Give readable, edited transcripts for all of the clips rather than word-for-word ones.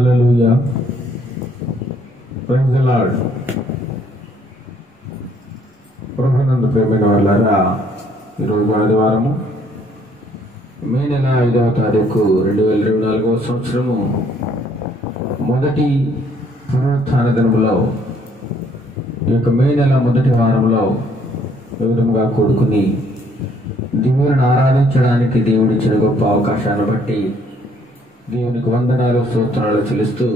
Hallelujah. Praise the lord. ప్రభునందు ప్రియమైన వాళ్ళారా, ఈరోజు ఆదివారము మే నెల 5వ తారీఖు 2024 సంవత్సరము మొదటి పునరుత్థాన దినములో ఈ యొక్క మే నెల మొదటి వారంలో విధంగా కూడుకుని దేవుని ఆరాధించడానికి దేవుడిచ్చిన గొప్ప అవకాశాన్ని బట్టి దేవునికి వందనాలు స్తోత్రాలు చెల్లిస్తూ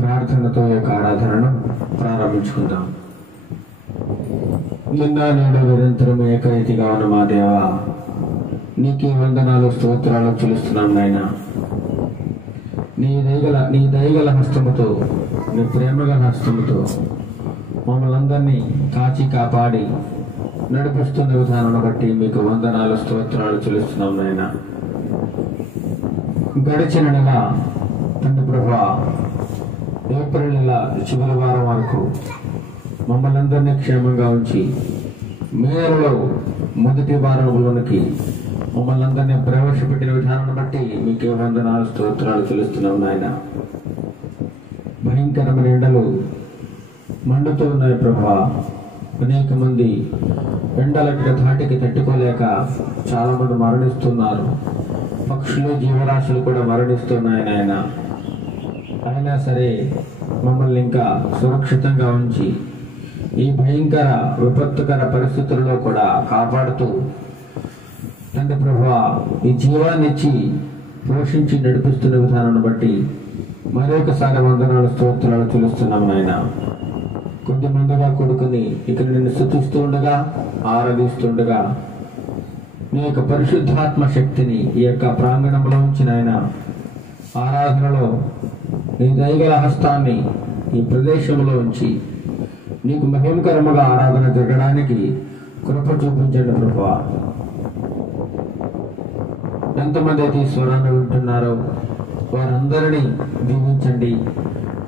ప్రార్థనతో ఈ యొక్క ఆరాధనను ప్రారంభించుకుందాం. నిన్న నేడు నిరంతరం ఏకరీతిగా ఉన్న మా దేవా, నీకే వందనాలు స్తోత్రాలు చెల్లిస్తున్నాం నాయన. నీ దయగల హస్తముతో, నీ ప్రేమగల హస్తముతో మమ్మల్ని అందరినీ కాచి కాపాడి నడిపిస్తున్న విధానాన్ని బట్టి మీకు వందనాలు స్తోత్రాలు చెల్లిస్తున్నాం నాయన. గడిచిన నెల తండ్రి ప్రభువా, ఏప్రిల్ నెల చివరి వారం వరకు మమ్మల్ని అందరినీ క్షేమంగా ఉంచి మే నెలలో మొదటి వారంలోనికి మమ్మల్ని అందరినీ ప్రవేశపెట్టిన విధానాన్ని బట్టి మీకే వందనాలు స్తోత్రాలు చెల్లిస్తున్నాం నాయన. భయంకరమైన ఎండలు మండుతూ ఉన్నాయి ప్రభువా. అనేక మంది ఎండలకి ధాటికి తట్టుకోలేక చాలా మంది మరణిస్తున్నారు. పక్షులు జీవరాశులు కూడా మరణిస్తున్నాయి నాయన. అయినా సరే మమ్మల్ని ఇంకా సురక్షితంగా ఉంచి ఈ భయంకర విపత్తుకర పరిస్థితుల్లో కూడా కాపాడుతూ తండ్రి ప్రభువా, ఈ జీవాన్ని ఇచ్చి పోషించి నడిపిస్తున్న విధానాన్ని బట్టి మరొకసారి వందనాలు స్తోత్రాలు చెల్లిస్తున్నాం నాయన. కొద్ది మందిగా కొడుకుని ఇక్కడ నిన్ను స్తుతిస్తూ ఉండగా, ఆరాధిస్తుండగా నీ యొక్క పరిశుద్ధాత్మ శక్తిని ఈ యొక్క ప్రాంగణంలో ఉంచిన ఆయన ఆరాధనలో నీ దయగల హస్తాన్ని ఈ ప్రదేశంలో ఉంచి నీకు మహిమకరముగా ఆరాధన జరగడానికి కృప చూపించండి ప్రభువా. ఎంతమంది అయితే ఈ స్వరాన్ని వింటున్నారో వారందరినీ దీవించండి,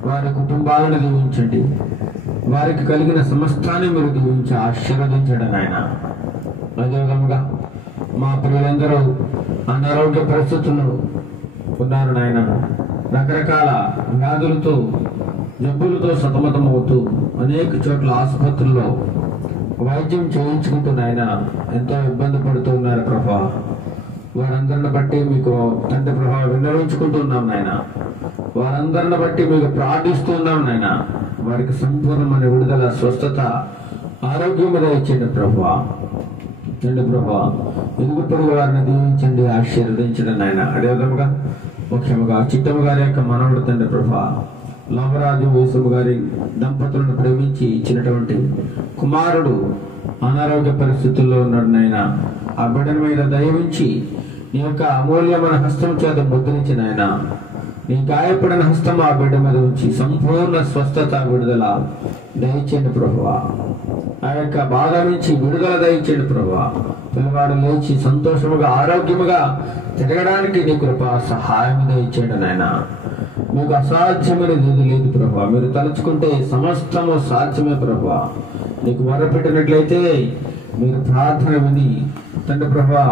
వారి కుటుంబాలను దీవించండి, వారికి కలిగిన సమస్తాన్ని మీరు దీవించి ఆశీర్వదించండి నాయన. అదేవిధంగా మా పిల్లలందరూ అనారోగ్య పరిస్థితుల్లో ఉన్నారు నాయన. రకరకాల వ్యాధులతో జబ్బులతో సతమతమవుతూ అనేక చోట్ల ఆసుపత్రుల్లో వైద్యం చేయించుకుంటూ నాయన ఎంతో ఇబ్బంది పడుతూ ఉన్నారు ప్రభా. వారందరిని బట్టి మీకు తండ్రి ప్రభావ విన్నవించుకుంటున్నాం నాయన. వారందరిని బట్టి మీకు ప్రార్థిస్తున్నాం నాయన. వారికి సంపూర్ణమైన విడుదల, స్వస్థత, ఆరోగ్యం మీద ఇచ్చండి ప్రభా. తండ్రి ప్రభా, ఎదుగుపడి వారిని దీవించండి, ఆశీర్వదించండి నాయన. అదేవిధంగా ముఖ్యంగా చిట్టమ్మ గారి యొక్క మనవడు తండ్రి ప్రభా, లోమరాజు వేసమ్మ గారి దంపతులను ప్రేమించి ఇచ్చినటువంటి కుమారుడు అనారోగ్య పరిస్థితుల్లో ఉన్నాడు నాయన. ఆ బిడ్డల మీద దయవించి నీ యొక్క అమూల్యమైన హస్తం చేత ముద్రించి నాయన, నీ గాయపడిన హస్తం ఆ బిడ్డ మీద ఉంచి సంపూర్ణ స్వస్థత, విడుదల దయచేయండి ప్రభువా. ఆ యొక్క బాధ నుంచి విడుదల దయచేయండి ప్రభువా. పిల్లవాడు లేచి సంతోషముగా ఆరోగ్యముగా తిరగడానికి నీ కృప సహాయం దయచేయండి నాయన. మీకు అసాధ్యమైనది ఏది లేదు ప్రభువా. మీరు తలుచుకుంటే సమస్తము సాధ్యమే ప్రభువా. నీకు మొరపెట్టినట్లయితే మీరు ప్రార్థన విని తండ్రి ప్రభువా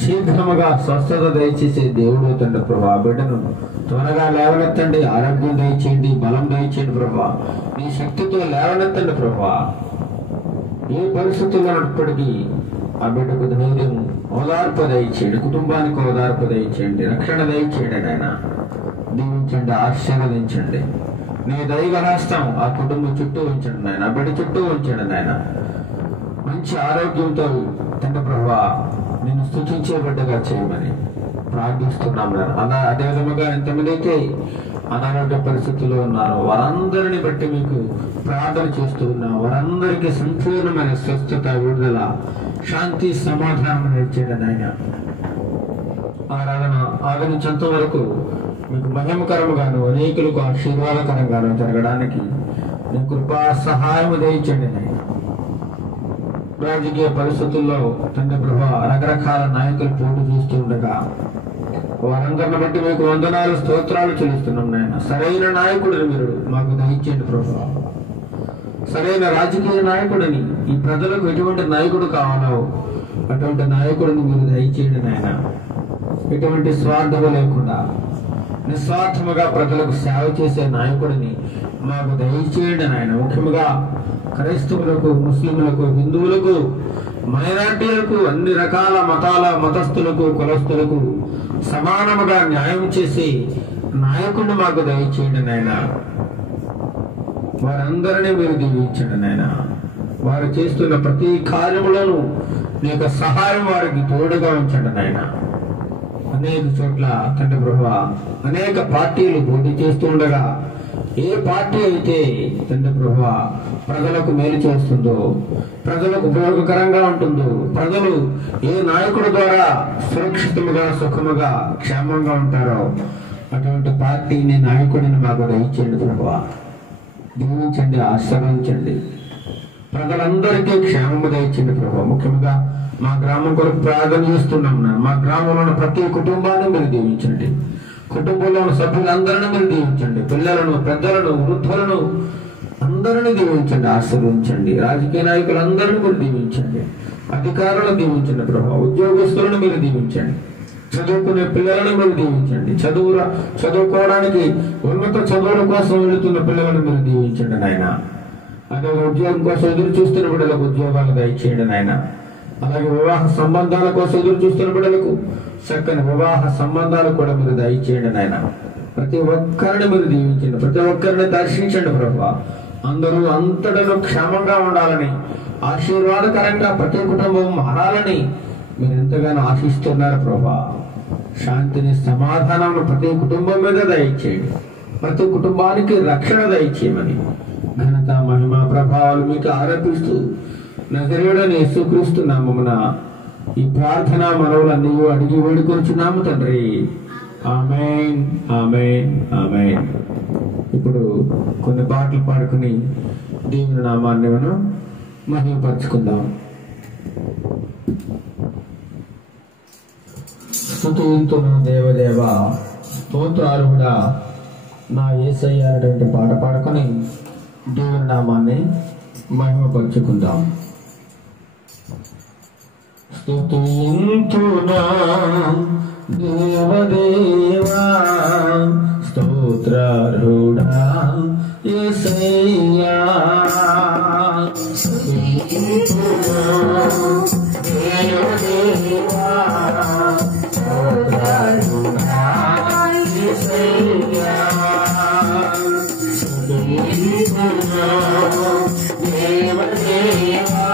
శీఘ్రముగా స్వస్థత దయచేసే దేవుడు తండ్రి ప్రభువా. బిడ్డను త్వరగా లేవనెత్తండి, ఆరోగ్యం దయచేయండి, బలం దయచేయండి ప్రభువా. నీ శక్తితో లేవనెత్తండి ప్రభువా. ఏ పరిస్థితుల్లో ఉన్నప్పటికీ ఆ బిడ్డకు ధైర్యం, ఓదార్పు దయచేయండి, కుటుంబానికి ఓదార్పు దయచేయండి, రక్షణ దయచేయండి నాయన. దీవించండి, ఆశీర్వదించండి. నీ దయగలాస్తాం ఆ కుటుంబం చుట్టూ ఉంచండి నాయన, ఆ బిడ్డ చుట్టూ ఉంచండి నాయన. మంచి ఆరోగ్యంతో తండ్రి ప్రభువా నేను స్తుతించే బిడ్డగా చేయమని ప్రార్థిస్తున్నాం నాయన. అదేవిధంగా ఎంతమంది అయితే అనారోగ్య పరిస్థితుల్లో ఉన్నారో వారందరిని బట్టి మీకు ప్రార్థన చేస్తూ ఉన్నాం. వారందరికీ సంపూర్ణమైన స్వస్థత, విడుదల, శాంతి, సమాధానం ఇచ్చేయండి నాయన. ఆరాధన ఆగమించేంత వరకు మీకు మహిమకరముగాను అనేకులకు ఆశీర్వాదకరంగాను జరగడానికి నీ కృపా సహాయం దయచేయండి నాయన. రాజకీయ పరిస్థితుల్లో తండ్రి ప్రభా రకరకాల నాయకులు పోటీ చేస్తూ ఉండగా వారందరిని బట్టి మీకు వందనాలు స్తోత్రాలు చెల్లిస్తున్నాం నాయన. సరైన నాయకుడిని మీరు మాకు దయచేయండి ప్రభా. సరైన రాజకీయ నాయకుడిని, ఈ ప్రజలకు ఎటువంటి నాయకుడు కావాలో అటువంటి నాయకుడిని మీరు దయచేయండి నాయన. ఎటువంటి స్వార్థము లేకుండా నిస్వార్థముగా ప్రజలకు సేవ చేసే నాయకుడిని మాకు దయచేయండి నాయన. ముఖ్యంగా క్రైస్తవులకు, ముస్లింలకు, హిందువులకు, మైనార్టీలకు, అన్ని రకాల మతస్థులకు, కులస్తులకు సమానముగా న్యాయం చేసి నాయకుడిని మాకు దయచేయండి నాయన. వారందరినీ మీరు దీవించండి నాయన. వారు చేస్తున్న ప్రతి కార్యములను నీ యొక్క సహాయం వారికి తోడుగా ఉంచండి నాయన. అనేక చోట్ల తండ్రి ప్రభువా అనేక పార్టీలు పోటీ చేస్తూ ఉండగా ఏ పార్టీ అయితే తండ్రి ప్రభువా ప్రజలకు మేలు చేస్తుందో, ప్రజలకు ఉపయోగకరంగా ఉంటుందో, ప్రజలు ఏ నాయకుడి ద్వారా సురక్షితముగా, సుఖముగా, క్షేమంగా ఉంటారో అటువంటి పార్టీని, నాయకుడిని మాకు దయచేయండి ప్రభువా. దీవించండి, ఆశీర్వదించండి. ప్రజలందరికీ క్షేమము దయచేయండి ప్రభువా. ముఖ్యంగా మా గ్రామం కొరకు ప్రార్థన చేస్తున్నాం. మా గ్రామంలో ప్రతి కుటుంబాన్ని మీరు దీవించండి. కుటుంబంలో ఉన్న సభ్యులందరినీ మీరు దీవించండి. పిల్లలను, పెద్దలను, వృద్ధులను అందరినీ దీవించండి, ఆశీర్వదించండి. రాజకీయ నాయకులందరినీ మీరు దీవించండి. అధికారులను దీవించండి ప్రభువా. ఉద్యోగస్తులను మీరు దీవించండి. చదువుకునే పిల్లలను మీరు దీవించండి. చదువుకోవడానికి ఉన్నత చదువుల కోసం వెళుతున్న పిల్లలను మీరు దీవించండి నాయన. అదే ఉద్యోగం కోసం ఎదురు చూస్తున్న బిడ్డలకు ఉద్యోగాలు దయచేయండి నాయన. అలాగే వివాహ సంబంధాల కోసం ఎదురు చూస్తున్న బిడ్డలకు చక్కని వివాహ సంబంధాలు కూడా మీరు దయచేయండి నాయన. ప్రతి ఒక్కరిని మీరు దీవించండి. ప్రతి ఒక్కరిని దర్శించండి ప్రభువా. అందరూ అంతటను క్షేమంగా ఉండాలని, ఆశీర్వాదకరంగా ప్రతి కుటుంబం మారాలని మీరు ఎంతగానో ఆశిస్తున్నారు ప్రభువా. శాంతిని, సమాధానం ప్రతి కుటుంబం మీద దయచేయండి. ప్రతి కుటుంబానికి రక్షణ దయచేయమని ఘనత, మహిమ, ప్రభావాలు మీకు ఆరోపిస్తూ నజరేయుడైన యేసుక్రీస్తు నామమున ఈ ప్రార్థన మనవులన్నీ అడిగి వేడుకొంచున్నాము తండ్రి. ఆమేన్, ఆమేన్, ఆమేన్. ఇప్పుడు కొన్ని పాటలు పాడుకుని దేవుని నామాన్ని మనం మహిమపరుచుకుందాం. స్తుతింతును దేవదేవ, స్తోత్రార్హుడా నా యేసయ్య అనేటువంటి పాట పాడుకొని దేవుని నామాన్ని మహిమపరుచుకుందాం. స్తుతింతునా దేవదేవా, స్తోత్రార్హుడా యేసయ్యా. స్తుతింతునా దేవదేవా, స్తోత్రార్హుడా యేసయ్యా. స్తుతింతునా దేవదేవా,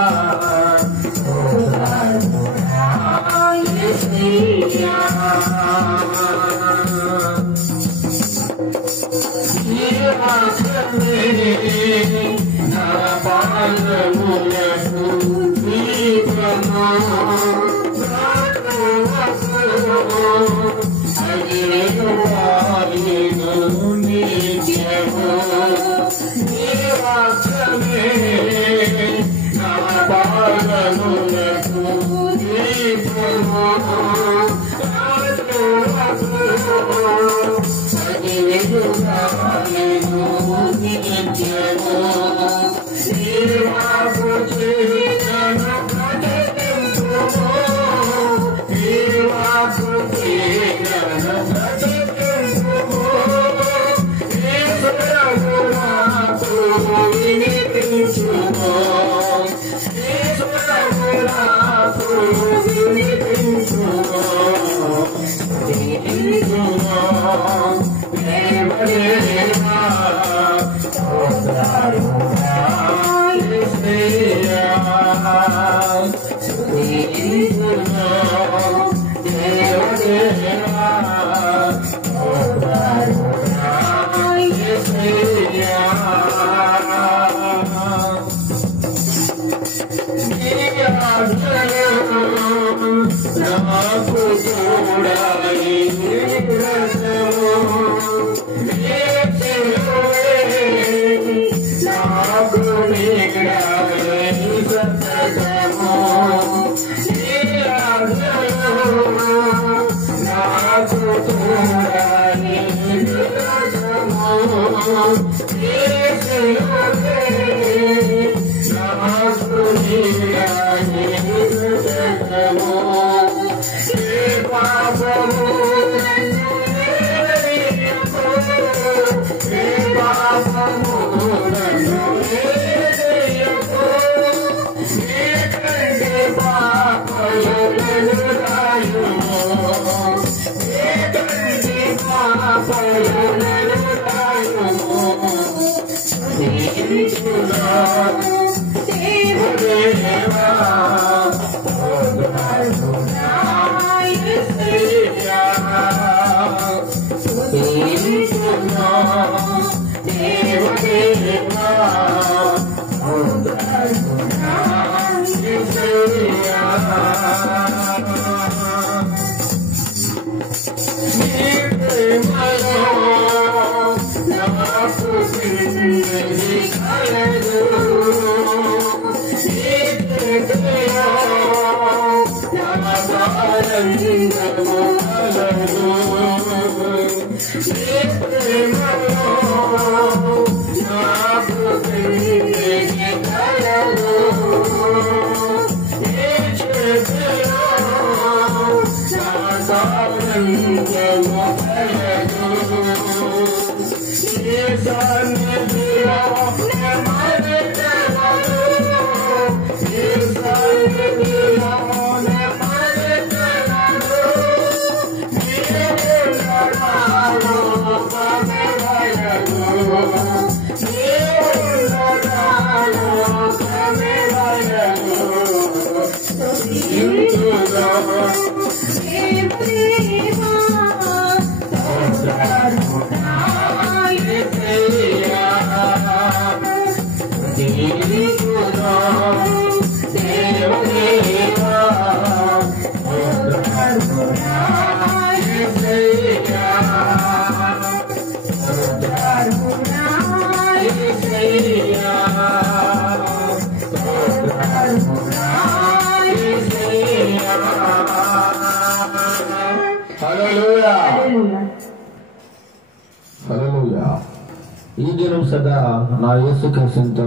ఈ దినం సదా నా యేసు కృష్ణంతో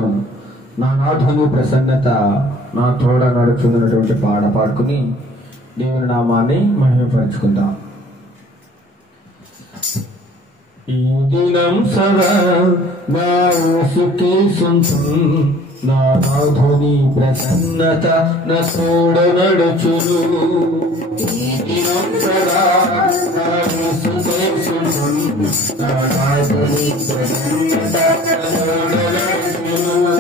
నా నాథుని ప్రసన్నత నా తోడ నడుచుకున్నటువంటి పాట పాడుకుని దేవుని నామాన్ని మహిమపరుచుకుందాం. ఈ దినం సదా నా యేసుకి సొంతం నా నాథుని ప్రసన్నత నా తోడ నడుచును. ఈ దినం సదా నా యేసుకి సొంతం నా నాథుని ప్రసన్నత నా తోడ నడుచును.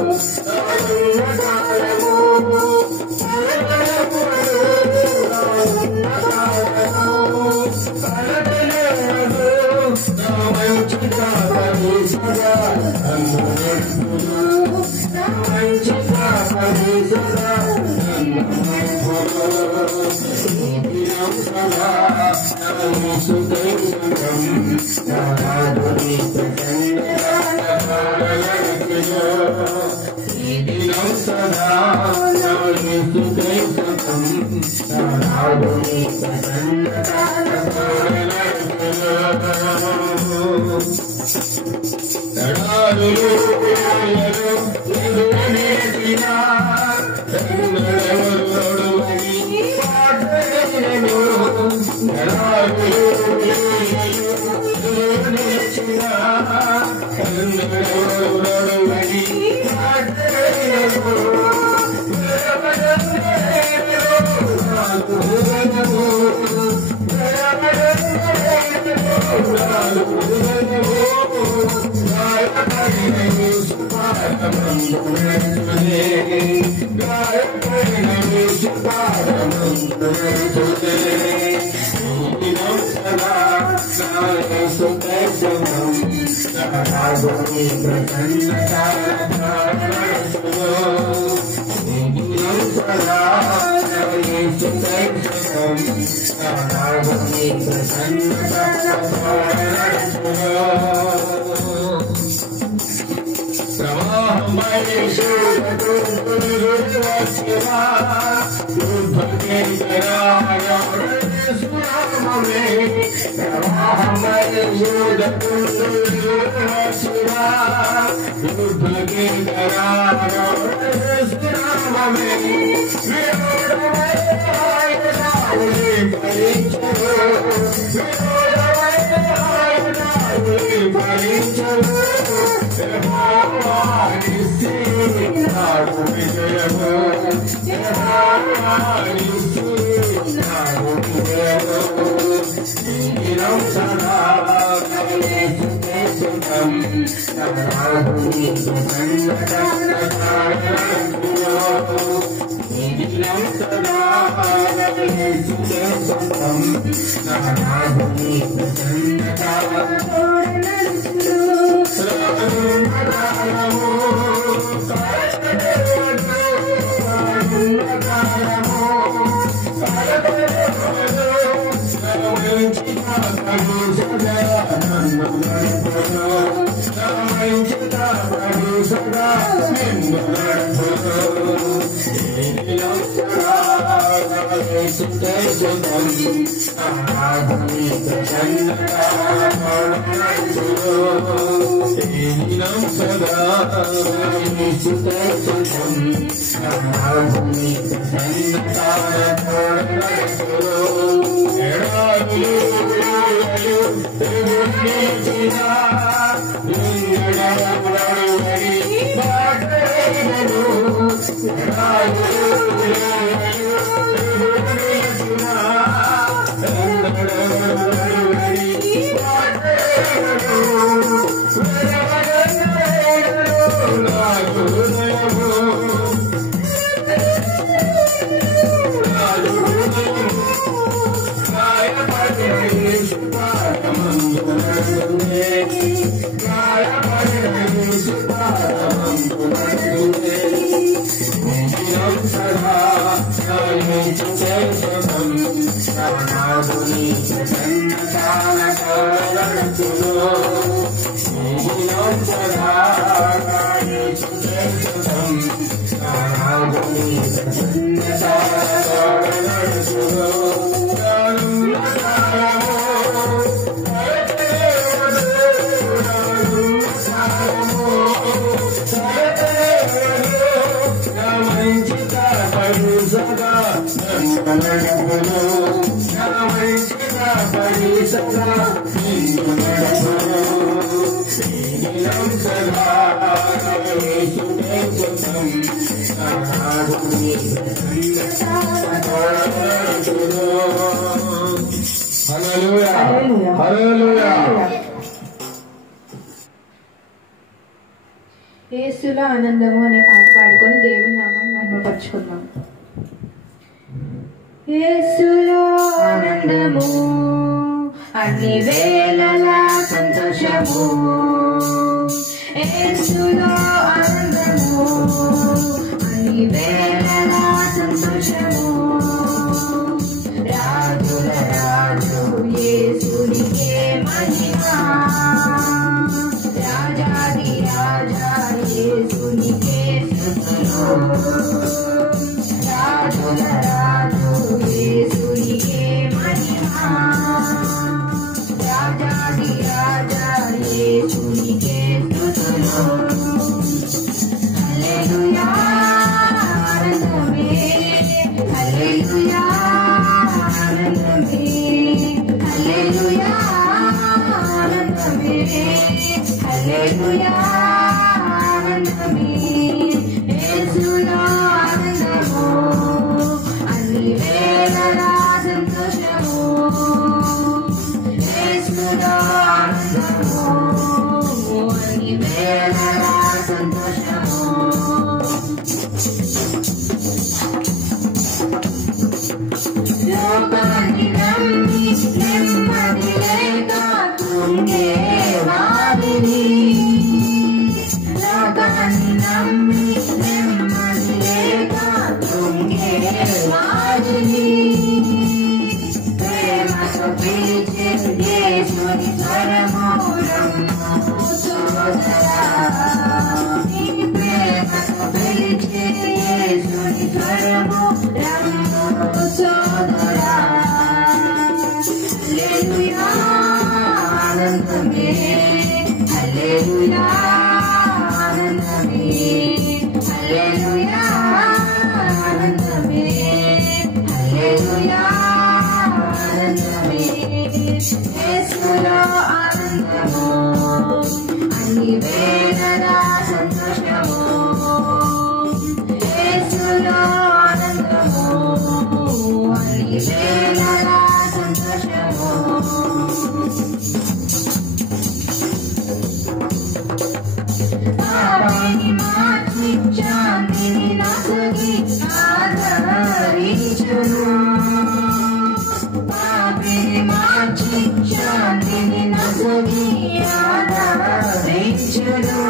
యేసులో ఆనందము అనే పాట పాడుకొని దేవుని నామాన్ని మహిమపరచుకుందాం. యేసులో ఆనందము అన్ని వేళలా సంతోషము, యేసులో ఆనందము అన్ని వేళలా సంతోషము. రాజుల రాజు యేసునికే మహిమ, రాజాది రాజా యేసునికే స్తుతులు. రాజుల రాజు యేసునికే మహిమ, రాజాది రాజా యేసునికే స్తుతులు. హల్లెలూయా ఆనందమే, హల్లెలూయా ఆనందమే, హల్లెలూయా ఆనందమే, హల్లెలూయా ఆనందమే. యేసులో ఆనందము అన్ని వేళలా సంతోషము, యేసులో ఆనందము అన్ని వేళలా సంతోషము. లోకాన్ని నమ్మి నెమ్మది లేక కృంగే వారిని, లోకాన్ని నమ్మి నెమ్మది లేక కృంగే వారిని, ప్రేమతో పిలిచే యేసుని స్వరము రమ్ము సోదరా. ప్రేమతో పిలిచే యేసుని స్వరము రమ్ము సోదరా. హల్లెలూయా ఆనందమే, హల్లెలూయా ఆనందమే, హల్లెలూయా ఆనందమే, హల్లెలూయా ఆనందమే. యేసులో ఆనందము అన్ని వేళలా సంతోషము, యేసులో ఆనందము అన్ని వేళలా సంతోషము. పాపిని మార్చి శాంతిని నొసగి ఆదరించును, పాపిని మార్చి శాంతిని నొసగి ఆదరించును.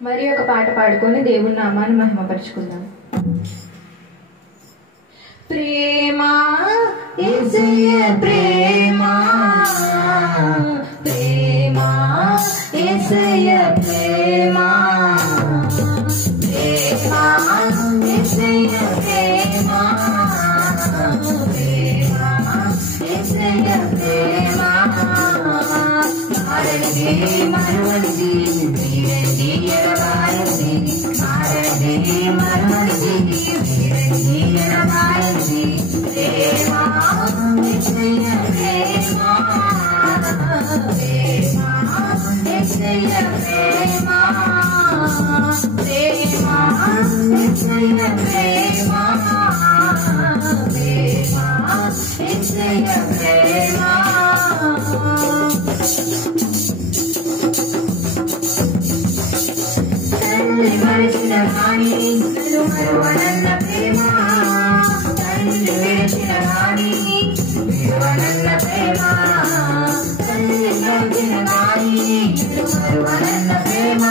మరి ఒక పాట పాడుకొని దేవుని నామాన్ని మహిమపరుచుకుందాం. ప్రేమ యేసయ్య ప్రేమ, ప్రేమ యేసయ్య ప్రేమ, ప్రేమ యేసయ్య ప్రేమ, ప్రేమ యేసయ్య ప్రేమ. మారనిది మరువనిది వీరండి ఎడబారనిది, మారనిది మరువనిది వీరండి ఎడబారనిది. ప్రేమ యేసయ్య ప్రేమ, ప్రేమ యేసయ్య ప్రేమ, ప్రేమ యేసయ్య ప్రేమ, ప్రేమ యేసయ్య ప్రేమ. తల్లి మరిచిన రాణి మరువనన్న ప్రేమ, తల్లి విడిచిన రాణి విడువనన్న ప్రేమ, తల్లి మరిచిన రాణి మరువనన్న ప్రేమ,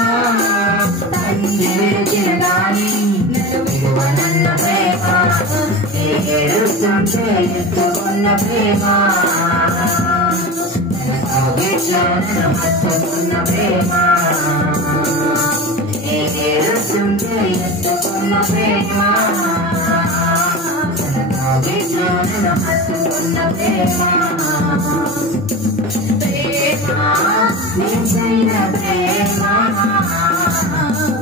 తల్లి విడిచిన రాణి విడువనన్న ప్రేమ. ఏడుస్తుంటే ఎత్తుకున్న ప్రేమ, హత్తుకున్న ప్రేమ, ఏడుస్తుంటే ఎత్తుకున్న ప్రేమ, హత్తుకున్న ప్రేమ. ప్రేమ యేసయ్య ప్రేమ,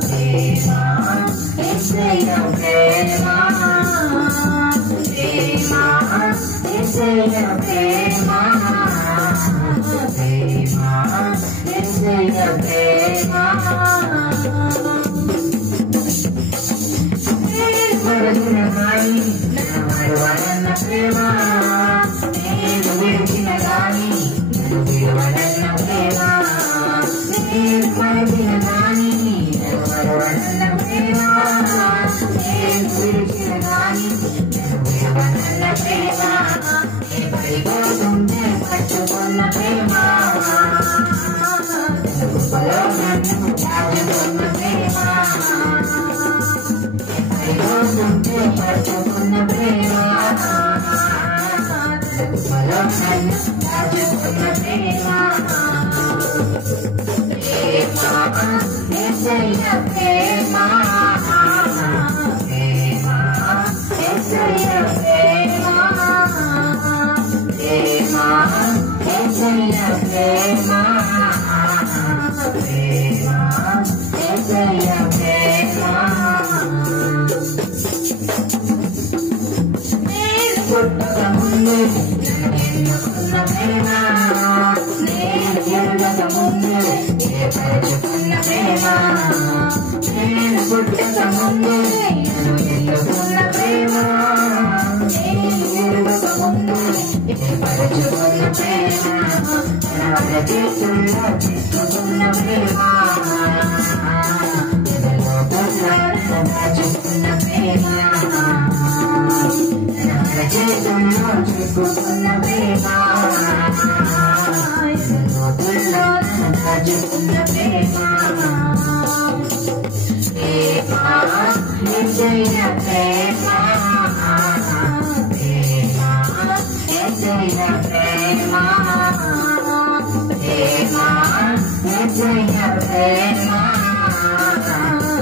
ప్రేమ యేసయ్య ప్రేమ, ప్రేమ యేసయ్య ప్రేమ, ప్రేమ యేసయ్య ప్రేమ. మరువన రాణి మరువనన్న ప్రేమ, నేను విడిచిన రాణి విడువనన్న ప్రేమ, నేను మరిచిన రాణి మరువనన్న ప్రేమ, నేను విడిచిన రాణి విడువనన్న ప్రేమ. పడిపోతుంటే పట్టుకున్న ప్రేమ, దాచుకున్న ప్రేమ, పడిపోతుంటే పట్టుకున్న ప్రేమ, దాచుకున్న ప్రేమ. ప్రేమ యేసయ్య ప్రేమ, ప్రేమ యేసయ్య ప్రేమ, ప్రేమ యేసయ్య ప్రేమ, ప్రేమ యేసయ్య ప్రేమ. నేను పుట్టక ముందే నన్ను ఎన్నుకున్న ప్రేమ, నేను ఎరుగక ముందే ఏర్పరచుకున్న ప్రేమ నేను పుట్టక ముందునే నన్ను ఎన్నుకున్న ప్రేమ నేను ఎరుగక ముందునే ఏర్పరచుకున్న ప్రేమ తన చేతుల్లో తీసుకున్న ప్రేమ ఎదలో దాచుకున్న ప్రేమ తన చేతుల్లో తీసుకున్న ప్రేమ ఎదలో దాచుకున్న ప్రేమ నిజయ ప్రేమ నిజయ ప్రేమ ప్రేమ నిజయ ప్రేమ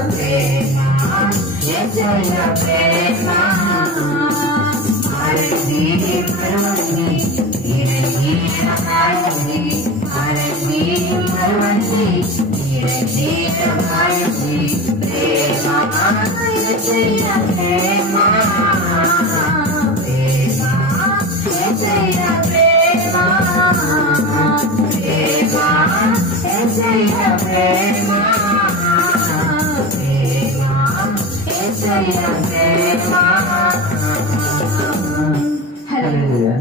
ప్రేమ నిజయ ప్రేమ ఆరతి మరువని నిరంజన మాయని ఆరతి మరువని నిరంజన మాయని ప్రేమ నిజయ ప్రేమ ప్రేమ నిజయ ప్రేమ ప్రేమ నిజయ ప్రేమ ప్రేమ నిజయ ప్రేమ. హల్లెలూయా.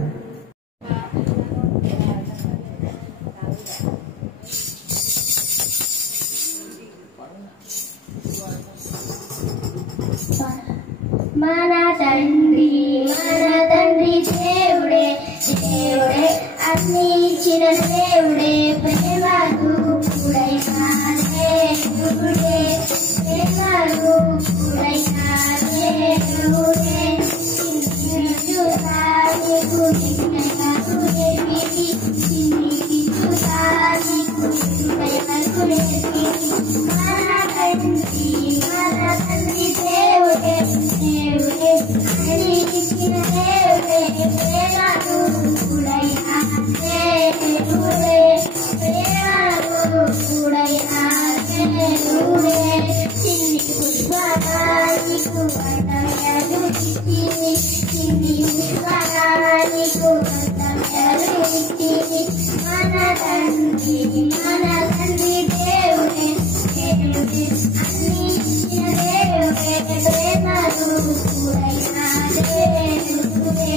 మన తండ్రి దేవుడే దేవుడే అన్ని ఇచ్చిన దేవుడే ప్రేమకు కూడైన దేవుడే ప్రేమకు కూడైన దేవుడే నీకు నిన్నకు నేర్పి నీకు ప్రేమకు నేర్పి మన తండ్రి దేవుడే దేవుడే అన్ని ఇచ్చిన దేవుడే ప్రేమకు కూడైన దేవుడే ప్రేమకు కూడైన దేవుడే చిన్ని పుష్పరానికి వందనాలు ఇచ్చింది చిన్ని పుష్పరానికి వందనాలు ఇచ్చింది మన తండ్రి దేవుడే దేవుడే అన్ని ఇచ్చిన దేవుడే ప్రేమకు కూడైన దేవుడే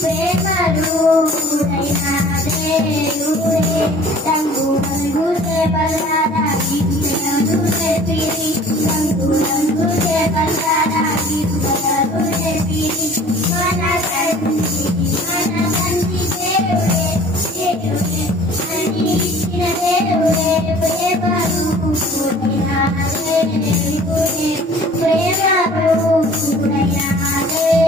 ప్రేమకు కూడైన దేవుడే రంగు రంగు చేపలారా గీతలు చెప్పిరి రంగు రంగు చేపలారా గీతలు చెప్పిరి మన తండ్రి దేవుడే దేవుడే అన్ని ఇచ్చిన దేవుడే ప్రేమకు కూడైన దేవుడే ప్రేమకు కూడైన దేవుడే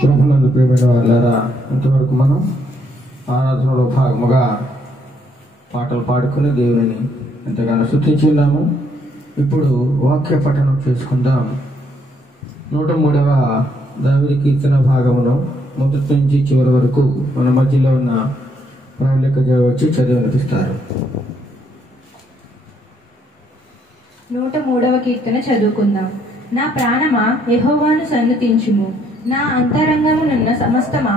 ప్రభునందు ప్రియమైన వాళ్ళారా, ఇంతవరకు మనం ఆరాధనలో భాగముగా పాటలు పాడుకుని దేవుని ఎంతగానో స్తుతించున్నాము. ఇప్పుడు వాక్య పఠనం చేసుకుందాం. 103వ దావీదు కీర్తన భాగమును మొదటి నుంచి చివరి వరకు మన మధ్యలో ఉన్న ప్రవళిక వచ్చి చదివి వినిపిస్తారు. 103వ కీర్తన చదువుకుందాం. నా ప్రాణమా యెహోవాను సన్నుతించుము, నా అంతరంగమునున్న సమస్తమా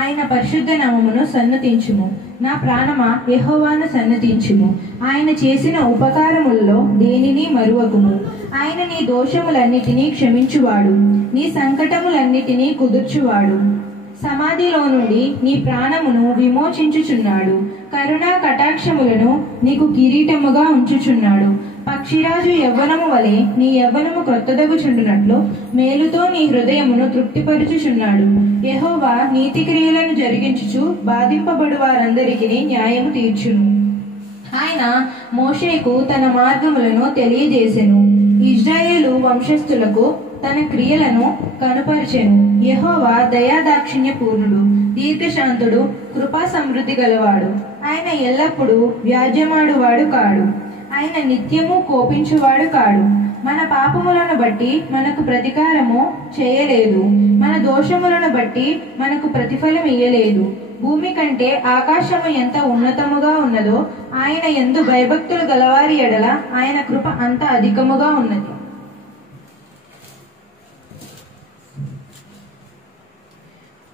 ఆయన పరిశుద్ధ నామమును సన్నతించుము. నా ప్రాణమా యెహోవాను సన్నతించుము. ఆయన చేసిన ఉపకారములలో దేనిని మరువకుము. ఆయన నీ దోషములన్నిటినీ క్షమించువాడు, నీ సంకటములన్నిటినీ కుదుర్చువాడు. సమాధిలో నుండి నీ ప్రాణమును విమోచించుచున్నాడు. కరుణా కటాక్షములను నీకు కిరీటముగా ఉంచుచున్నాడు. పక్షిరాజు యవ్వనము వలె నీ యవ్వనము క్రొత్తదగుచుండునట్లు మేలుతో నీ హృదయమును తృప్తిపరుచుచున్నాడు. యెహోవా నీతి క్రియలను జరిగించుచు బాధింపబడు వారందరికీ న్యాయము తీర్చును. ఆయన మోషేకు తన మార్గములను తెలియజేసెను. ఇశ్రాయేలు వంశస్థులకు తన క్రియలను కనుపరిచెను. యెహోవా దయాదాక్షిణ్య పూర్ణుడు, దీర్ఘశాంతుడు, కృపా సమృద్ధి గలవాడు. ఆయన ఎల్లప్పుడూ వ్యాజ్యమాడువాడు కాడు. ఆయన నిత్యము కోపించువాడు కాడు. మన పాపములను బట్టి మనకు ప్రతీకారము చేయలేదు, మన దోషములను బట్టి మనకు ప్రతిఫలం ఇయ్యలేదు. భూమి కంటే ఆకాశము ఎంత ఉన్నతముగా ఉన్నదో ఆయన యందు భయభక్తులు గలవారి ఎడల ఆయన కృప అంత అధికముగా ఉన్నది.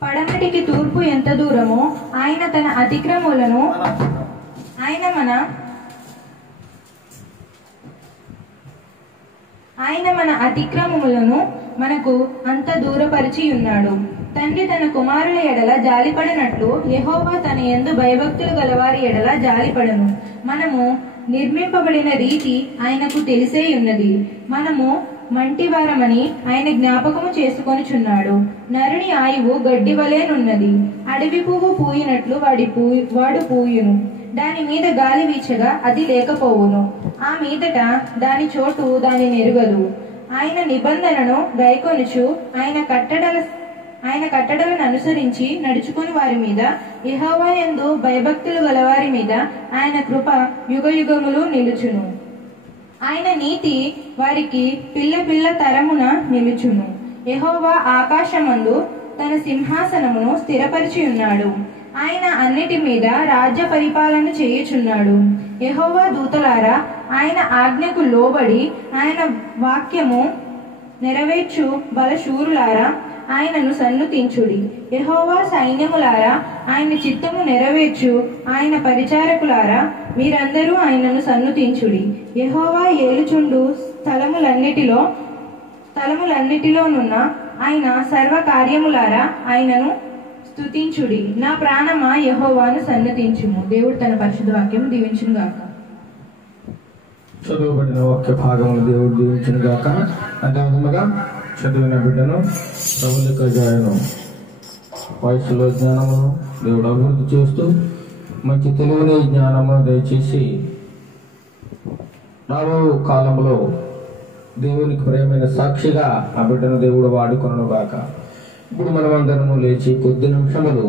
పడమటికి తూర్పు ఎంత దూరమో ఆయన తన అతిక్రమములను మన అతిక్రమములను మనకు అంత దూరపరిచి ఉన్నాడు. తండ్రి తన కుమారుల ఎడల జాలిపడినట్లు యెహోవా తన యందు భయభక్తులు గలవారి ఎడల జాలిపడను. మనము నిర్మింపబడిన రీతి ఆయనకు తెలిసే ఉన్నది. మనము మంటివారమని ఆయన జ్ఞాపకము చేసుకొనుచున్నాడు. నరుని ఆయువు గడ్డి వలెనున్నది. అడవి పువ్వు పూయినట్లు వాడు పూయును. దాని మీద గాలి వీచగా అది లేకపోవును. ఆ మీదట దాని చోటు దాని నెరుగదు. ఆయన నిబంధనను గైకొనుచు ఆయన కట్టడలను అనుసరించి నడుచుకుని వారి మీద, యెహోవా యందు భయభక్తులు గలవారి మీద ఆయన కృప యుగయుగములు నిలుచును. ఆయన నీతి వారికి పిల్ల పిల్ల తరమున నిలుచును. యెహోవా ఆకాశమందు తన సింహాసనమును స్థిరపరిచి ఉన్నాడు. ఆయన అన్నిటి మీద రాజ్య పరిపాలన చేయుచున్నాడు. యెహోవా దూతలారా, ఆయన ఆజ్ఞకు లోబడి ఆయన వాక్యము నెరవేర్చు బలశూరులారా, ఆయనను సన్నుతించుడి. యెహోవా సైన్యములారా, ఆయన చిత్తము నెరవేర్చు ఆయన పరిచారకులారా, మీరందరూ ఆయనను సన్నుతించుడి. యెహోవా ఏలుచుండు స్థలములన్నిటిలోనున్న ఆయన సర్వ కార్యములారా, ఆయనను స్తుతించుడి. నా ప్రాణమా యెహోవాను సన్నతించుము. దేవుడు తన పరిశుద్ధ వాక్యం దీవించును గాక. చదువుబడిన వాక్య భాగమును దేవుడు దీవించును గాక. అదే విధముగా చదివిన బిడ్డను ప్రభుత్వ జాయను వయసులో జ్ఞానమును దేవుడు అభివృద్ధి చేస్తూ మంచి తెలివిని జ్ఞానము దయచేసి రాబో కాలంలో దేవునికి ప్రేమైన సాక్షిగా ఆ బిడ్డను దేవుడు వాడుకొనును గాక. ఇప్పుడు మనమందరము లేచి కొద్ది నిమిషములు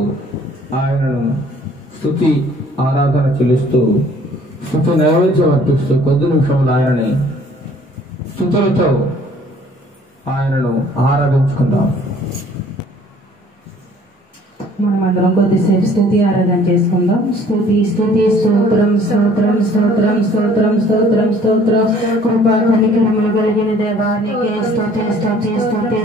ఆయనను స్తుతి ఆరాధన చెల్లిస్తూ స్తుతి నైవేద్యం అర్పిస్తూ కొద్ది నిమిషములు ఆయనని స్తుతులతో ఆయనను ఆరాధించుకుందాం. మనం అందరం కొద్దిసేపు స్తుతి ఆరాధన చేసుకుందాం. స్తుతి స్తుతి స్తోత్రం స్తోత్రం స్తోత్రం స్తోత్రం స్తోత్రం స్తోత్రం. కృపా కనికరములు కలిగిన దేవానికి స్తుతి స్తుతి స్తుతి.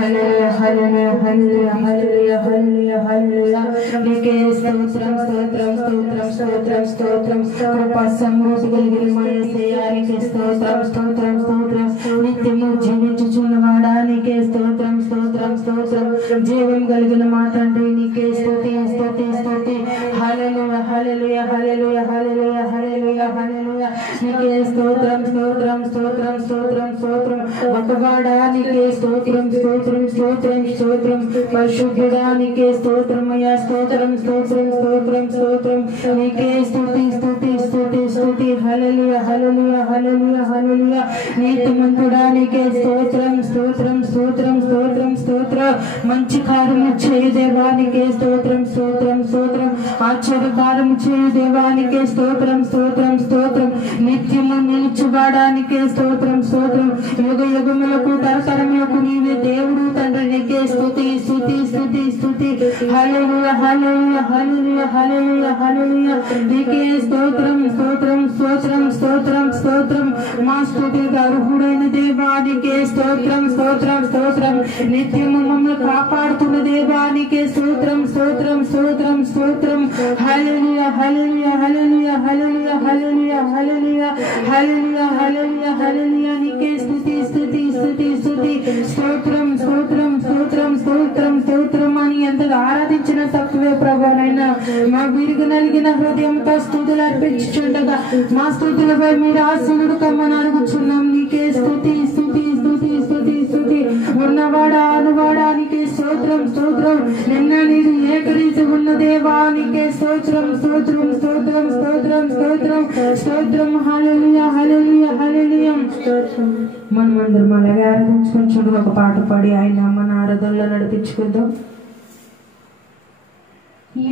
హల్లెలూయా హల్లెలూయా హల్లెలూయా హల్లెలూయా హల్లెలూయా హల్లెలూయా. నీకే స్తోత్రం స్తోత్రం స్తోత్రం స్తోత్రం స్తోత్రం. కృపా సమృద్ధి కలిగిన మన యేసయ్యానికి స్తోత్రం స్తోత్రం స్తోత్రం. నిత్యము జీవించుచున్నవాడా నీకే స్తోత్రం స్తోత్రం స్తోత్రం. జీవం కలిగిన మా తండ్రి నీకే స్తుతి స్తుతి స్తుతి. హల్లెలూయా హల్లెలూయా హల్లెలూయా హల్లెలూయా హల్లెలూయా హల్లెలూయా. నీకే స్తోత్రం స్తోత్రం స్తోత్రం స్తోత్రం స్తోత్రం. గొప్పవాడా నీకే స్తోత్రం స్తోత్రం స్తోత్రం స్తోత్రం. పరిశుద్ధుడా నీకే స్తోత్రమయ్యా స్తోత్రం స్తోత్రం స్తోత్రం స్తోత్రం. నీకే స్తుతి స్తుతి స్తుతి స్తుతి. హల్లెలూయా హల్లెలూయా హల్లెలూయా హల్లెలూయా. నీతిమంతుడా నీకే స్తోత్రం స్తోత్రం స్తోత్రం స్తోత్రం స్తోత్రం. మంచి కార్యము చేయు దేవానికే స్తోత్రం స్తోత్రం స్తోత్రం. ఆశ్చర్యకారము చేయు దేవానికే స్తోత్రం స్తోత్రం స్తోత్రం. నిత్యము నిలిచివాడానికే స్తోత్రం స్తోత్రం. యుగ యుగములకు తరతరములకు నీవే దేవుడు తండ్రి, నీకే స్తుతి స్తుతి స్తుతి స్తుతి. హల్లెలూయా హల్లెలూయా హల్లెలూయా హల్లెలూయా హల్లెలూయా. నీకే స్తోత్రం స్తోత్రం స్తోత్రం స్తోత్రం స్తోత్రం. మా స్తుతికి అర్హుడైన దేవానికే స్తోత్రం స్తోత్రం స్తోత్రం. నిత్యము మమ్మల్ని కాపాడుతున్న దేవానికే స్తోత్రం స్తోత్రం స్తోత్రం స్తోత్రం. హల్లెలూయా హల్లెలూయా హల్లెలూయా హల్లెలూయా హల్లెలూయా హల్లెలూయా హల్లెలూయా హల్లెలూయా హల్లెలూయా. నీకే స్తుతి స్తుతి స్తుతి స్తుతి. స్తోత్రం స్తోత్రం స్తోత్రం స్తోత్రం స్తోత్రం అని ఎంత ఆరాధించిన తక్కువే ప్రభానైనా. మా విరుగు నలిగిన హృదయంతో స్తుతులు అర్పించుచుండగా మా స్తుతులపై మీరు ఆశీనుడు కమ్మని అడుగుచున్నాం. నీకే స్తుతి స్తుతి స్తుతి స్తుతి స్తుతి. ఉన్నవాడా అనువాడానికి స్తోత్రం స్తోత్రం. నిన్న నీరు ఏకరీతి ఉన్న దేవానికే స్తోత్రం స్తోత్రం స్తోత్రం స్తోత్రం స్తోత్రం స్తోత్రం. హల్లెలూయా హల్లెలూయా హల్లెలూయా స్తోత్రం. మనమందరం అలాగే ఆరాధించుకుంటూ ఒక పాట పాడి ఆయన మన ఆరాధనలో నడిపించుకుందాం.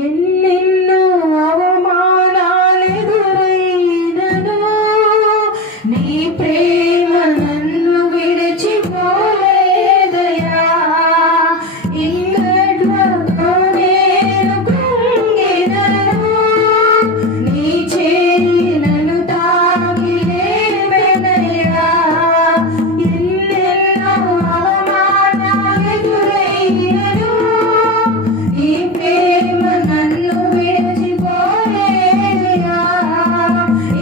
ఎన్నెన్నో అవమానాలెదురైనను నీ ప్రేమ నన్ను విడిచిపోలేదయా. ఇంగడ్లతో నేను కృంగినను నీ చేయి నన్ను తాకి లేవెనయా. ఎన్నెన్నో అవమానాలెదురైనను నీ ప్రేమ నన్ను విడిచిపోలేదయా.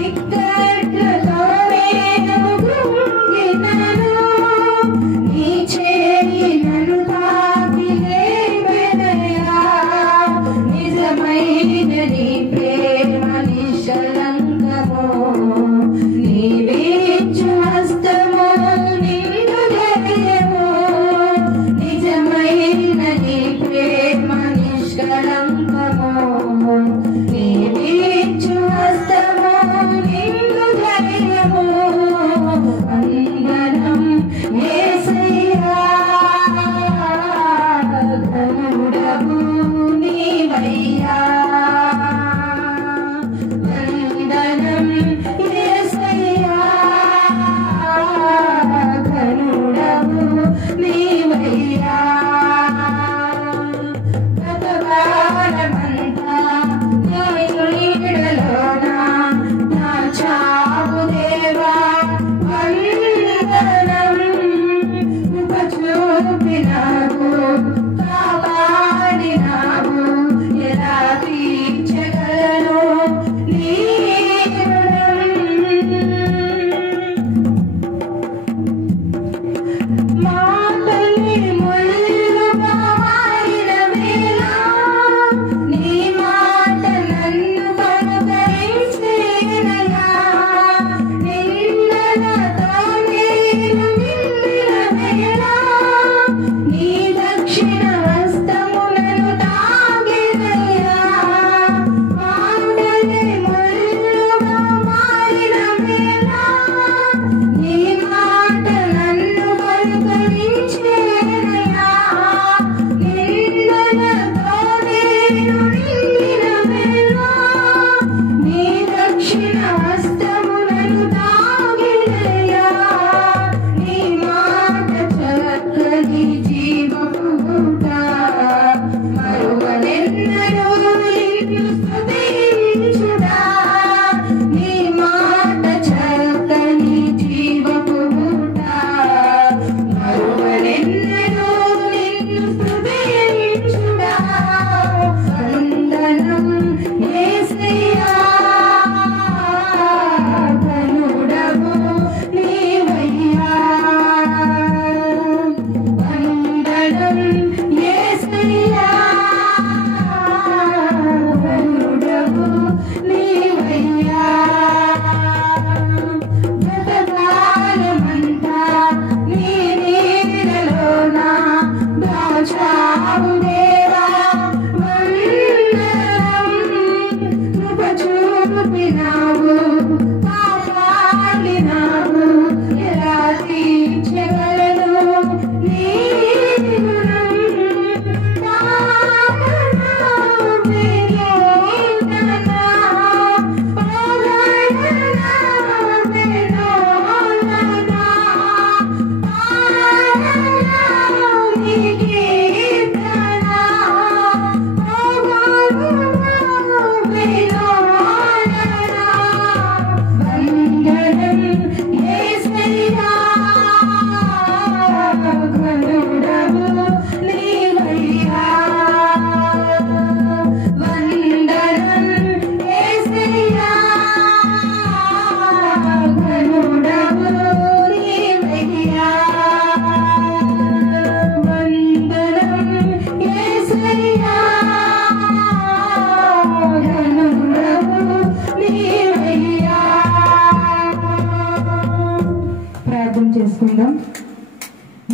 ఇక్కట్లతో నేను కృంగినను నీ చేయి నన్ను తాకి లేవెనయా. నిజమైన నీ ప్రేమ నిష్కళంకము, నీవిచ్చు హస్తము నిండు ధైర్యము. నిజమైన నీ ప్రేమ నిష్కళంకము, నీవిచ్చు హస్తము నిండు ధైర్యము. వందనం యేసయ్యా, ఘనుడవు నీవయ్యా. చేసుకుందాం.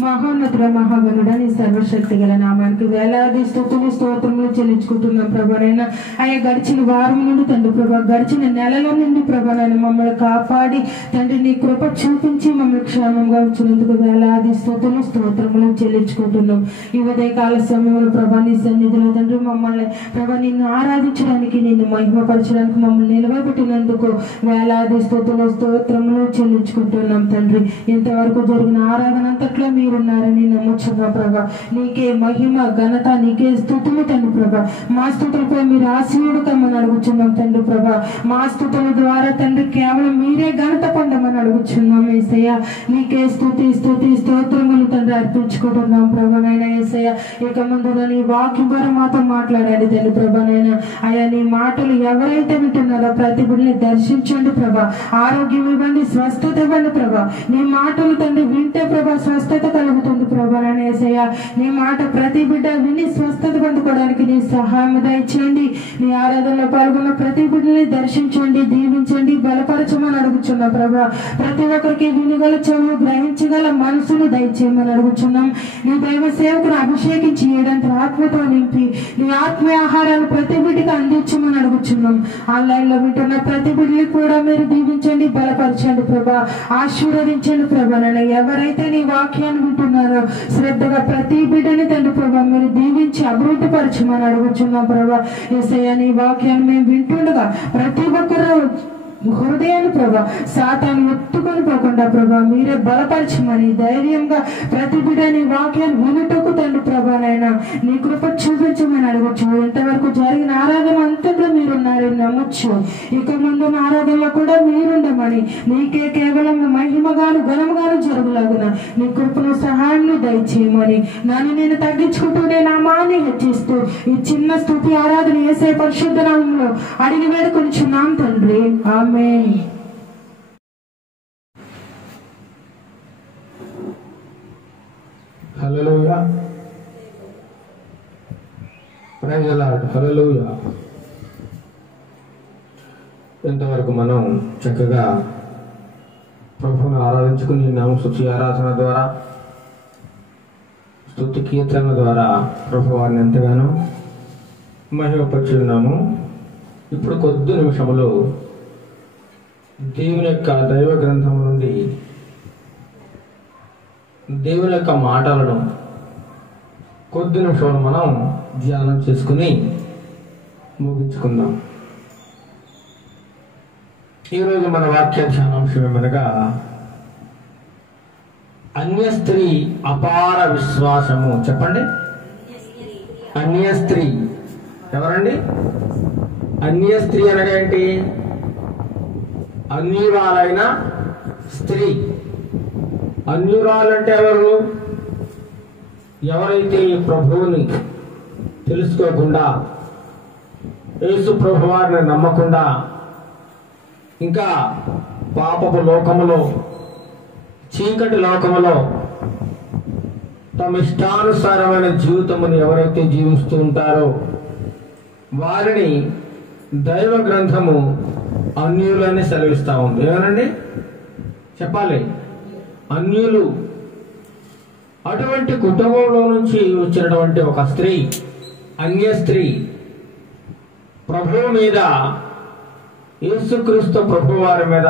మహోన్నతుడ మహాగణుడ నీ సర్వశక్తి గల నామానికి వేలాది స్తుతులు స్తోత్రములు చెల్లించుకుంటున్నాం ప్రభానైనా. అయ్యా గడిచిన వారం నుండి తండ్రి ప్రభా, గడిచిన నెలలో నుండి ప్రభానైనా మమ్మల్ని కాపాడి తండ్రి నీ కృప చూపించి మమ్మల్ని క్షేమంగా వచ్చినందుకు వేలాది స్తుతులు స్తోత్రములు చెల్లించుకుంటున్నాం. ఈ ఉదయకాల సమయంలో ప్రభా నీ సన్నిధిలో తండ్రి మమ్మల్ని ప్రభా నిన్ను ఆరాధించడానికి, నిన్ను మహిమపరచడానికి మమ్మల్ని నిలవబెట్టినందుకు వేలాది స్తుతులు స్తోత్రములు చెల్లించుకుంటున్నాం తండ్రి. ఇంతవరకు జరిగిన ఆరాధన అంతట్లో మీరున్నారని నమ్ముచున్నా ప్రభా. నీకే మహిమ ఘనత, నీకే స్తుతులు తండ్రి ప్రభా. మా స్తుతులపై మీరు ఆశీర్వాడు కమ్మని అడుగుచున్నాం తండ్రి ప్రభా. మా స్తుతుల ద్వారా తండ్రి కేవలం మీరే ఘనత పొందమని అడుగుచున్నాం యేసయ్య. నీకే స్తుతి స్తుతి స్తోత్రములు తండ్రి అర్పించుకుంటున్నాం ప్రభానైనా యేసయ్య. ఇక ముందు నీ వాక్యం ద్వారా మాతో మాట్లాడాలి తండ్రి ప్రభానైనా. అయ్యా నీ మాటలు ఎవరైతే వింటున్నారో ప్రతి బిడ్డని దర్శించండి ప్రభా. ఆరోగ్యం ఇవ్వండి, స్వస్థత ఇవ్వండి ప్రభా. నీ మాటలు తండ్రి వింటే ప్రభా స్వస్థత కలుగుతుంది ప్రభానైనా యేసయ్య. నీ మాట ప్రతి బిడ్డ విని స్వస్థత పొందుకోవడానికి నీ సహాయం దయచేయండి. నీ ఆరాధనలో పాల్గొన్న ప్రతి బిడ్డని దర్శించండి, దీవించండి, బలపరచమని అడుగుచున్నా ప్రభా. ప్రతి ఒక్కరికి వినగల చెవులు, గ్రహించగల మనసును దయచేయమని అడుగుచున్నాం. నీ దైవ సేవకును అభిషేకించి ఏడంత ఆత్మతో నింపి నీ ఆత్మీయ ఆహారాలు ప్రతి బిడ్డకి అందించమని అడుగుచున్నాం. ఆన్లైన్ లో వింటున్న ప్రతి బిడ్డని కూడా మీరు దీవించండి, బలపరచండి ప్రభా, ఆశీర్వదించండి ప్రభానైనా. ఎవరైతే నీ వాక్యాన్ని వింటున్నారో శ్రద్ధగా ప్రతి బిడ్డని తండ్రి ప్రభా మీరు దీవించి అభివృద్ధి పరచమని అడుగుచున్నాం ప్రభా. యేసయ్య నీ వాక్యాన్ని మేము వింటుండగా ప్రతి ఒక్కరూ హృదయాన్ని ప్రభా సాతాను ఎత్తుకొని పోకుండా ప్రభా మీరే బలపరచమని ధైర్యంగా ప్రతి బిడ్డని వాక్యాన్ని వినుటకు తండ్రి ప్రభానైనా నీ కృప చూపించమని అడగచ్చు. ఇంతవరకు జరిగిన ఆరాధన అంతట్లో మీరున్నారని నమ్మచ్చు. ఇక ముందు ఆరాధనలో కూడా మీరుండమని, నీకే కేవలం మహిమగాను ఘనముగాను జరుగులాగున నీ కృపను సహాయాన్ని దయచేయమని నన్ను నేను తగ్గించుకుంటూ నీ నామాన్ని హెచ్చిస్తూ ఈ చిన్న స్తుతి ఆరాధన యేసయ్య పరిశుద్ధ నామములో అడిగి వేడుకొనుచున్నాం తండ్రి. ఆమేన్. హల్లెలూయా, ప్రైజ్ ది లార్డ్, హల్లెలూయా. ఇంతవరకు మనం చక్కగా ప్రభువును ఆరాధించుకుని నామస్తుతి ఆరాధన ద్వారా, స్తుతి కీర్తన ద్వారా ప్రభు వారిని ఎంతగానో మహిమపరుచున్నాము. ఇప్పుడు కొద్ది నిమిషములు దేవుని యొక్క దైవ గ్రంథం నుండి దేవుని యొక్క మాటలను కొద్ది నిమిషాలు మనం ధ్యానం చేసుకుని ముగించుకుందాం. ఈరోజు మన వాక్య ధ్యానాంశం ఏమనగా అన్య స్త్రీ అపార విశ్వాసము. చెప్పండి, అన్య స్త్రీ ఎవరండి? అన్య స్త్రీ అనగా ఏంటి? అన్యురాలైన స్త్రీ. అన్యురాలంటే ఎవరు? ఎవరైతే ప్రభువుని తెలుసుకోకుండా, యేసు ప్రభు వారిని నమ్మకుండా, ఇంకా పాపపు లోకములో, చీకటి లోకములో తమ ఇష్టానుసారమైన జీవితమును ఎవరైతే జీవిస్తూ ఉంటారో వారిని దైవ గ్రంథము అన్యులని సెలవిస్తా ఉంది. ఏమనండి చెప్పాలి? అన్యులు. అటువంటి కుటుంబంలో నుంచి వచ్చినటువంటి ఒక స్త్రీ, అన్య స్త్రీ ప్రభువు మీద, యేసుక్రీస్తు ప్రభు వారి మీద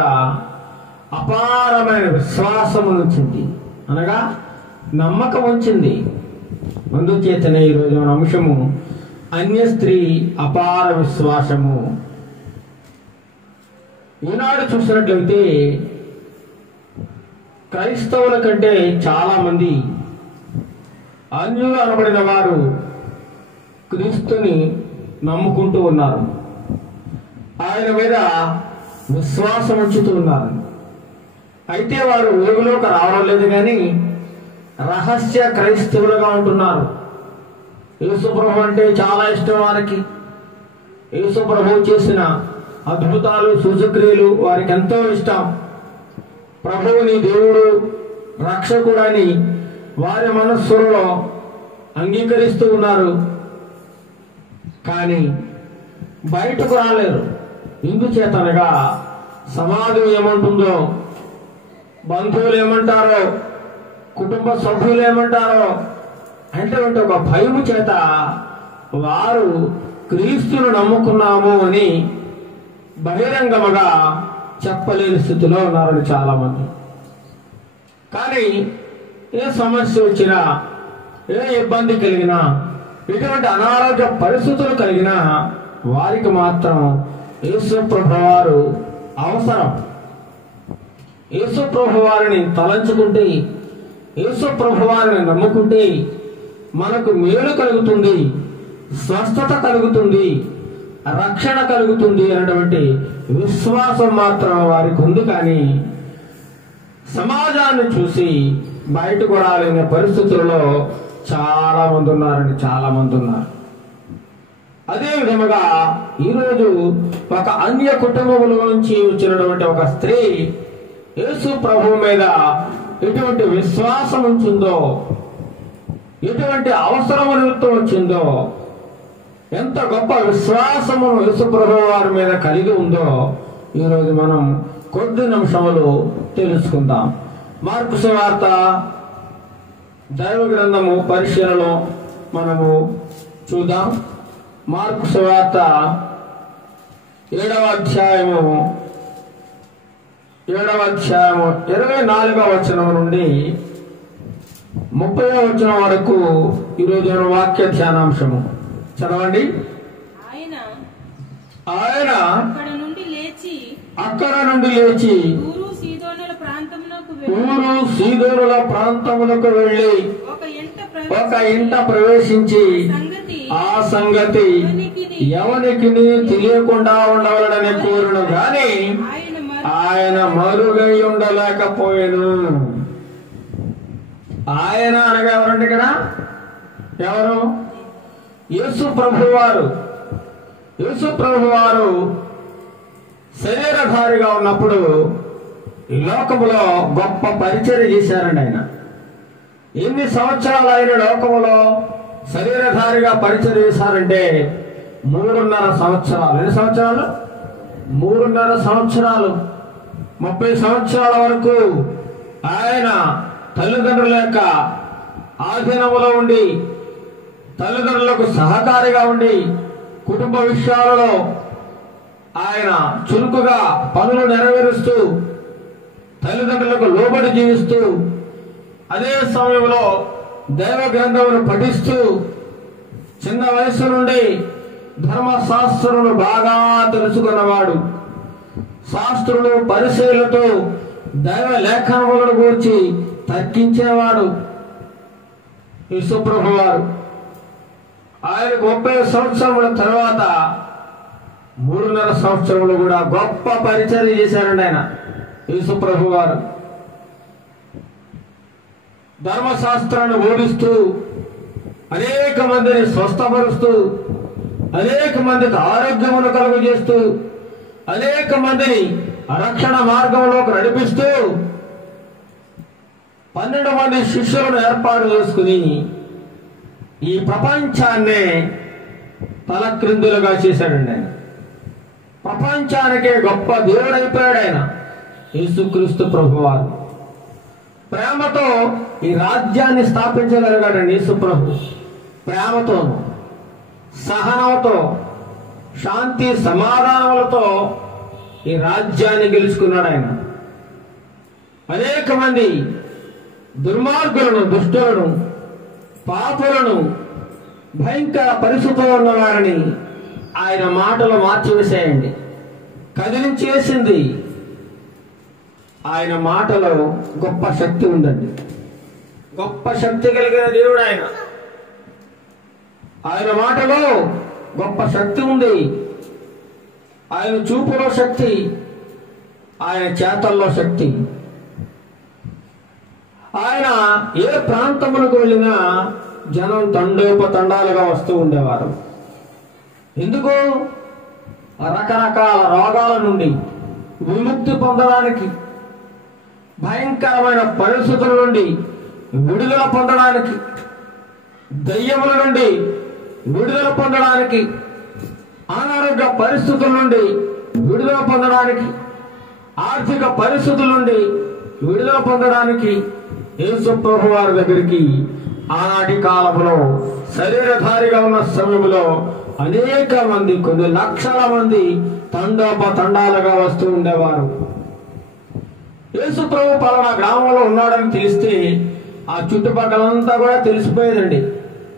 అపారమైన విశ్వాసం ఉంచింది, అనగా నమ్మకం ఉంచింది. అందుచేతనే ఈరోజు మన అంశము అన్య స్త్రీ అపార విశ్వాసము. ఈనాడు చూసినట్లయితే క్రైస్తవుల కంటే చాలా మంది అన్యులు అనబడిన వారు క్రీస్తుని నమ్ముకుంటూ ఉన్నారు, ఆయన మీద విశ్వాసం ఉంచుతూ ఉన్నారు. అయితే వారు వెలుగులోకి రావడం లేదు, కానీ రహస్య క్రైస్తవులుగా ఉంటున్నారు. యేసు ప్రభు అంటే చాలా ఇష్టం వారికి. యేసు ప్రభు చేసిన అద్భుతాలు, సూచక్రియలు వారికి ఎంతో ఇష్టం. ప్రభువుని దేవుడు, రక్షకుడు అని వారి మనస్సులో అంగీకరిస్తూ ఉన్నారు, కానీ బయటకు రాలేరు. ఎందుచేతనగా సమాజం ఏమంటుందో, బంధువులు ఏమంటారో, కుటుంబ సభ్యులు ఏమంటారో అంటే ఒక భయము చేత వారు క్రీస్తును నమ్ముకున్నాము అని బహిరంగముగా చెప్పలేని స్థితిలో ఉన్నారు చాలా మంది. కానీ ఏ సమస్య వచ్చినా, ఏ ఇబ్బంది కలిగినా, ఎటువంటి అనారోగ్య పరిస్థితులు కలిగినా వారికి మాత్రం యేసు ప్రభువారు అవసరం. యేసు ప్రభువారిని తలంచుకుంటే, యేసు ప్రభువారిని నమ్ముకుంటే మనకు మేలు కలుగుతుంది, స్వస్థత కలుగుతుంది, రక్షణ కలుగుతుంది అనేటువంటి విశ్వాసం మాత్రం వారికి ఉంది. కానీ సమాజాన్ని చూసి బయటకు రాలేని పరిస్థితుల్లో చాలా మంది ఉన్నారండి, చాలా మంది ఉన్నారు. అదే విధముగా ఈరోజు ఒక అన్య కుటుంబముల నుంచి వచ్చినటువంటి ఒక స్త్రీ యేసు ప్రభువు మీద ఎటువంటి విశ్వాసం ఉంచిందో, ఎటువంటి అవసరము నిమిత్తం వచ్చిందో, ఎంత గొప్ప విశ్వాసము యేసు ప్రభువు వారి మీద కలిగి ఉందో ఈరోజు మనం కొద్ది నిమిషములు తెలుసుకుందాం. మార్కు సువార్త దైవ గ్రంథము పరిశీలనలో మనము చూద్దాం. మార్కు సువార్త 7వ అధ్యాయము 24వ వచనం నుండి 30వ వచనం వరకు ఈరోజు వాక్య ధ్యానాంశము చదవండి. ఆయన అక్కడ నుండి లేచి ఊరు సీదోనుల ప్రాంతములకు వెళ్ళి ఒక ఇంట ప్రవేశించి ఆ సంగతి ఎవరికి తెలియకుండా ఉండవలనని కోరును గాని ఆయన మరుగై ఉండలేకపోయాను. ఆయన అనగా ఎవరండి ఇక్కడ? ఎవరు? యేసు ప్రభువారు. యేసు ప్రభువారు శరీరధారిగా ఉన్నప్పుడు ఈ లోకములో గొప్ప పరిచర్య చేశారండి. ఆయన ఎన్ని సంవత్సరాలు ఆయన లోకములో శరీరధారిగా పరిచర్య చేశారంటే 3.5 సంవత్సరాలు. ఎన్ని సంవత్సరాలు? 3.5 సంవత్సరాలు. 30 సంవత్సరాల వరకు ఆయన తల్లిదండ్రుల యొక్క ఆధీనములో ఉండి, తల్లిదండ్రులకు సహకారిగా ఉండి, కుటుంబ విషయాలలో ఆయన చురుకుగా పనులు నెరవేరుస్తూ, తల్లిదండ్రులకు లోబడి జీవిస్తూ, అదే సమయంలో దైవ గ్రంథమును పఠిస్తూ, చిన్న వయసు నుండి ధర్మశాస్త్రమును బాగా తెలుసుకున్నవాడు. శాస్త్రులు పరిశీలతో దైవ లేఖనములను గూర్చి తర్కించేవాడు యేసు ప్రభువారు. ఆయన 30 సంవత్సరముల తర్వాత 3.5 సంవత్సరములు కూడా గొప్ప పరిచర్య చేశారండి ఆయన యేసు ప్రభువారు. ధర్మశాస్త్రాన్ని బోధిస్తూ, అనేక మందిని స్వస్థపరుస్తూ, అనేక మందికి ఆరోగ్యమును కలుగజేస్తూ, అనేక మందిని రక్షణ మార్గంలోకి నడిపిస్తూ 12 మంది శిష్యులను ఏర్పాటు చేసుకుని ఈ ప్రపంచాన్నే తలక్రిందులుగా చేశాడండి ఆయన. ప్రపంచానికే గొప్ప దేవుడైపోయాడు ఆయన యేసుక్రీస్తు ప్రభువారు. ప్రేమతో ఈ రాజ్యాన్ని స్థాపించగలిగాడండి యేసు ప్రభు. ప్రేమతో, సహనంతో, శాంతి సమాధానములతో ఈ రాజ్యాన్ని గెలుచుకున్నాడు ఆయన. అనేక మంది దుర్మార్గులను, దుష్టులను, పాపులను, భయంకర పరిస్థితుల్లో ఉన్న వారిని ఆయన మాటలు మార్చివేసేయండి, కదిలించి వేసింది. ఆయన మాటలో గొప్ప శక్తి ఉందండి. గొప్ప శక్తి కలిగిన దేవుడు ఆయన. ఆయన మాటలో గొప్ప శక్తి ఉంది. ఆయన చూపులో శక్తి, ఆయన చేతల్లో శక్తి. ఆయన ఏ ప్రాంతములకు వెళ్ళినా జనం తండోపతండాలుగా వస్తూ ఉండేవారు. ఎందుకు? రకరకాల రోగాల నుండి విముక్తి పొందడానికి, భయంకరమైన పరిస్థితుల నుండి విడుదల పొందడానికి, దయ్యముల నుండి విడుదల పొందడానికి, అనారోగ్య పరిస్థితుల నుండి విడుదల పొందడానికి, ఆర్థిక పరిస్థితుల నుండి విడుదల పొందడానికి, యేసు ప్రభు వారి దగ్గరికి ఆనాటి కాలంలో శరీరధారిగా ఉన్న సమయంలో అనేక మంది, కొన్ని లక్షల మంది తండాలుగా వస్తూ ఉండేవారు. యేసు ప్రభు పలానా గ్రామంలో ఉన్నాడని తెలిస్తే ఆ చుట్టుపక్కలంతా కూడా తెలిసిపోయేదండి.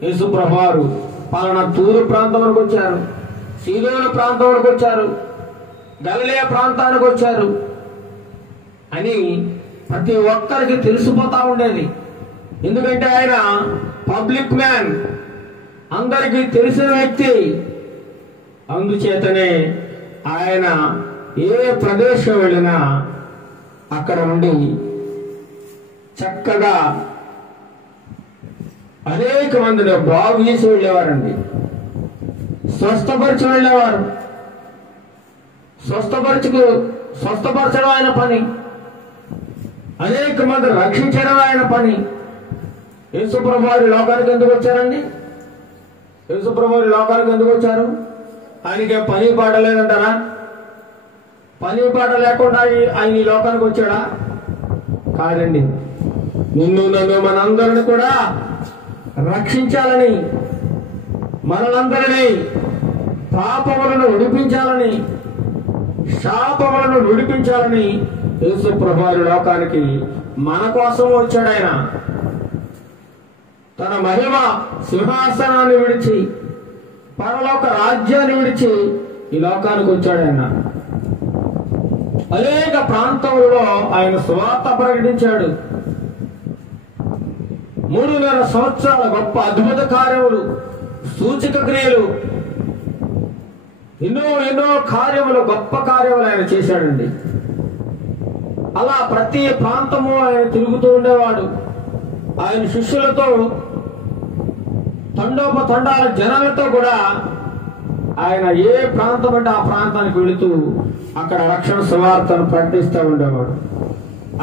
యేసు ప్రభు వారు పలానా తూరు ప్రాంతానికి వచ్చారు, సీదోను ప్రాంతానికి వచ్చారు, గలిలయ ప్రాంతానికి వచ్చారు అని ప్రతి ఒక్కరికి తెలిసిపోతా ఉండేది. ఎందుకంటే ఆయన పబ్లిక్ మ్యాన్, అందరికీ తెలిసిన వ్యక్తి. అందుచేతనే ఆయన ఏ ప్రదేశం వెళ్ళినా అక్కడ నుండి చక్కగా అనేక మందిని బాగు చేసి వెళ్ళేవారండి. స్వస్థపరిచి వెళ్ళేవారు. స్వస్థపరచడం ఆయన పని, అనేక మంది రక్షించడం ఆయన పని. యేసుప్రభు వారి లోకానికి ఎందుకు వచ్చారండి? యేసుప్రభు వారి లోకానికి ఎందుకు వచ్చారు? ఆయనకి పని పాట లేదంటారా? పని పాట లేకుండా ఆయన ఈ లోకానికి వచ్చాడా? కాదండి. నిన్ను నన్ను మనందరిని కూడా రక్షించాలని, మనలందరినీ పాపములను విడిపించాలని, శాపములను విడిపించాలని యేసు ప్రభువారి లోకానికి మన కోసం వచ్చాడు. ఆయన తన మహిమ సింహాసనాన్ని విడిచి, పరలోక రాజ్యాన్ని విడిచి ఈ లోకానికి వచ్చాడు. ఆయన అనేక ప్రాంతములలో ఆయన సువార్త ప్రకటించాడు. 3.5 సంవత్సరాల గొప్ప అద్భుత కార్యములు, సూచక క్రియలు, ఎన్నో కార్యములు, గొప్ప కార్యములు ఆయన చేశాడండి. అలా ప్రతి ప్రాంతము ఆయన తిరుగుతూ ఉండేవాడు. ఆయన శిష్యులతో, తండాల జనాలతో కూడా ఆయన ఏ ప్రాంతం అంటే ఆ ప్రాంతానికి వెళుతూ అక్కడ రక్షణ సువార్తను ప్రకటిస్తూ ఉండేవాడు.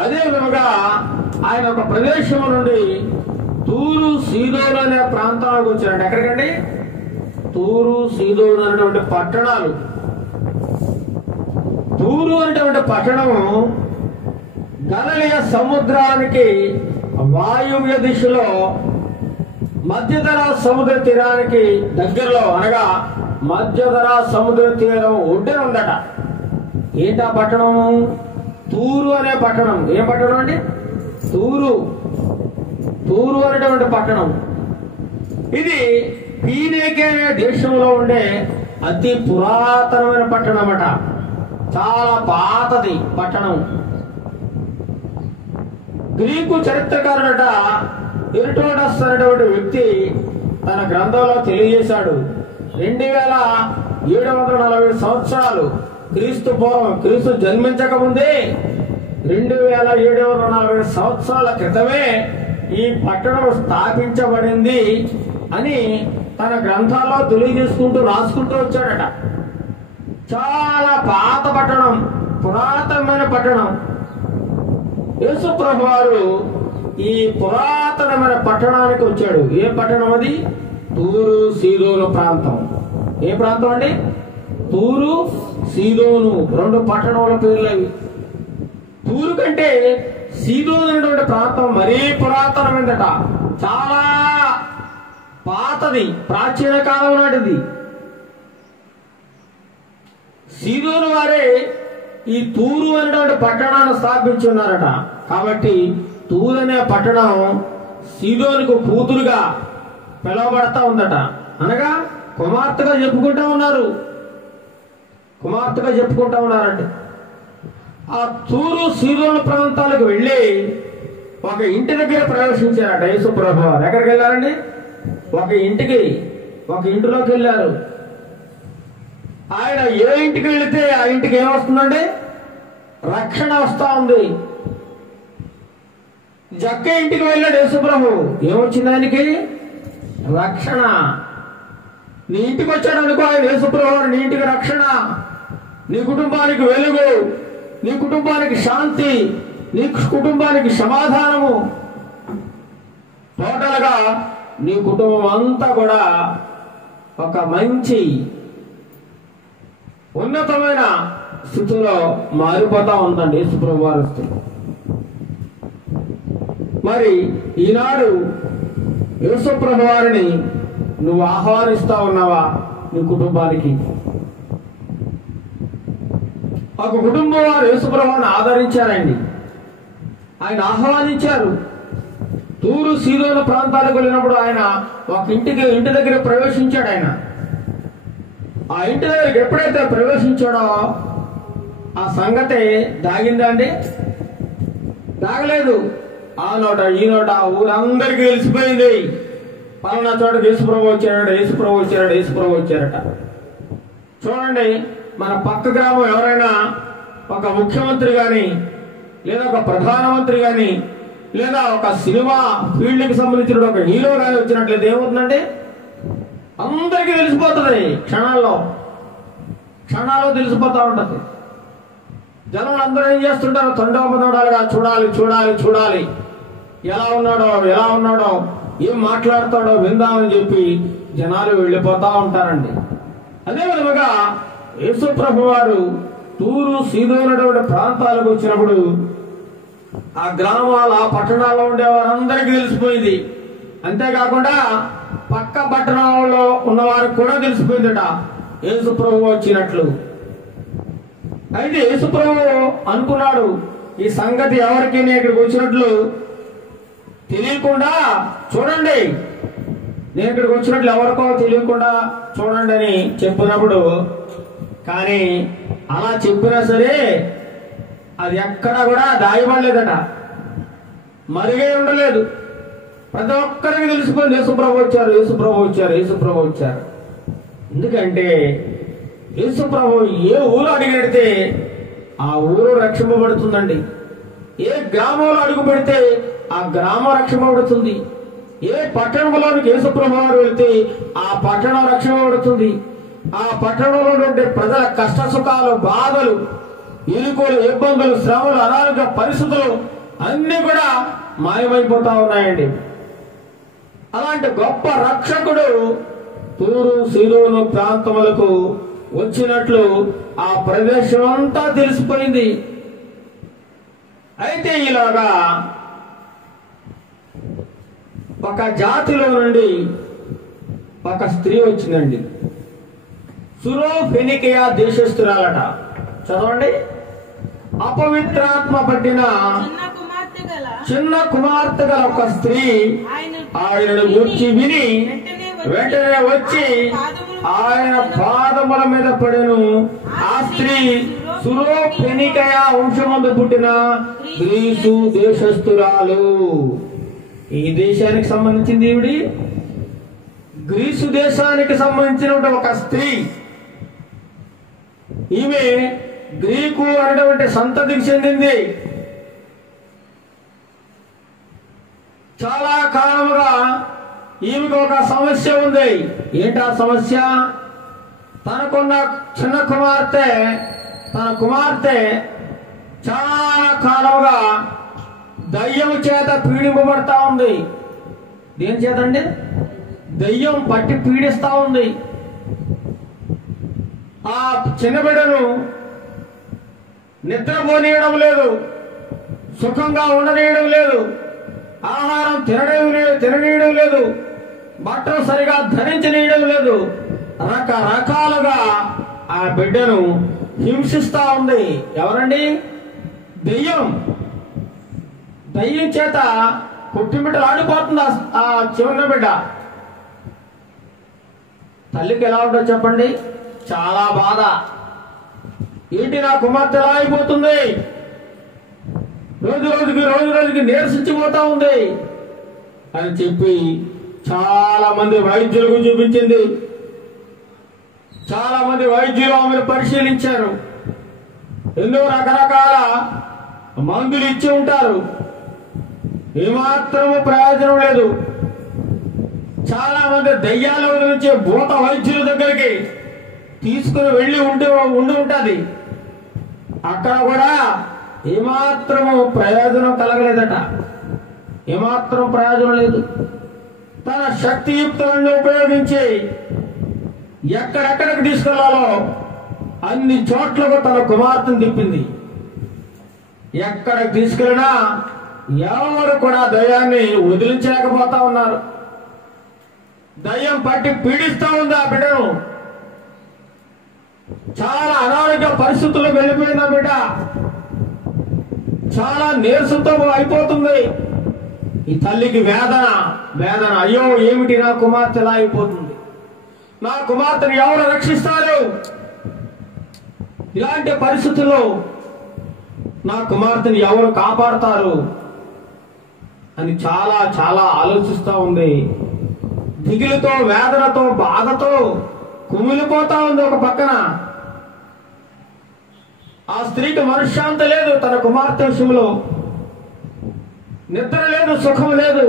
అదే విధంగా ఆయన ఒక ప్రదేశం నుండి తూరు సీదోను అనే ప్రాంతాలకు వచ్చారండి. ఎక్కడికండి? తూరు సీదోను అనేటువంటి పట్టణాలు. తూరు అనేటువంటి పట్టణము గలిలయ సముద్రానికి వాయువ్య దిశలో మధ్యధరా సముద్ర తీరానికి దగ్గరలో, అనగా మధ్యధరా సముద్ర తీరం ఒడ్డున ఉందట. ఏంటా పట్టణము? తూరు అనే పట్టణం. ఏ పట్టణం అండి? తూరు అనేటువంటి పట్టణం. ఇది ఫీనికే అనే దేశంలో ఉండే అతి పురాతనమైన పట్టణం అట. చాలా పాతది పట్టణం. గ్రీకు చరిత్రకారుడట హెరోడోటస్ అనేటువంటి వ్యక్తి తన గ్రంథంలో తెలియజేశాడు. 2740 సంవత్సరాలు క్రీస్తు పూర్వం, క్రీస్తు జన్మించక ముందే 2740 సంవత్సరాల క్రితమే ఈ పట్టణం స్థాపించబడింది అని తన గ్రంథాల్లో తెలియజేసుకుంటూ రాసుకుంటూ వచ్చాడట. చాలా పాత పట్టణం, పురాతనమైన పట్టణం. యేసు ప్రభు వారు ఈ పురాతనమైన పట్టణానికి వచ్చాడు. ఏ పట్టణం అది? తూరు సీదోను ప్రాంతం. ఏ ప్రాంతం అండి? తూరు సీదోను, 2 పట్టణముల పేర్లవి. తూరు కంటే సీదోను అనేటువంటి ప్రాంతం మరీ పురాతనమైందట. చాలా పాతది, ప్రాచీన కాలం నాటిది. సీదోను వారే ఈ తూరు అనేటువంటి పట్టణాన్ని స్థాపించి ఉన్నారట. కాబట్టి తూరు అనే పట్టణం సీదోనుకు కూతురుగా పిలువబడతా ఉందట. అనగా కుమార్తెగా చెప్పుకుంటా ఉన్నారండి. ఆ తూరు సీదోను ప్రాంతాలకు వెళ్ళి ఒక ఇంటి దగ్గర ప్రవేశించారట యేసు ప్రభు వారు. ఎక్కడికి వెళ్ళారండి? ఒక ఇంటిలోకి వెళ్ళారు. ఆయన ఏ ఇంటికి వెళితే ఆ ఇంటికి ఏమొస్తుందండి? రక్షణ వస్తా ఉంది. జక్క ఇంటికి వెళ్ళాడు యేసు ప్రభు. ఏమొచ్చింది ఆయనకి? రక్షణ. నీ ఇంటికి వచ్చాడు అనుకో ఆయన యేసు ప్రభు, నీ ఇంటికి రక్షణ, నీ కుటుంబానికి వెలుగు, నీ కుటుంబానికి శాంతి, నీ కుటుంబానికి సమాధానము. టోటల్ గా నీ కుటుంబం అంతా కూడా ఒక మంచి ఉన్నతమైన స్థితిలో మారిపోతా ఉందండి యేసు ప్రభు వారి స్థితి. మరి ఈనాడు యేసు ప్రభు వారిని నువ్వు ఆహ్వానిస్తా ఉన్నావా నీ కుటుంబానికి? ఒక కుటుంబం వారు యేసు ప్రభువుని ఆదరించారండి. ఆయన ఆహ్వానించారు. తూరు సీదోను ప్రాంతాలకు వెళ్ళినప్పుడు ఆయన ఒక ఇంటి దగ్గర ప్రవేశించాడు. ఆయన ఆ ఇంటి దగ్గరికి ఎప్పుడైతే ప్రవేశించాడో ఆ సంగతి దాగిందా అండి? దాగలేదు. ఆ నోట ఈ నోట ఊరందరికీ తెలిసిపోయింది. పలానా చోట యేసుప్రభు వచ్చారట, యేసుప్రభు వచ్చారట, యేసుప్రభు వచ్చారట. చూడండి, మన పక్క గ్రామం ఎవరైనా ఒక ముఖ్యమంత్రి కానీ, లేదా ఒక ప్రధానమంత్రి కానీ, లేదా ఒక సినిమా ఫీల్డ్కి సంబంధించిన ఒక హీరో కానీ వచ్చినట్లయితే ఏమవుతుందండి? అందరికీ తెలిసిపోతుంది. క్షణాల్లో తెలిసిపోతా ఉంటుంది. జనాలు అందరూ ఏం చేస్తుంటారు? తండోపతండాలుగా చూడాలి చూడాలి చూడాలి, ఎలా ఉన్నాడో ఏం మాట్లాడతాడో విందామని చెప్పి జనాలు వెళ్ళిపోతా ఉంటారండి. అదే విధముగా యేసు ప్రభు వారు తూరు సీదోనటువంటి ప్రాంతాలకు వచ్చినప్పుడు ఆ గ్రామాల ఆ పట్టణాల్లో ఉండే వారందరికీ తెలిసిపోయింది. అంతేకాకుండా పక్క పట్టణాలలో ఉన్న వారికి కూడా తెలిసిపోయిందట యేసు ప్రభు వచ్చినట్లు. అయితే యేసు ప్రభు అనుకున్నాడు, ఈ సంగతి ఎవరికి నేను ఇక్కడికి వచ్చినట్లు తెలియకుండా చూడండి, నేను ఇక్కడికి వచ్చినట్లు ఎవరికో తెలియకుండా చూడండి అని చెప్పినప్పుడు, కానీ అలా చెప్పినా సరే అది ఎక్కడా కూడా దాయబడలేదట, మరిగే ఉండలేదు. ప్రతి ఒక్కరికి తెలిసిపోయింది యేసుప్రభు వచ్చారు, యేసుప్రభు వచ్చారు, యేసుప్రభు వచ్చారు. ఎందుకంటే యేసుప్రభు ఏ ఊరు అడిగెడితే ఆ ఊరు రక్షింపబడుతుందండి. ఏ గ్రామంలో అడుగు పెడితే ఆ గ్రామం రక్షింపబడుతుంది. ఏ పట్టణంలోనికి యేసుప్రభు వారు వెళ్తే ఆ పట్టణం రక్షింపబడుతుంది. ఆ పట్టణంలో ఉండే ప్రజల కష్ట సుఖాలు, బాధలు, ఇరుకులు, ఇబ్బందులు, శ్రమలు, అనారోగ్య పరిస్థితులు అన్ని కూడా మాయమైపోతా ఉన్నాయండి. అలాంటి గొప్ప రక్షకుడు తూరు సీదోను ప్రాంతములకు వచ్చినట్లు ఆ ప్రదేశం అంతా తెలిసిపోయింది. అయితే ఇలాగా ఒక జాతిలో నుండి ఒక స్త్రీ వచ్చిందండి. సురోఫెనికియా దేశస్తురాలట. చదవండి. అపవిత్రాత్మ పట్టిన చిన్న కుమార్తె గల ఒక స్త్రీ ఆయనను గూర్చి విని వెంటనే వచ్చి ఆయన పాదముల మీద పడెను. ఆ స్త్రీ సురోఫెనికియా వంశమందు పుట్టిన గ్రీసు దేశస్తురాలు. ఈ దేశానికి సంబంధించింది ఈవిడి. గ్రీసు దేశానికి సంబంధించిన ఒక స్త్రీ. ఈమె గ్రీకు అనేటువంటి సంతతికి చెందింది. చాలా కాలముగా ఈమెకు ఒక సమస్య ఉంది. ఏంటా సమస్య? తనకున్న చిన్న కుమార్తె, తన కుమార్తె చాలా కాలముగా దయ్యం చేత పీడింపబడతా ఉంది. దేని చేతండి? దయ్యం పట్టి పీడిస్తా ఉంది. ఆ చిన్న బిడ్డను నిద్రపోనీయడం లేదు, సుఖంగా ఉండనీయడం లేదు, ఆహారం తిననీయడం లేదు, బట్టలు సరిగా ధరించనీయడం లేదు. రకరకాలుగా ఆ బిడ్డను హింసిస్తా ఉంది. ఎవరండి? దయ్యం. దయ్యం చేత పుట్టిబిడ్డలు ఆడిపోతుంది ఆ చిన్న బిడ్డ. తల్లికి ఎలా ఉంటుందో చెప్పండి? చాలా బాధ. ఏంటి నా కుమార్తె ఎలా అయిపోతుంది, రోజు రోజుకి నీరసించిపోతా ఉంది అని చెప్పి చాలా మంది వైద్యులకు చూపించింది. చాలా మంది వైద్యులు ఆమెను పరిశీలించారు. ఎన్నో రకరకాల మందులు ఇచ్చి ఉంటారు. ఏమాత్రము ప్రయోజనం లేదు. చాలా మంది దయ్యాల వదిలించే భూత వైద్యుల దగ్గరికి తీసుకుని వెళ్ళి ఉండి ఉంటది. అక్కడ కూడా ఏమాత్రము ప్రయోజనం కలగలేదట. ఏమాత్రం ప్రయోజనం లేదు. తన శక్తియుక్తులను ఉపయోగించి ఎక్కడెక్కడికి తీసుకెళ్లాలో అన్ని చోట్లకు తన కుమార్తెను తిప్పింది. ఎక్కడికి తీసుకెళ్ళినా ఎవరు కూడా దయ్యాన్ని వదిలించలేకపోతా ఉన్నారు. దయ్యం పట్టి పీడిస్తూ ఉంది ఆ బిడ్డను. చాలా అనారోగ్య పరిస్థితుల్లో వెళ్ళిపోయింది ఆ బిడ్డ. చాలా నీరసంతో అయిపోతుంది. ఈ తల్లికి వేదన వేదన. అయ్యో ఏమిటి నా కుమార్తె ఎలా అయిపోతుంది, నా కుమార్తెను ఎవరు రక్షిస్తారు, ఇలాంటి పరిస్థితుల్లో నా కుమార్తెని ఎవరు కాపాడతారు అని చాలా చాలా ఆలోచిస్తూ ఉంది. దిగులుతో వేదనతో బాధతో కుమిలిపోతా ఉంది. ఒక పక్కన ఆ స్త్రీకి మనశ్శాంతి లేదు. తన కుమార్తె విషయంలో నిద్ర లేదు, సుఖం లేదు.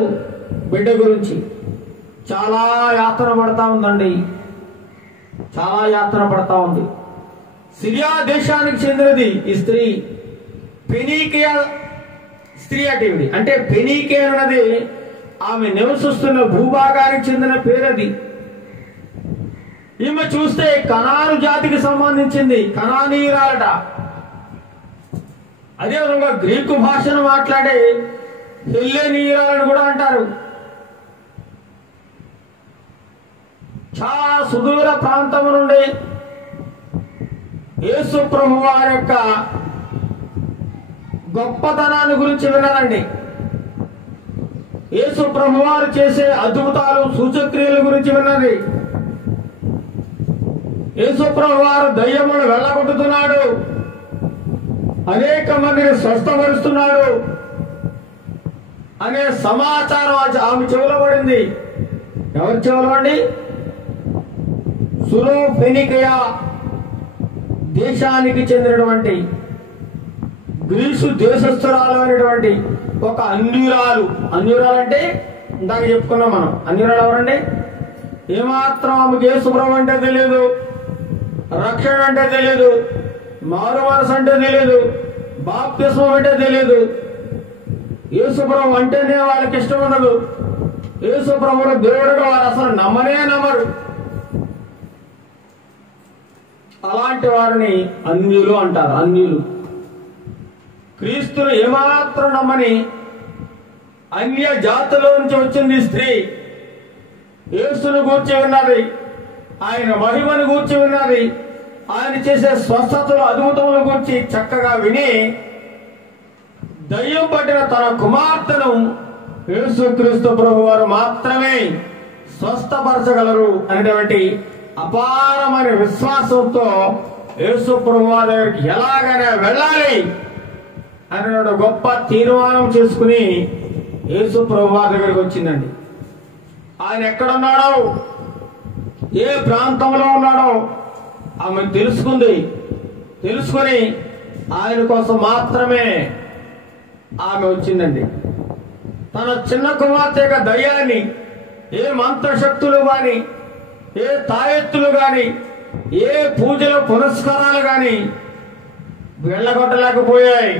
బిడ్డ గురించి చాలా యాత్ర పడతా ఉందండి. చాలా యాత్ర పడతా ఉంది. సిరియా దేశానికి చెందినది ఈ స్త్రీ. ఫెనీకియా స్త్రీ అటివిడి అంటే ఫెనీకియా అన్నది ఆమె నివసిస్తున్న భూభాగానికి చెందిన పేరది. ఈమె చూస్తే కనాను జాతికి సంబంధించింది, కనానీయురాలట. అదేవిధంగా గ్రీకు భాషను మాట్లాడే హెల్లెనీయురాలని కూడా అంటారు. చాలా సుదూర ప్రాంతం నుండి యేసు ప్రభువు వారి యొక్క గొప్పతనాన్ని గురించి విన్నారండి. యేసు ప్రభువు వారు చేసే అద్భుతాలు సూచక్రియల గురించి విన్నది. యేసు ప్రభువు వారు దయ్యములను వెళ్ళగొట్టుతున్నాడు, అనేక మందిని స్వస్థపరుస్తున్నాడు అనే సమాచారం ఆమె చెవులో పడింది. ఎవరి చెవులో అండి? సురోఫెనికియా దేశానికి చెందినటువంటి గ్రీసు దేశస్థురాలు అనేటువంటి ఒక అన్యురాలు. అన్యురాలు అంటే ఇందాక చెప్పుకున్నాం మనం. అన్యురాలు ఎవరండి? ఏమాత్రం ఆమెకు యేసుప్రభు అంటే తెలియదు, రక్షణ అంటే తెలియదు, మారు మనసు అంటే తెలియదు, బాప్తిస్మం అంటే తెలియదు. యేసుప్రభు అంటేనే వాళ్ళకి ఇష్టం ఉండదు. యేసుప్రభుడు దేవుడుగా వారు అసలు నమ్మనే నమ్మరు. అలాంటి వారిని అన్యులు అంటారు. అన్యులు క్రీస్తును ఏమాత్రం నమ్మని అన్య జాతుల నుంచి వచ్చింది స్త్రీ. యేసును గూర్చి విన్నది, ఆయన మహిమను గూర్చి విన్నది, ఆయన చేసే స్వస్థతలు అద్భుతముల గురించి చక్కగా విని దయ్యం పట్టిన తన కుమార్తెను యేసుక్రీస్తు ప్రభు వారు మాత్రమే స్వస్థపరచగలరు అనేటువంటి అపారమైన విశ్వాసంతో యేసు ప్రభు వారి దగ్గరికి ఎలాగైనా వెళ్ళాలి అనే గొప్ప తీర్మానం చేసుకుని యేసు ప్రభు వారి దగ్గరికి వచ్చిందండి. ఆయన ఎక్కడున్నాడో, ఏ ప్రాంతంలో ఉన్నాడో ఆమె తెలుసుకుంది. తెలుసుకొని ఆయన కోసం మాత్రమే ఆమె వచ్చిందండి. తన చిన్న కుమార్తె యొక్క దయ్యాన్ని ఏ మంత్రశక్తులు గాని, ఏ తాయెత్తులు గాని, ఏ పూజలు పురస్కారాలు గాని వెళ్ళగొట్టలేకపోయాయి.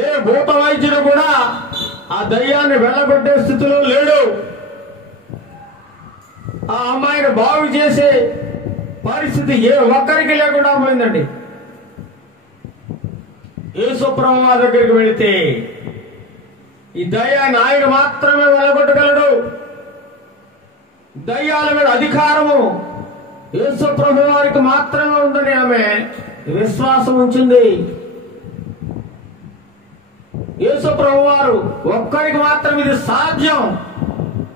ఏ భూత వైద్యుడు కూడా ఆ దయ్యాన్ని వెళ్ళగొట్టే స్థితిలో లేడు. ఆ అమ్మాయిని బాగు చేసే పరిస్థితి ఏ ఒక్కరికి లేకుండా పోయిందండి. యేసు ప్రభువు దగ్గరికి వెళితే ఈ దయ్యాన్ని ఆయన మాత్రమే వెళ్ళగొట్టగలడు. దయ్యాల మీద అధికారము యేసు ప్రభువు వారికి మాత్రమే ఉందని ఆమె విశ్వాసం ఉంచింది. యేసు ప్రభువు వారు ఒక్కరికి మాత్రం ఇది సాధ్యం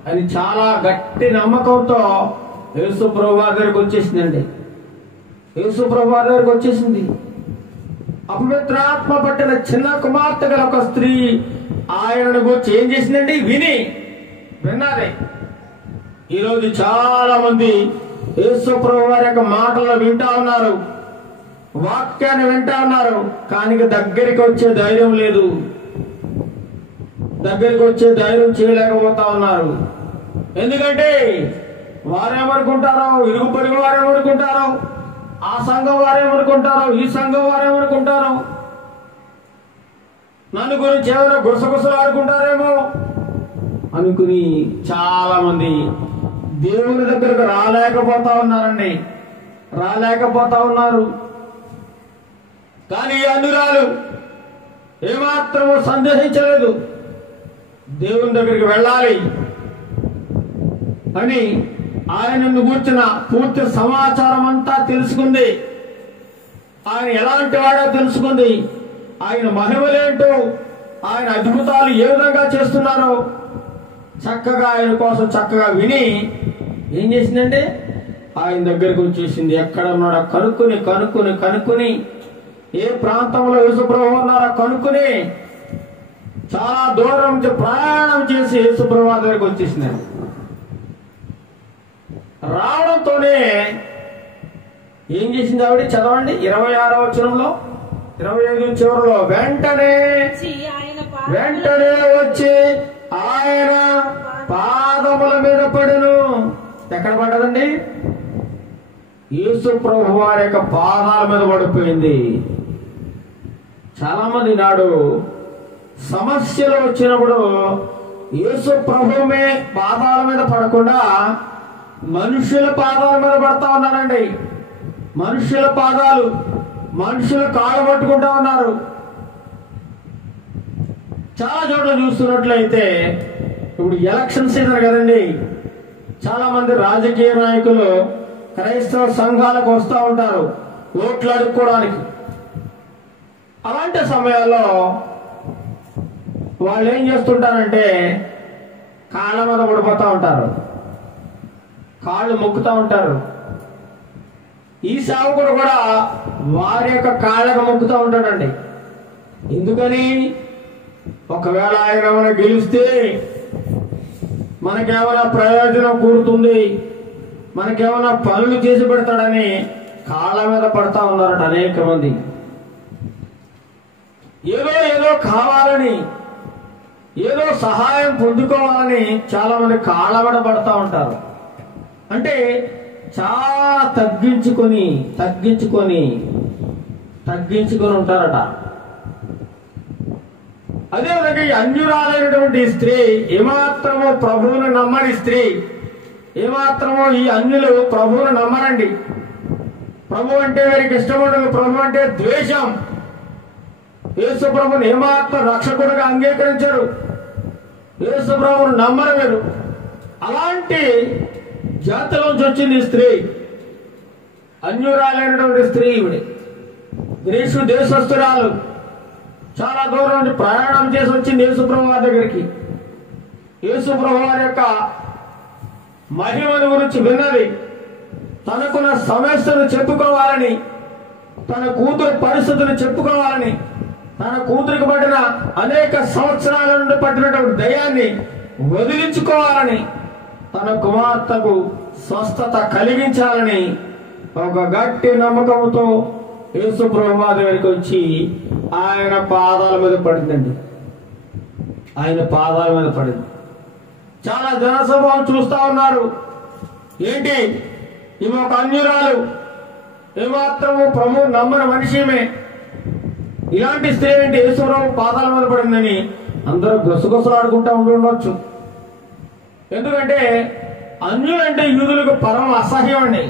అని చాలా గట్టి నమ్మకంతో యేసు ప్రభువు వారి దగ్గరికి వచ్చేసిందండి. యేసు ప్రభువు వారి దగ్గరికి వచ్చేసింది. అపవిత్రాత్మ పట్టిన చిన్న కుమార్తె గల ఒక స్త్రీ ఆయనను గురించి ఏం చేసిందండి? విన్నది. ఈరోజు చాలా మంది యేసు ప్రభు వారి యొక్క మాటలు వింటా ఉన్నారు, వాక్యాన్ని వింటా ఉన్నారు, కానీ దగ్గరికి వచ్చే ధైర్యం లేదు. దగ్గరికి వచ్చే ధైర్యం చేయలేకపోతా ఉన్నారు. ఎందుకంటే వారేమనుకుంటారో, ఇరుగు పొరుగు వారేమనుకుంటారో, ఆ సంఘం వారేమనుకుంటారో, ఈ సంఘం వారేమనుకుంటారో, నన్ను గురించి ఎవరో గుసగుసలు ఆడుకుంటారేమో అనుకుని చాలా మంది దేవుని దగ్గరకు రాలేకపోతా ఉన్నారండి. రాలేకపోతా ఉన్నారు. కానీ ఈ అన్యురాలు ఏమాత్రము సందేహించలేదు. దేవుని దగ్గరికి వెళ్ళాలి అని ఆయనను గూర్చిన పూర్తి సమాచారం అంతా తెలుసుకుంది. ఆయన ఎలాంటి వాడో తెలుసుకుంది. ఆయన మహిమలేంటో, ఆయన అద్భుతాలు ఏ విధంగా చేస్తున్నారో చక్కగా ఆయన కోసం చక్కగా విని ఏం చేసిందంటే ఆయన దగ్గరకు వచ్చేసింది. ఎక్కడ ఉన్నాడో కనుక్కుని కనుక్కుని కనుక్కుని ఏ ప్రాంతంలో యేసుప్రభువు ఉన్నారో కనుక్కుని చాలా దూరం నుంచి ప్రయాణం చేసి యేసుప్రభువు దగ్గరకు వచ్చేసింది. రావడంతోనే ఏం చేసింది ఆవిడ? చదవండి 26వ వచనంలో, 25 చివరిలో, వెంటనే వచ్చి ఆయన పాదముల మీద పడెను. ఎక్కడ పడ్డదండి? యేసు ప్రభు వారి యొక్క పాదాల మీద పడిపోయింది. చాలా మంది నాడు సమస్యలు వచ్చినప్పుడు యేసు ప్రభుమే పాదాల మీద పడకుండా మనుషుల పాదాల మీద పడతా ఉన్నారండి. మనుషుల పాదాలు, మనుషుల కాళ్ళు పట్టుకుంటా ఉన్నారు. చాలా చోట్ల చూస్తున్నట్లయితే ఇప్పుడు ఎలక్షన్ సీజన్ కదండి, చాలా మంది రాజకీయ నాయకులు క్రైస్తవ సంఘాలకు వస్తూ ఉంటారు ఓట్లు అడుక్కోవడానికి. అలాంటి సమయాల్లో వాళ్ళు ఏం చేస్తుంటారంటే కాళ్ళ మీద పడిపోతూ ఉంటారు, కాళ్ళు మొక్కుతూ ఉంటారు. ఈ సేవకుడు కూడా వారి యొక్క కాళ్ళకు మొక్కుతూ ఉంటాడండి. ఎందుకని? ఒకవేళ ఆయన ఏమైనా గెలిస్తే మనకేమైనా ప్రయోజనం కూరుతుంది, మనకేమైనా పనులు చేసి పెడతాడని కాళ్ళ మీద పడతా ఉన్నారట అనేక మంది. ఏదో కావాలని, ఏదో సహాయం పొందుకోవాలని చాలా మంది కాళ్ళ మీద పడతా ఉంటారు. అంటే చాలా తగ్గించుకొని ఉంటారట. అదేవిధంగా ఈ అన్యురాలైనటువంటి స్త్రీ, ఏమాత్రమో ప్రభువును నమ్మని స్త్రీ, ఏమాత్రమో ఈ అన్యులు ప్రభువును నమ్మరండి. ప్రభు అంటే వీరికి ఇష్టం ఉండదు, ప్రభు అంటే ద్వేషం. యేసు ప్రభుని ఏమాత్రం రక్షకుడుగా అంగీకరించరు, యేసు ప్రభువును నమ్మరు వీరు. అలాంటి జాతిలోంచి వచ్చింది ఈ స్త్రీ, అన్యురాలైనటువంటి స్త్రీ. ఈవిడ గ్రీసు దేశస్తురాలు, చాలా దూరం నుండి ప్రయాణం చేసి వచ్చింది యేసుప్రభు వారి దగ్గరికి. యేసుప్రభు వారి యొక్క మహిమను గురించి విన్నది. తనకున్న సమస్యను చెప్పుకోవాలని, తన కూతురు పరిస్థితులు చెప్పుకోవాలని, తన కూతురికి పట్టిన అనేక సంవత్సరాల నుండి పట్టినటువంటి దయాన్ని వదిలించుకోవాలని, తన కుమార్తెకు స్వస్థత కలిగించాలని ఒక గట్టి నమ్మకంతో యేసు ప్రభువు దగ్గరికి వచ్చి ఆయన పాదాల మీద పడిందండి. ఆయన పాదాల మీద పడింది. చాలా జనసమూహం చూస్తా ఉన్నారు. ఏంటి ఈమె ఒక అన్యురాలు, ఏమాత్రము ప్రభు నమ్మని మనిషిమే, ఇలాంటి స్త్రీ ఏంటి యేసు ప్రభు పాదాల మీద పడిందని అందరూ గుసగుసలాడుకుంటా ఉండొచ్చు. ఎందుకంటే అన్యులంటే యూదులకు పరమ అసహ్యం అండి.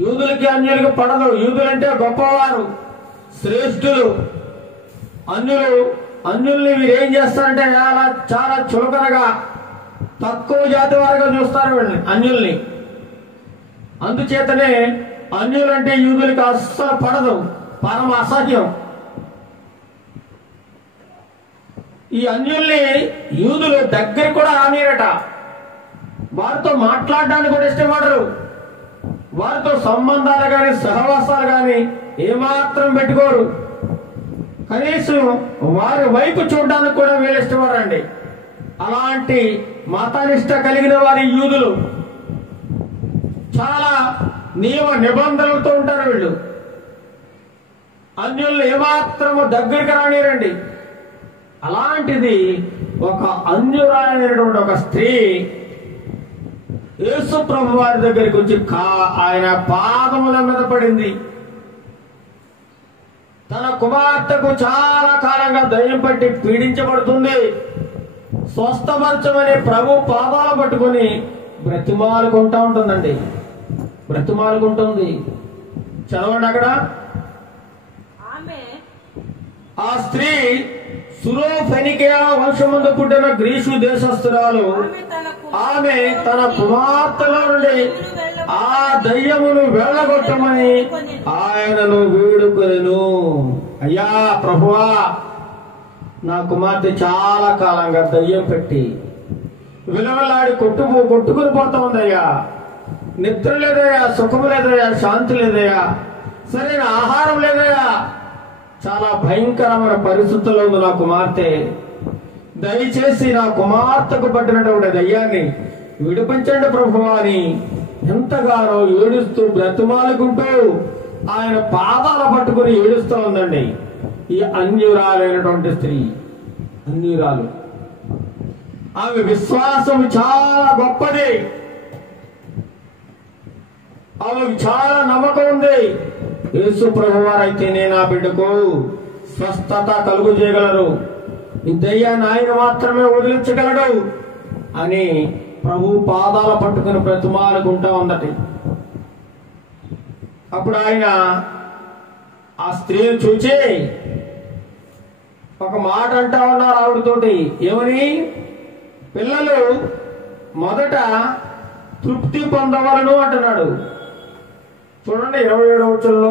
యూదులకి అన్యులకు పడదు. యూదులంటే గొప్పవారు, శ్రేష్ఠులు. అన్యుల్ని వీరు ఏం చేస్తారంటే చాలా చులకనగా, తక్కువ జాతి వారిగా చూస్తారు వీళ్ళని, అన్యుల్ని. అందుచేతనే అన్యులంటే యూదులకి అస్సలు పడదు, పరమ అసహ్యం. ఈ అన్యుల్ని యూదులు దగ్గర కూడా రానిరట. వారితో మాట్లాడడానికి కూడా ఇష్టపడరు. వారితో సంబంధాలు కానీ సహవాసాలు కానీ ఏమాత్రం పెట్టుకోరు. కనీసం వారి వైపు చూడడానికి కూడా వీళ్ళు ఇష్టపడరండి. అలాంటి మతనిష్ట కలిగిన వారి యూదులు చాలా నియమ నిబంధనలతో ఉంటారు వీళ్ళు. అన్యుల్ని ఏమాత్రము దగ్గరికి రానిరండి. అలాంటిది ఒక అన్యురాలైనటువంటి ఒక స్త్రీ యేసు ప్రభు వారి దగ్గరికి వచ్చి ఆయన పాదముల మీద పడింది. తన కుమార్తెకు చాలా కాలంగా దయ్యం పట్టి పీడించబడుతుంది, స్వస్థపరచమని ప్రభు పాదాలు పట్టుకుని బ్రతిమాలుకుంటా ఉంటుందండి, బ్రతిమాలుకుంటుంది. చదవండి అక్కడ. ఆ స్త్రీ సురోఫెనికియా వంశమందు పుట్టిన గ్రీసు దేశస్థురాలు. ఆమె తన కుమార్తెల నుండి ఆ దయ్యమును వెళ్ళగొట్టమని ఆయనను వేడుకొనెను. అయ్యా ప్రభువా, నా కుమార్తె చాలా కాలంగా దయ్యం పెట్టి విలవలాడి కొట్టుకుని పోతా ఉందయ్యా. నిద్ర లేదయ్యా, సుఖం లేదయ్యా, శాంతి లేదయ్యా, సరైన ఆహారం లేదయ్యా, చాలా భయంకరమైన పరిస్థితుల్లో ఉంది నా కుమార్తె. దయచేసి నా కుమార్తెకు పట్టినటువంటి దయ్యాన్ని విడిపించండి ప్రభువా అని ఎంతగానో ఏడుస్తూ బ్రతిమాలుకుంటూ ఆయన పాదాల పట్టుకుని ఏడుస్తూ ఉందండి ఈ అన్యురాలైనటువంటి స్త్రీ. అన్యురాలు. ఆమె విశ్వాసం చాలా గొప్పది. ఆమెకు చాలా నమ్మకం ఉంది. యేసు ప్రభువారైతేనే నా బిడ్డకు స్వస్థత కలుగు చేయగలరు, ఈ దయ్యాన్ని ఆయన మాత్రమే వదిలించగలడు అని ప్రభు పాదాల పట్టుకుని బ్రతిమాలుకుంటా ఉందటి. అప్పుడు ఆయన ఆ స్త్రీని చూచి ఒక మాట అంటా ఉన్నారు ఆవిడతోటి. ఏమని? పిల్లలు మొదట తృప్తి పొందవలను అంటున్నాడు. చూడండి 27వ వచనంలో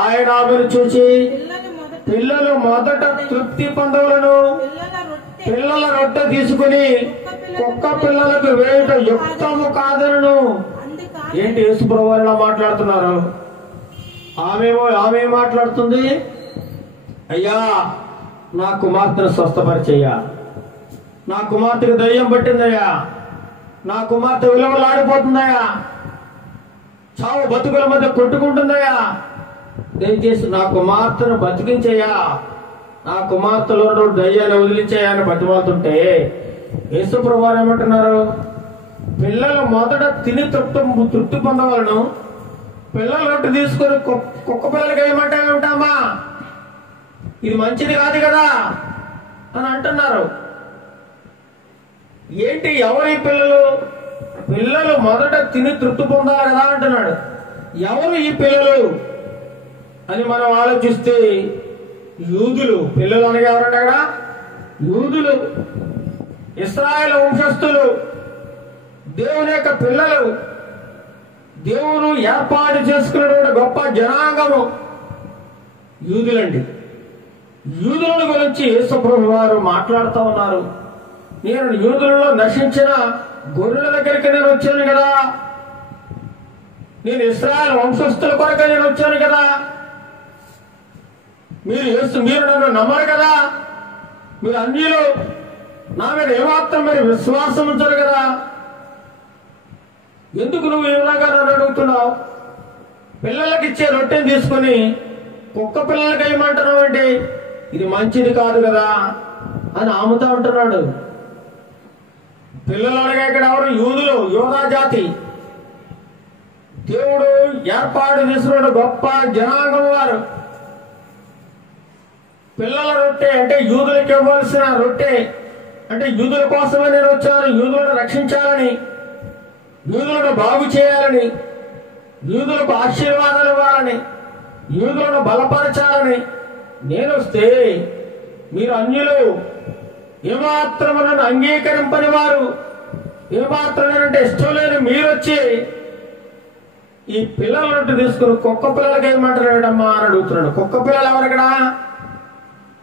ఆయన ఆమెను చూసి పిల్లలు మొదట తృప్తి పొందవలను, పిల్లల రొట్టె తీసుకుని కుక్క పిల్లలకు వేయటం యుక్తము కాదనను. ఏంటి యేసు ప్రభువు ఇలా మాట్లాడుతున్నారు? ఆమె మాట్లాడుతుంది, అయ్యా నా కుమార్తెను స్వస్థపరిచయ్యా, నా కుమార్తెకు దయ్యం పట్టిందయ్యా, నా కుమార్తె విలువలాడిపోతుందయ్యా, చావు బతుకుల మధ్య కొట్టుకుంటుందయ్యా, దయచేసి నా కుమార్తెను బతికించయ్యా, నా కుమార్తెలో దయ్యాన్ని వదిలించయ్యా అని బతిమాలుతుంటే యేసు ప్రభువు ఏమంటున్నారు? పిల్లలు మొదట తిని తృప్తి పొందవలను, పిల్లల రొట్టె తీసుకొని కుక్క పిల్లలకి ఏమంటామా, ఇది మంచిది కాదు కదా అని అంటున్నారు. ఏంటి ఎవరి పిల్లలు? పిల్లలు మొదట తిని తృప్తి పొందాలి కదా అంటున్నాడు. ఎవరు ఈ పిల్లలు అని మనం ఆలోచిస్తే యూదులు. పిల్లలు అనగా ఎవరంటే అక్కడ యూదులు, ఇశ్రాయేలు వంశస్థులు, దేవుని యొక్క పిల్లలు, దేవుడు ఏర్పాటు చేసుకున్నటువంటి గొప్ప జనాంగము యూదులండి. యూదుల గురించి యేసు ప్రభువు వారు మాట్లాడుతూ ఉన్నారు. నేను యూదులలో నశించిన గొర్రెల దగ్గరికి నేను వచ్చాను కదా, నేను ఇశ్రాయేలు వంశస్థుల కొరకు నేను వచ్చాను కదా, మీరు నన్ను నమ్మరు కదా, మీరు అన్యులు, నా మీద ఏమాత్రం మీరు విశ్వాసం ఉంచారు కదా, ఎందుకు నువ్వు ఈ విధంగా నన్ను అడుగుతున్నావు? పిల్లలకి ఇచ్చే రొట్టెని తీసుకుని కుక్క పిల్లలకి ఏమంటున్నావు అంటే ఇది మంచిది కాదు కదా అని ఆముతా ఉంటున్నాడు. పిల్లలు అనగా ఇక్కడ ఎవరు? యూదులు, యోధా జాతి, దేవుడు ఏర్పాటు చేసిన గొప్ప జనాంగం వారు. పిల్లల రొట్టె అంటే యూదులకు ఇవ్వాల్సిన రొట్టె అంటే యూదుల కోసమే నేను వచ్చాను, యూదులను రక్షించాలని, యూదులను బాగు చేయాలని, యూదులకు ఆశీర్వాదాలు ఇవ్వాలని, యూదులను బలపరచాలని నేను వస్తే మీరు అన్యులు, ఏమాత్రం నన్ను అంగీకరింపని వారు, ఏమాత్రం అంటే ఇష్టం లేని మీరు వచ్చి ఈ పిల్లల రొట్టె తీసుకుని కుక్క పిల్లలకి ఏమంటారేడమ్మా అని అడుగుతున్నాడు. కుక్క పిల్లలు ఎవరక్కడ?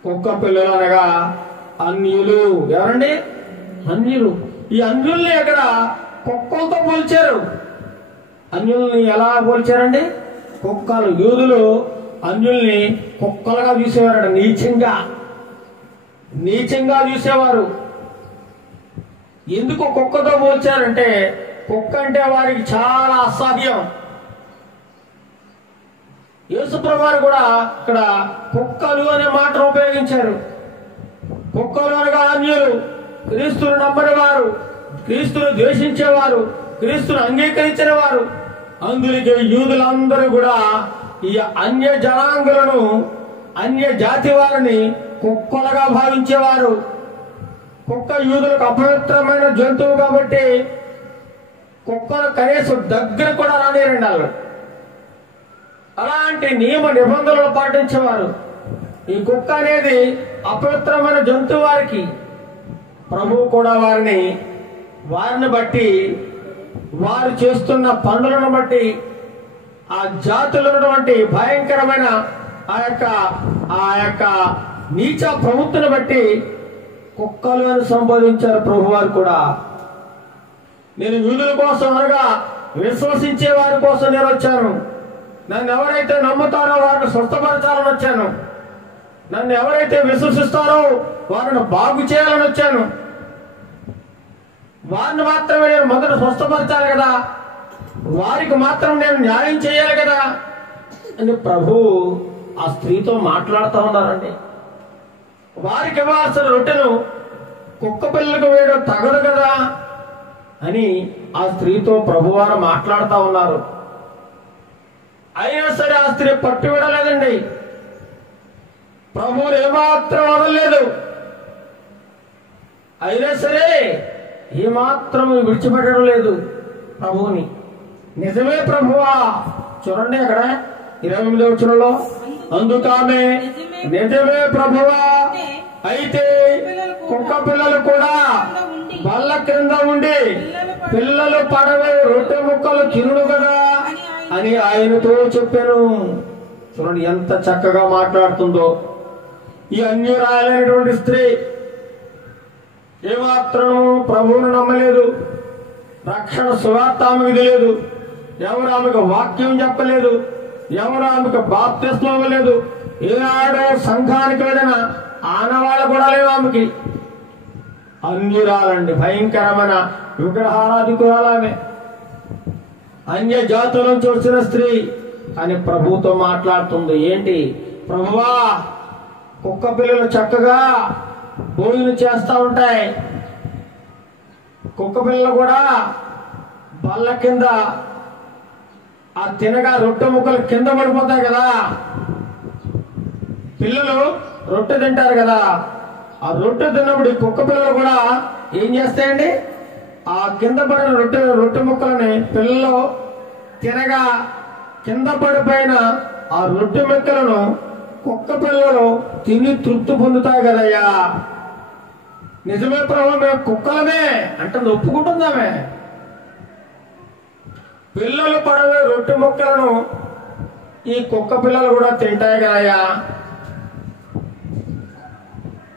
కుక్క పిల్లలు అనగా అన్యులు. ఎవరండి? అన్యులు. ఈ అన్యుల్ని అక్కడ కుక్కలతో పోల్చారు. అన్యుల్ని ఎలా పోల్చారండి? కుక్కలు. యూదులు అన్యుల్ని కుక్కలుగా చూసేవారు, నీచంగా చూసేవారు. ఎందుకు కుక్కతో పోల్చారంటే కుక్క అంటే వారికి చాలా అసహ్యం. యేసుప్రభువు వారు కూడా ఇక్కడ కుక్కలు అనే మాటను ఉపయోగించారు. కుక్కలు అనగా అన్యులు, క్రీస్తును నమ్మని వారు, క్రీస్తును ద్వేషించేవారు, క్రీస్తును అంగీకరించిన వారు. అందుకే యూదులందరూ కూడా ఈ అన్య జనాంగులను, అన్య జాతి వారిని కుక్కలుగా భావించేవారు. కుక్క యూదులకు అపవిత్రమైన జంతువు కాబట్టి కుక్కలు కనీసం దగ్గర కూడా రానిరండి. అలాంటి నియమ నిబంధనలు పాటించేవారు. ఈ కుక్క అనేది అపవిత్రమైన జంతువు వారికి. ప్రభువు కూడా వారిని బట్టి, వారు చేస్తున్న పనులను బట్టి, ఆ జాతులు ఉన్నటువంటి భయంకరమైన ఆ యొక్క నీచ ప్రవృత్తిని బట్టి కుక్కలు అని సంబోధించారు ప్రభువారు కూడా. నేను యూదుల కోసం అనగా విశ్వసించే వారి కోసం నేను వచ్చాను. నన్ను ఎవరైతే నమ్ముతారో వారిని స్వస్థపరచాలని వచ్చాను. నన్ను ఎవరైతే విశ్వసిస్తారో వారిని బాగు చేయాలని వచ్చాను. వారిని మాత్రమే నేను మొదట స్వస్థపరచాలి కదా, వారికి మాత్రం నేను న్యాయం చేయాలి కదా అని ప్రభు ఆ స్త్రీతో మాట్లాడుతూ ఉన్నారండి. వారికి ఇవ్వాల్సిన రొట్టెను కుక్క పిల్లలకు వేయడం తగదు కదా అని ఆ స్త్రీతో ప్రభువారు మాట్లాడుతూ ఉన్నారు. అయినా సరే ఆ స్త్రీ పట్టు విడలేదండి. ప్రభువుని ఏమాత్రం వదలలేదు. అయినా సరే ఏమాత్రం విడిచిపెట్టడం లేదు ప్రభువుని. నిజమే ప్రభువా, చూడండి అక్కడ 28వ వచనంలో, అందుకామె నిజమే ప్రభువా, అయితే కుక్క పిల్లలు కూడా బల్ల క్రింద ఉండి పిల్లలు పడవే రొట్టె ముక్కలు తినుడు కదా అని ఆయనతో చెప్పాను. చూడండి ఎంత చక్కగా మాట్లాడుతుందో. ఈ అన్యురాలైనటువంటి స్త్రీ ఏమాత్రం ప్రభువును నమ్మలేదు. రక్షణ సువార్త ఆమెకు తెలియదు. ఎవరు ఆమెకు వాక్యం చెప్పలేదు. ఎవరు ఆమెకు బాప్తిస్మం ఇవ్వలేదు. ఏనాడో సంఘానికి వెళ్ళిన ఆనవాళ్ళు కూడా లేవు ఆమెకి. అన్యురాలండి, భయంకరమైన విగ్రహారాధికురాలామె, అన్య జాతుల నుంచి వచ్చిన స్త్రీ. అని ప్రభుతో మాట్లాడుతుంది. ఏంటి ప్రభువా, కుక్క పిల్లలు చక్కగా భోజనం చేస్తూ ఉంటాయి. కుక్క పిల్లలు కూడా బల్ల కింద ఆ తినగా రొట్టె ముక్కలు కింద పడిపోతాయి కదా. పిల్లలు రొట్టె తింటారు కదా, ఆ రొట్టె తిన్నప్పుడు కుక్క పిల్లలు కూడా ఏం చేస్తాయండి, ఆ కింద పడిన రొట్టె ముక్కలని పిల్లలు తినగా కింద పడిపోయిన ఆ రొట్టె ముక్కలను కుక్క పిల్లలు తిని తృప్తి పొందుతాయి కదయ్యా. నిజమే ప్రభు, మేము కుక్కలమే అంటే ఒప్పుకుంటుందామే. పిల్లలు పడవే రొట్టె ముక్కలను ఈ కుక్క పిల్లలు కూడా తింటాయి కదయ్యా.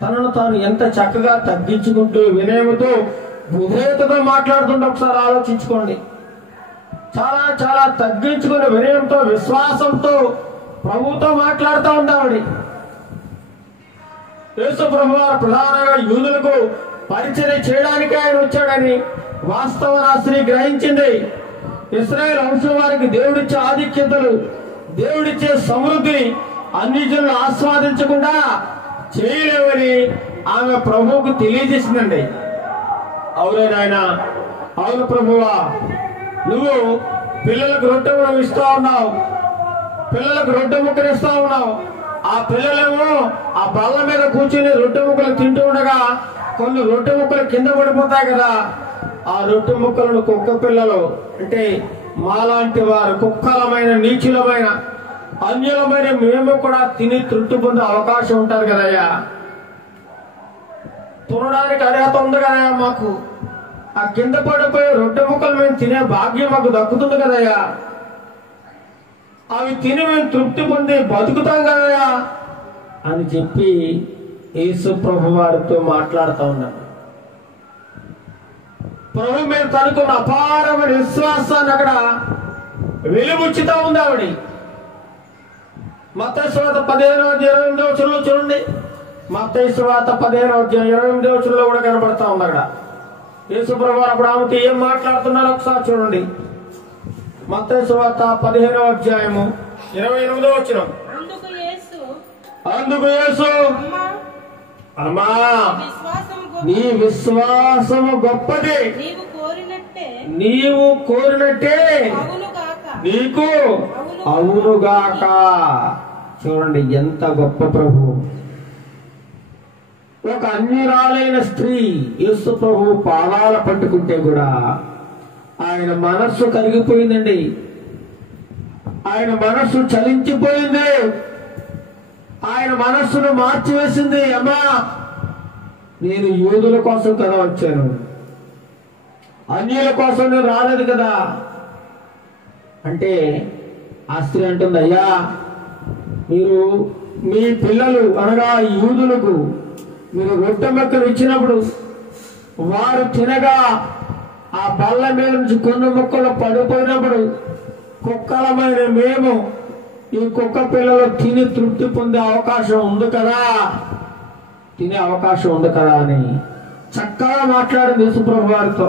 తనను తాను ఎంత చక్కగా తగ్గించుకుంటూ వినయముతో విధేయతతో మాట్లాడుతుంటే ఒకసారి ఆలోచించుకోండి. చాలా చాలా తగ్గించుకుని వినయంతో విశ్వాసంతో ప్రభుతో మాట్లాడుతూ ఉందావిడి. యేసు ప్రభు వారు ప్రధానంగా యూదులకు పరిచయం చేయడానికి ఆయన వచ్చాడని వాస్తవం ఆ స్త్రీ గ్రహించింది. ఇశ్రాయేలు వంశం వారికి దేవుడిచ్చే ఆధిక్యతలు, దేవుడిచ్చే సమృద్ధిని అన్ని జనులు ఆస్వాదించకుండా చేయలేవని ఆమె ప్రభువుకు తెలియజేసిందండి. అవునే నాయన, అవును ప్రభువా, నువ్వు పిల్లలకు రొట్టె ఇస్తా ఉన్నావు, పిల్లలకు రొట్టె ముక్కలు ఇస్తా ఉన్నావు. ఆ పిల్లలేమో ఆ బల్ల మీద కూర్చుని రొట్టె ముక్కలు తింటూ ఉండగా కొన్ని రొట్టె ముక్కలు కింద పడిపోతాయి కదా. ఆ రొట్టె ముక్కలను కుక్క పిల్లలు అంటే మాలాంటి వారు కుక్కలమైన నీచులమైన అన్యులమైన మేము కూడా తిని తృప్తి పొందే అవకాశం ఉంటుంది కదయ్యా. తినడానికి అర్హత ఉంది కదయ్యా మాకు. ఆ కింద పడిపోయే రొట్టె ముక్కలు మేము తినే భాగ్యం మాకు దక్కుతుంది కదయ్యా. అవి తిని మేము తృప్తి పొంది బతుకుతాం కదయ్యా అని చెప్పి యేసు ప్రభు వారితో మాట్లాడుతూ ఉన్నాడు. ప్రభు మీద తనుకున్న అపారమైన విశ్వాసాన్ని అక్కడ వెలుబుచ్చుతా ఉంది ఆవిడ. మత్తయి సువార్త 15:28 చూడండి. మత్తయి సువార్త 15:28 కూడా కనబడతా ఉంది అక్కడ. యేసు ప్రభు వారు అప్పుడు ఆమెతో ఏం మాట్లాడుతున్నారో ఒకసారి చూడండి. మత్తయి సువార్త 15:28. అందుకు యేసు అమ్మా, నీ విశ్వాసము గొప్పది, నీవు కోరినట్టే నీకు అవునుగాక. చూడండి ఎంత గొప్ప ప్రభు. ఒక అన్యురాలైన స్త్రీ యేసు ప్రభు పాదాల పట్టుకుంటే కూడా ఆయన మనస్సు కరిగిపోయిందండి. ఆయన మనస్సు చలించిపోయింది. ఆయన మనస్సును మార్చివేసింది. అమ్మా, నేను యూదుల కోసం కదా వచ్చాను, అన్యుల కోసం నేను రాలేదు కదా అంటే ఆ స్త్రీ అంటుంది, అయ్యా మీరు మీ పిల్లలు అనగా యూదులకు మీరు రొట్టె ముక్కలు ఇచ్చినప్పుడు వారు తినగా ఆ బల్ల మీద నుంచి కొన్ని ముక్కలు పడిపోయినప్పుడు కుక్కలమైన మేము ఈ కుక్క పిల్లలు తిని తృప్తి పొందే అవకాశం ఉంది కదా, తినే అవకాశం ఉంది కదా అని చక్కగా మాట్లాడింది యేసుప్రభు వారితో.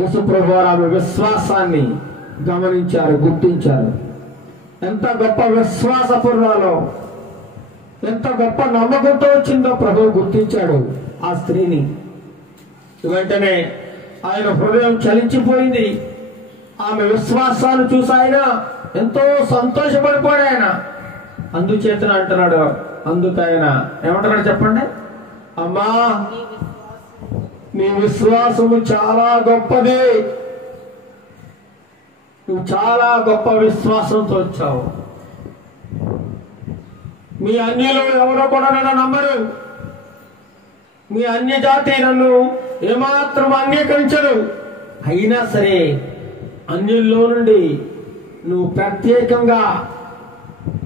యేసుప్రభు వారు ఆమె విశ్వాసాన్ని గమనించారు, గుర్తించారు. ఎంత గొప్ప విశ్వాసపూర్వాలో, ఎంత గొప్ప నమ్మకంతో వచ్చిందో ప్రభువు గుర్తించాడు ఆ స్త్రీని. వెంటనే ఆయన హృదయం చలించిపోయింది. ఆమె విశ్వాసాన్ని చూసి ఆయన ఎంతో సంతోషపడిపోయాడు. ఆయన అందుచేత అంటున్నాడు, అందుకు ఆయన ఏమంటున్నాడు చెప్పండి, అమ్మా నీ విశ్వాసము చాలా గొప్పది, నువ్వు చాలా గొప్ప విశ్వాసంతో వచ్చావు. మీ అన్యులు ఎవరో కూడా నన్ను నమ్మరు, మీ అన్య జాతి నన్ను ఏమాత్రం అంగీకరించరు. అయినా సరే అన్యుల్లో నుండి నువ్వు ప్రత్యేకంగా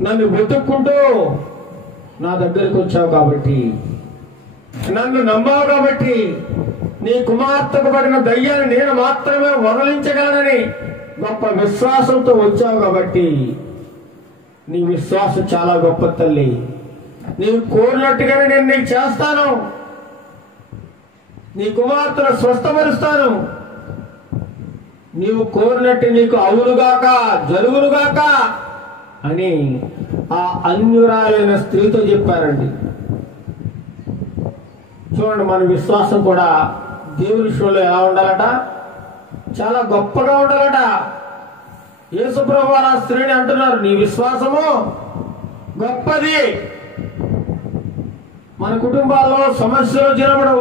నన్ను వెతుక్కుంటూ నా దగ్గరికి వచ్చావు కాబట్టి, నన్ను నమ్మావు కాబట్టి, నీ కుమార్తెకు పడిన దయ్యాన్ని నేను మాత్రమే వదిలించగలనని గొప్ప విశ్వాసంతో వచ్చావు కాబట్టి నీ విశ్వాసం చాలా గొప్ప తల్లి. నీవు కోరినట్టుగానే నేను నీకు చేస్తాను, నీ కుమార్తెను స్వస్థపరుస్తాను, నీవు కోరినట్టు నీకు అవునుగాక జరుగునుగాక అని ఆ అన్యురాలైన స్త్రీతో చెప్పారండి. చూడండి, మన విశ్వాసం కూడా దేవుని విషయంలో ఎలా ఉండాలట, చాలా గొప్పగా ఉండాలట. యేసుప్రభు వారు ఆ స్త్రీని అంటున్నారు, నీ విశ్వాసము గొప్పది. మన కుటుంబాల్లో సమస్యలు వచ్చినప్పుడు,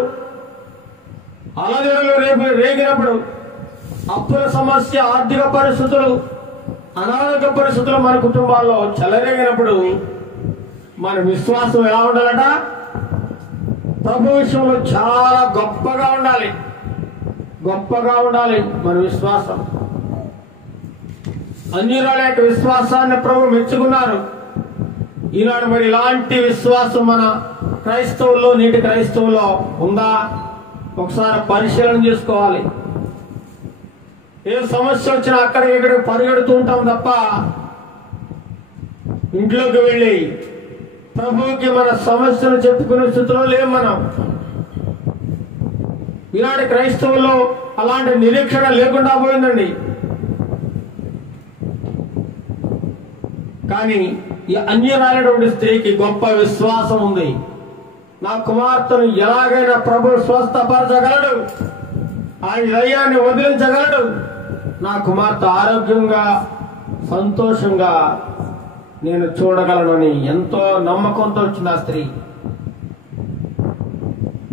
అలజడులు రేగినప్పుడు, అప్పుల సమస్య, ఆర్థిక పరిస్థితులు, అనారోగ్య పరిస్థితులు మన కుటుంబాల్లో చెలరేగినప్పుడు మన విశ్వాసం ఎలా ఉండాలట, ప్రభు విషయంలో చాలా గొప్పగా ఉండాలి, గొప్పగా ఉండాలి మన విశ్వాసం. అన్యురాల యొక్క విశ్వాసాన్ని ప్రభు మెచ్చుకున్నారు. ఈనాడు మరి ఇలాంటి విశ్వాసం మన క్రైస్తవుల్లో, నేటి క్రైస్తవుల్లో ఉందా? ఒకసారి పరిశీలన చేసుకోవాలి. ఏ సమస్య వచ్చినా అక్కడికి ఇక్కడికి పరిగెడుతూ ఉంటాం తప్ప ఇంట్లోకి వెళ్ళి ప్రభువుకి మన సమస్యను చెప్పుకునే స్థితిలో లేవు మనం. ఈనాటి క్రైస్తవుల్లో అలాంటి నిరీక్షణ లేకుండా పోయిందండి. కానీ ఈ అన్యురాలైనటువంటి స్త్రీకి గొప్ప విశ్వాసం ఉంది. నా కుమార్తెను ఎలాగైనా ప్రభు స్వస్థపరచగలడు, ఆయన దయ్యాన్ని వదిలించగలడు, నా కుమార్తె ఆరోగ్యంగా సంతోషంగా నేను చూడగలనని ఎంతో నమ్మకంతో వచ్చింది ఆ స్త్రీ.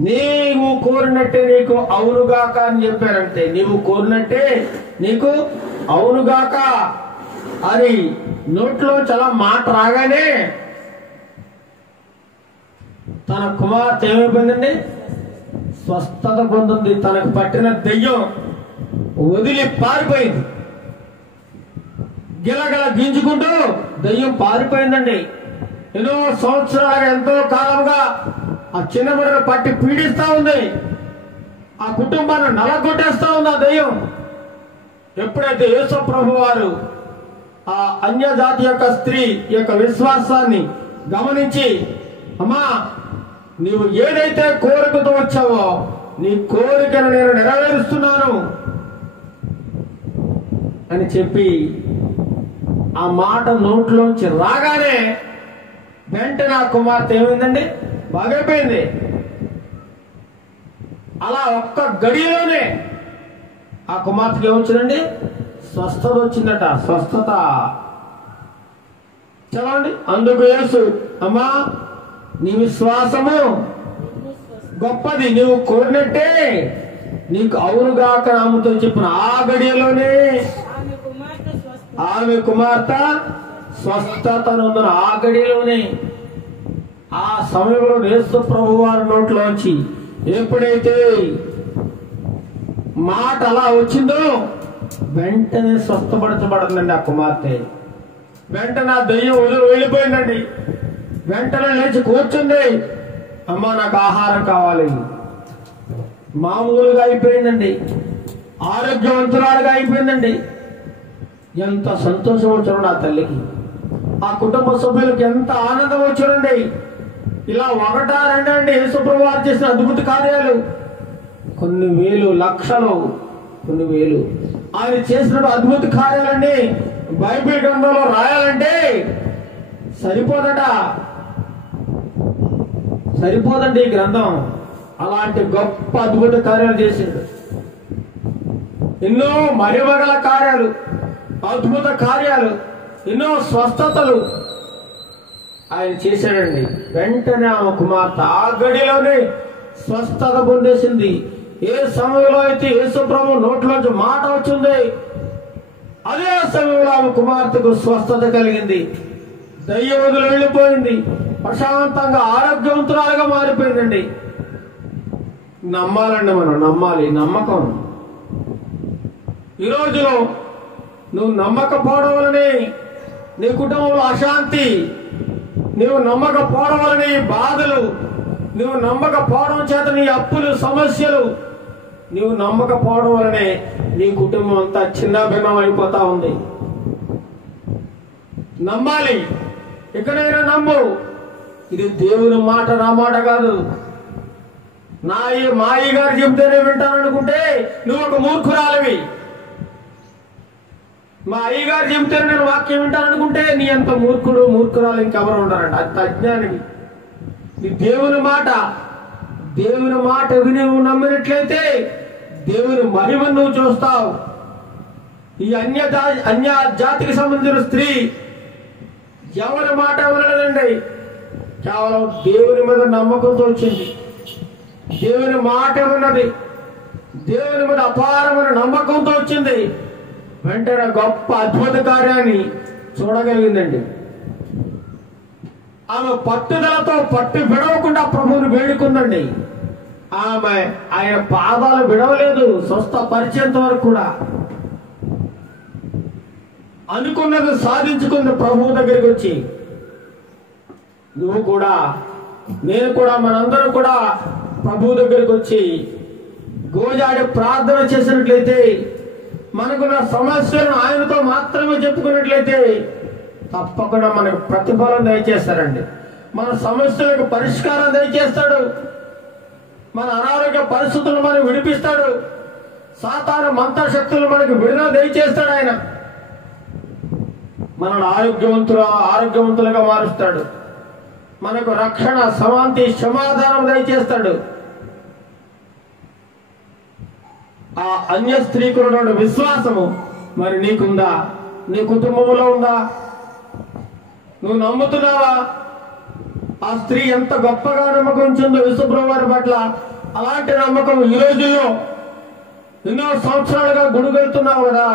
నీవు కోరినట్టే నీకు అవునుగాక అని చెప్పారంటే, నీవు కోరినట్టే నీకు అవునుగాక అని నోట్లో చాలా మాట రాగానే తన కుమార్తె ఏమైపోయిందండి, స్వస్థత పొందింది. తనకు పట్టిన దెయ్యం వదిలి పారిపోయింది. గిలగల గింజుకుంటూ దెయ్యం పారిపోయిందండి. ఎన్నో సంవత్సరాలుగా, ఎంతో కాలంగా ఆ చిన్నబిడ్డను పట్టి పీడిస్తా ఉంది. ఆ కుటుంబాన్ని నలగొట్టేస్తా ఉంది ఆ దెయ్యం. ఎప్పుడైతే యేసు ప్రభు వారు ఆ అన్య జాతి యొక్క స్త్రీ యొక్క విశ్వాసాన్ని గమనించి, అమ్మా నీవు ఏదైతే కోరికతో వచ్చావో నీ కోరికను నేను నెరవేరుస్తున్నాను అని చెప్పి ఆ మాట నోట్లోంచి రాగానే వెంటనే ఆ కుమార్తె ఏమైందండి, బాగైపోయింది. అలా ఒక్క గడిలోనే ఆ కుమార్తెకి ఏమొచ్చిందండి, స్వస్థత వచ్చిందట. స్వస్థత చదవండి. అందుకు యేసు, అమ్మా నీ విశ్వాసము గొప్పది, నువ్వు కోరినట్టే నీకు అవునుగాక నామతో చెప్పిన ఆ గడియలోనే ఆమె కుమార్తె స్వస్థతనందున ఆ గడిలోనే ఆ సమయంలో యేసు ప్రభు వారి నోట్లోంచి ఎప్పుడైతే మాట అలా వచ్చిందో వెంటనే స్వస్థపరచబడిందండి ఆ కుమార్తె. వెంటనే ఆ దయ్యం వెళ్ళిపోయిందండి. వెంటనే లేచి కూర్చుంది. అమ్మా నాకు ఆహారం కావాలి. మామూలుగా అయిపోయిందండి, ఆరోగ్యవంతురాలుగా అయిపోయిందండి. ఎంత సంతోషం వచ్చాడు ఆ తల్లికి, ఆ కుటుంబ సభ్యులకు ఎంత ఆనందం వచ్చాడండి. ఇలా ఒకటా రెండండి యేసుప్రభు వారు చేసిన అద్భుత కార్యాలు కొన్ని వేలు, లక్షలు, కొన్ని వేలు ఆయన చేసిన అద్భుత కార్యాలండి బైబిల్ గ్రంథంలో రాయాలంటే సరిపోదండి ఈ గ్రంథం. అలాంటి గొప్ప అద్భుత కార్యాలు చేసిండు. ఎన్నో మహిమగల కార్యాలు, అద్భుత కార్యాలు, ఎన్నో స్వస్థతలు ఆయన చేశాడండి. వెంటనే ఆమె కుమార్తె ఆ గడిలోనే స్వస్థత పొందేసింది. ఏ సమయంలో అయితే యేసు ప్రభు నోట్లోంచి మాట వచ్చింది, అదే సమయంలో ఆమె కుమార్తెకు స్వస్థత కలిగింది. దయ్యం వదిలి వెళ్ళిపోయింది. ప్రశాంతంగా ఆరోగ్యవంతురాలుగా మారిపోయిందండి. నమ్మాలండి, మనం నమ్మాలి. నమ్మకం ఈ రోజులో నువ్వు నమ్మకపోవడం వలనే నీ కుటుంబంలో అశాంతి, నువ్వు నమ్మకపోవడం వలన నీ బాధలు, నువ్వు నమ్మకపోవడం చేత నీ అప్పులు, సమస్యలు, నువ్వు నమ్మకపోవడం వలనే నీ కుటుంబం అంతా చిన్న భిన్నం అయిపోతా ఉంది. నమ్మాలి. ఎక్కడైనా నమ్ము. ఇది దేవుని మాట, నా మాట కాదు. మా అయ్యగారు చెబితేనే వింటాననుకుంటే నువ్వు ఒక మూర్ఖురాలివి. మా అయ్యగారు చెబితేనే నేను వాక్యం వింటాననుకుంటే నీ అంత మూర్ఖురాలు ఇంకెవరు ఉండరండి. అంత అజ్ఞానివి. నీ దేవుని మాట విని నువ్వు నమ్మినట్లయితే దేవుని మహిమను నువ్వు చూస్తావు. ఈ అన్య జాతికి సంబంధించిన స్త్రీ ఎవరి మాట వినలేదండి. కేవలం దేవుని మీద నమ్మకంతో వచ్చింది. దేవుని మాట ఉన్నది, దేవుని మీద అపారమైన నమ్మకంతో వచ్చింది. వెంటనే గొప్ప అద్భుత కార్యాన్ని చూడగలిగిందండి. ఆమె పట్టుదలతో పట్టు విడవకుండా ప్రభువుని వేడుకుందండి. ఆమె ఆయన పాదాలు విడవలేదు స్వస్థపరిచేంత వరకు కూడా. అనుకున్నది సాధించుకుంది ప్రభువు దగ్గరికి వచ్చి. నువ్వు కూడా, నేను కూడా, మనందరం కూడా ప్రభువు దగ్గరికి వచ్చి గోజాడి ప్రార్థన చేసినట్లయితే, మనకున్న సమస్యలను ఆయనతో మాత్రమే చెప్పుకున్నట్లయితే తప్పకుండా మనకు ప్రతిఫలం దయచేస్తారండి. మన సమస్యలకు పరిష్కారం దయచేస్తాడు. మన అనారోగ్య పరిస్థితులను మనకు విడిపిస్తాడు. సాతాను మంత్రశక్తులు మనకు విడుదల దయచేస్తాడు. ఆయన మనల్ని ఆరోగ్యవంతులుగా మారుస్తాడు. మనకు రక్షణ, శాంతి, సమాధానం దయచేస్తాడు. ఆ అన్య స్త్రీకు ఉన్నటువంటి విశ్వాసము మరి నీకుందా? నీ కుటుంబంలో ఉందా? నువ్వు నమ్ముతున్నావా? ఆ స్త్రీ ఎంత గొప్పగా నమ్మకం ఉంచిందో యేసుప్రభు వారి పట్ల. అలాంటి నమ్మకం ఈ రోజుల్లో ఎన్నో సంవత్సరాలుగా గుడికి వెళ్తున్నావు కదా,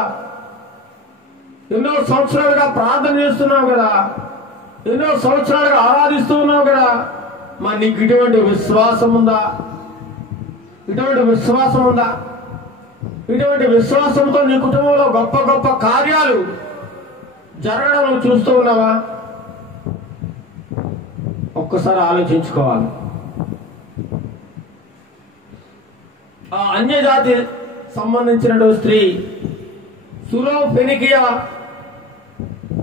ఎన్నో సంవత్సరాలుగా ప్రార్థన చేస్తున్నావు కదా, ఎన్నో సంవత్సరాలుగా ఆరాధిస్తూ ఉన్నావు కదా. మరి నీకు ఇటువంటి విశ్వాసం ఉందా? ఇటువంటి విశ్వాసంతో నీ కుటుంబంలో గొప్ప గొప్ప కార్యాలు జరగడం నువ్వు చూస్తూ ఉన్నావా? ఒక్కసారి ఆలోచించుకోవాలి. ఆ అన్యజాతి సంబంధించినటువంటి స్త్రీ సులో ఫెనికియా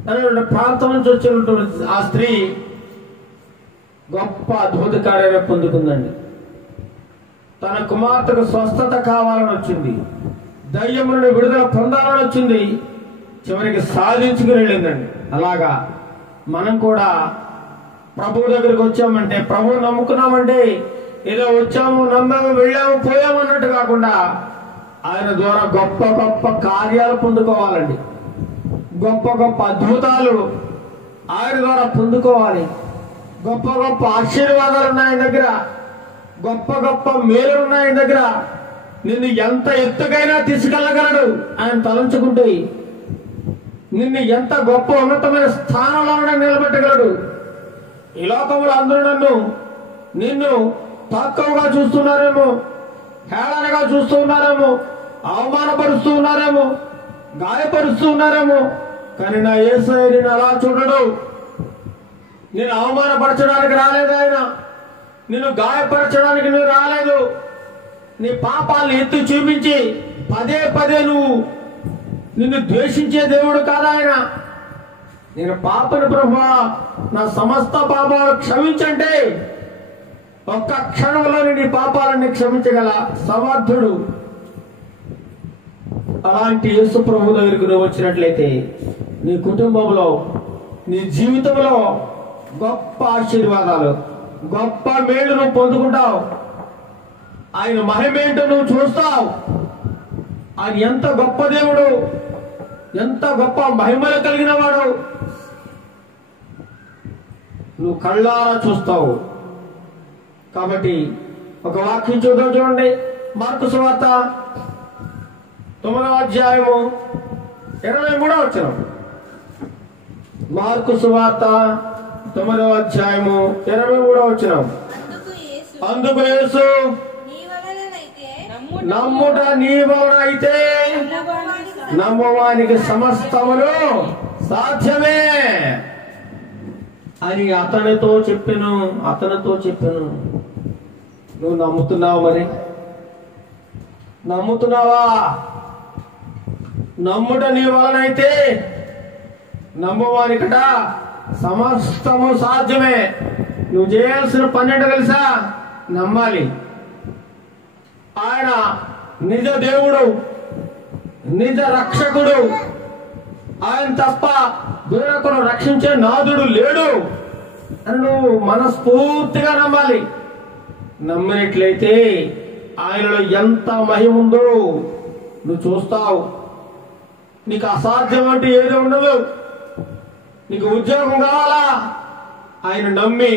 అనే ప్రాంతం నుంచి వచ్చినటువంటి ఆ స్త్రీ గొప్ప అద్భుత కార్యాలు పొందుకుందండి. తన కుమార్తెకు స్వస్థత కావాలని వచ్చింది, దయ్యములను విడుదల పొందాలని వచ్చింది, చివరికి సాధించుకుని వెళ్ళిందండి. అలాగా మనం కూడా ప్రభువు దగ్గరికి వచ్చామంటే, ప్రభువు నమ్ముకున్నామంటే ఏదో వచ్చాము, నమ్మాము, వెళ్ళాము, పోయాము అన్నట్టు కాకుండా ఆయన ద్వారా గొప్ప గొప్ప కార్యాలు పొందుకోవాలండి. గొప్ప గొప్ప అద్భుతాలు ఆయన ద్వారా పొందుకోవాలి. గొప్ప గొప్ప ఆశీర్వాదాలు ఉన్నాయి ఆయన దగ్గర, గొప్ప గొప్ప మేలు ఉన్నాయి ఆయన దగ్గర. నిన్ను ఎంత ఎత్తుకైనా తీసుకెళ్ళగలడు ఆయన తలంచుకుంటే. నిన్ను ఎంత గొప్ప ఉన్నతమైన స్థానంలో నిలబెట్టగలడు. ఈ లోకంలో అందరూ నిన్ను తక్కువగా చూస్తున్నారేమో, హేళనగా చూస్తూ ఉన్నారేమో, అవమానపరుస్తూ ఉన్నారేమో, గాయపరుస్తూ ఉన్నారేమో. కానీ నా యేసయ్య నిన్ను అలా చూడడు. నేను అవమానపరచడానికి రాలేదు ఆయన, నిన్ను గాయపరచడానికి నువ్వు రాలేదు. నీ పాపాలను ఎత్తి చూపించి పదే పదే నిన్ను ద్వేషించే దేవుడు కాదు ఆయన. నేను పాపని ప్రభువా, నా సమస్త పాపాలు క్షమించంటే ఒక్క క్షణంలోని నీ పాపాలన్నీ క్షమించగల సమర్థుడు. అలాంటి యేసు ప్రభు దగ్గరికి నువ్వు వచ్చినట్లయితే నీ కుటుంబంలో, నీ జీవితంలో గొప్ప ఆశీర్వాదాలు, గొప్ప మేలు నువ్వు పొందుకుంటావు. ఆయన మహిమేంటో నువ్వు చూస్తావు. ఆయన ఎంత గొప్ప దేవుడు, ఎంత గొప్ప మహిమలు కలిగిన వాడు నువ్వు కళ్ళారా చూస్తావు. కాబట్టి ఒక వాక్యం చూద్దాం, చూడండి. మార్కు సువార్త 9వ అధ్యాయము 23వ వచనం. మార్కు సువార్త 9వ అధ్యాయము 23వ వచనం. అందుకు యేసు, నమ్ముట నీ వలన అయితే నమ్మవానికి సమస్తములు సాధ్యమే అని అతనితో చెప్పాను. నువ్వు నమ్ముతున్నావు? మరి నమ్ముతున్నావా? నమ్ముట నీ వలనైతే నమ్మవానికట సమస్తము సాధ్యమే. నువ్వు చేయాల్సిన పని ఏంటో తెలుసా? నమ్మాలి. ఆయన నిజ దేవుడు, నిజ రక్షకుడు. ఆయన తప్ప వేరొకరు రక్షించే నాథుడు లేడు అని నువ్వు మనస్ఫూర్తిగా నమ్మాలి. నమ్మినట్లయితే ఆయనలో ఎంత మహిమ ఉందో నువ్వు చూస్తావు. నీకు అసాధ్యం అంటే ఏది ఉండదు. నీకు ఉద్యోగం కావాలా? ఆయన నమ్మి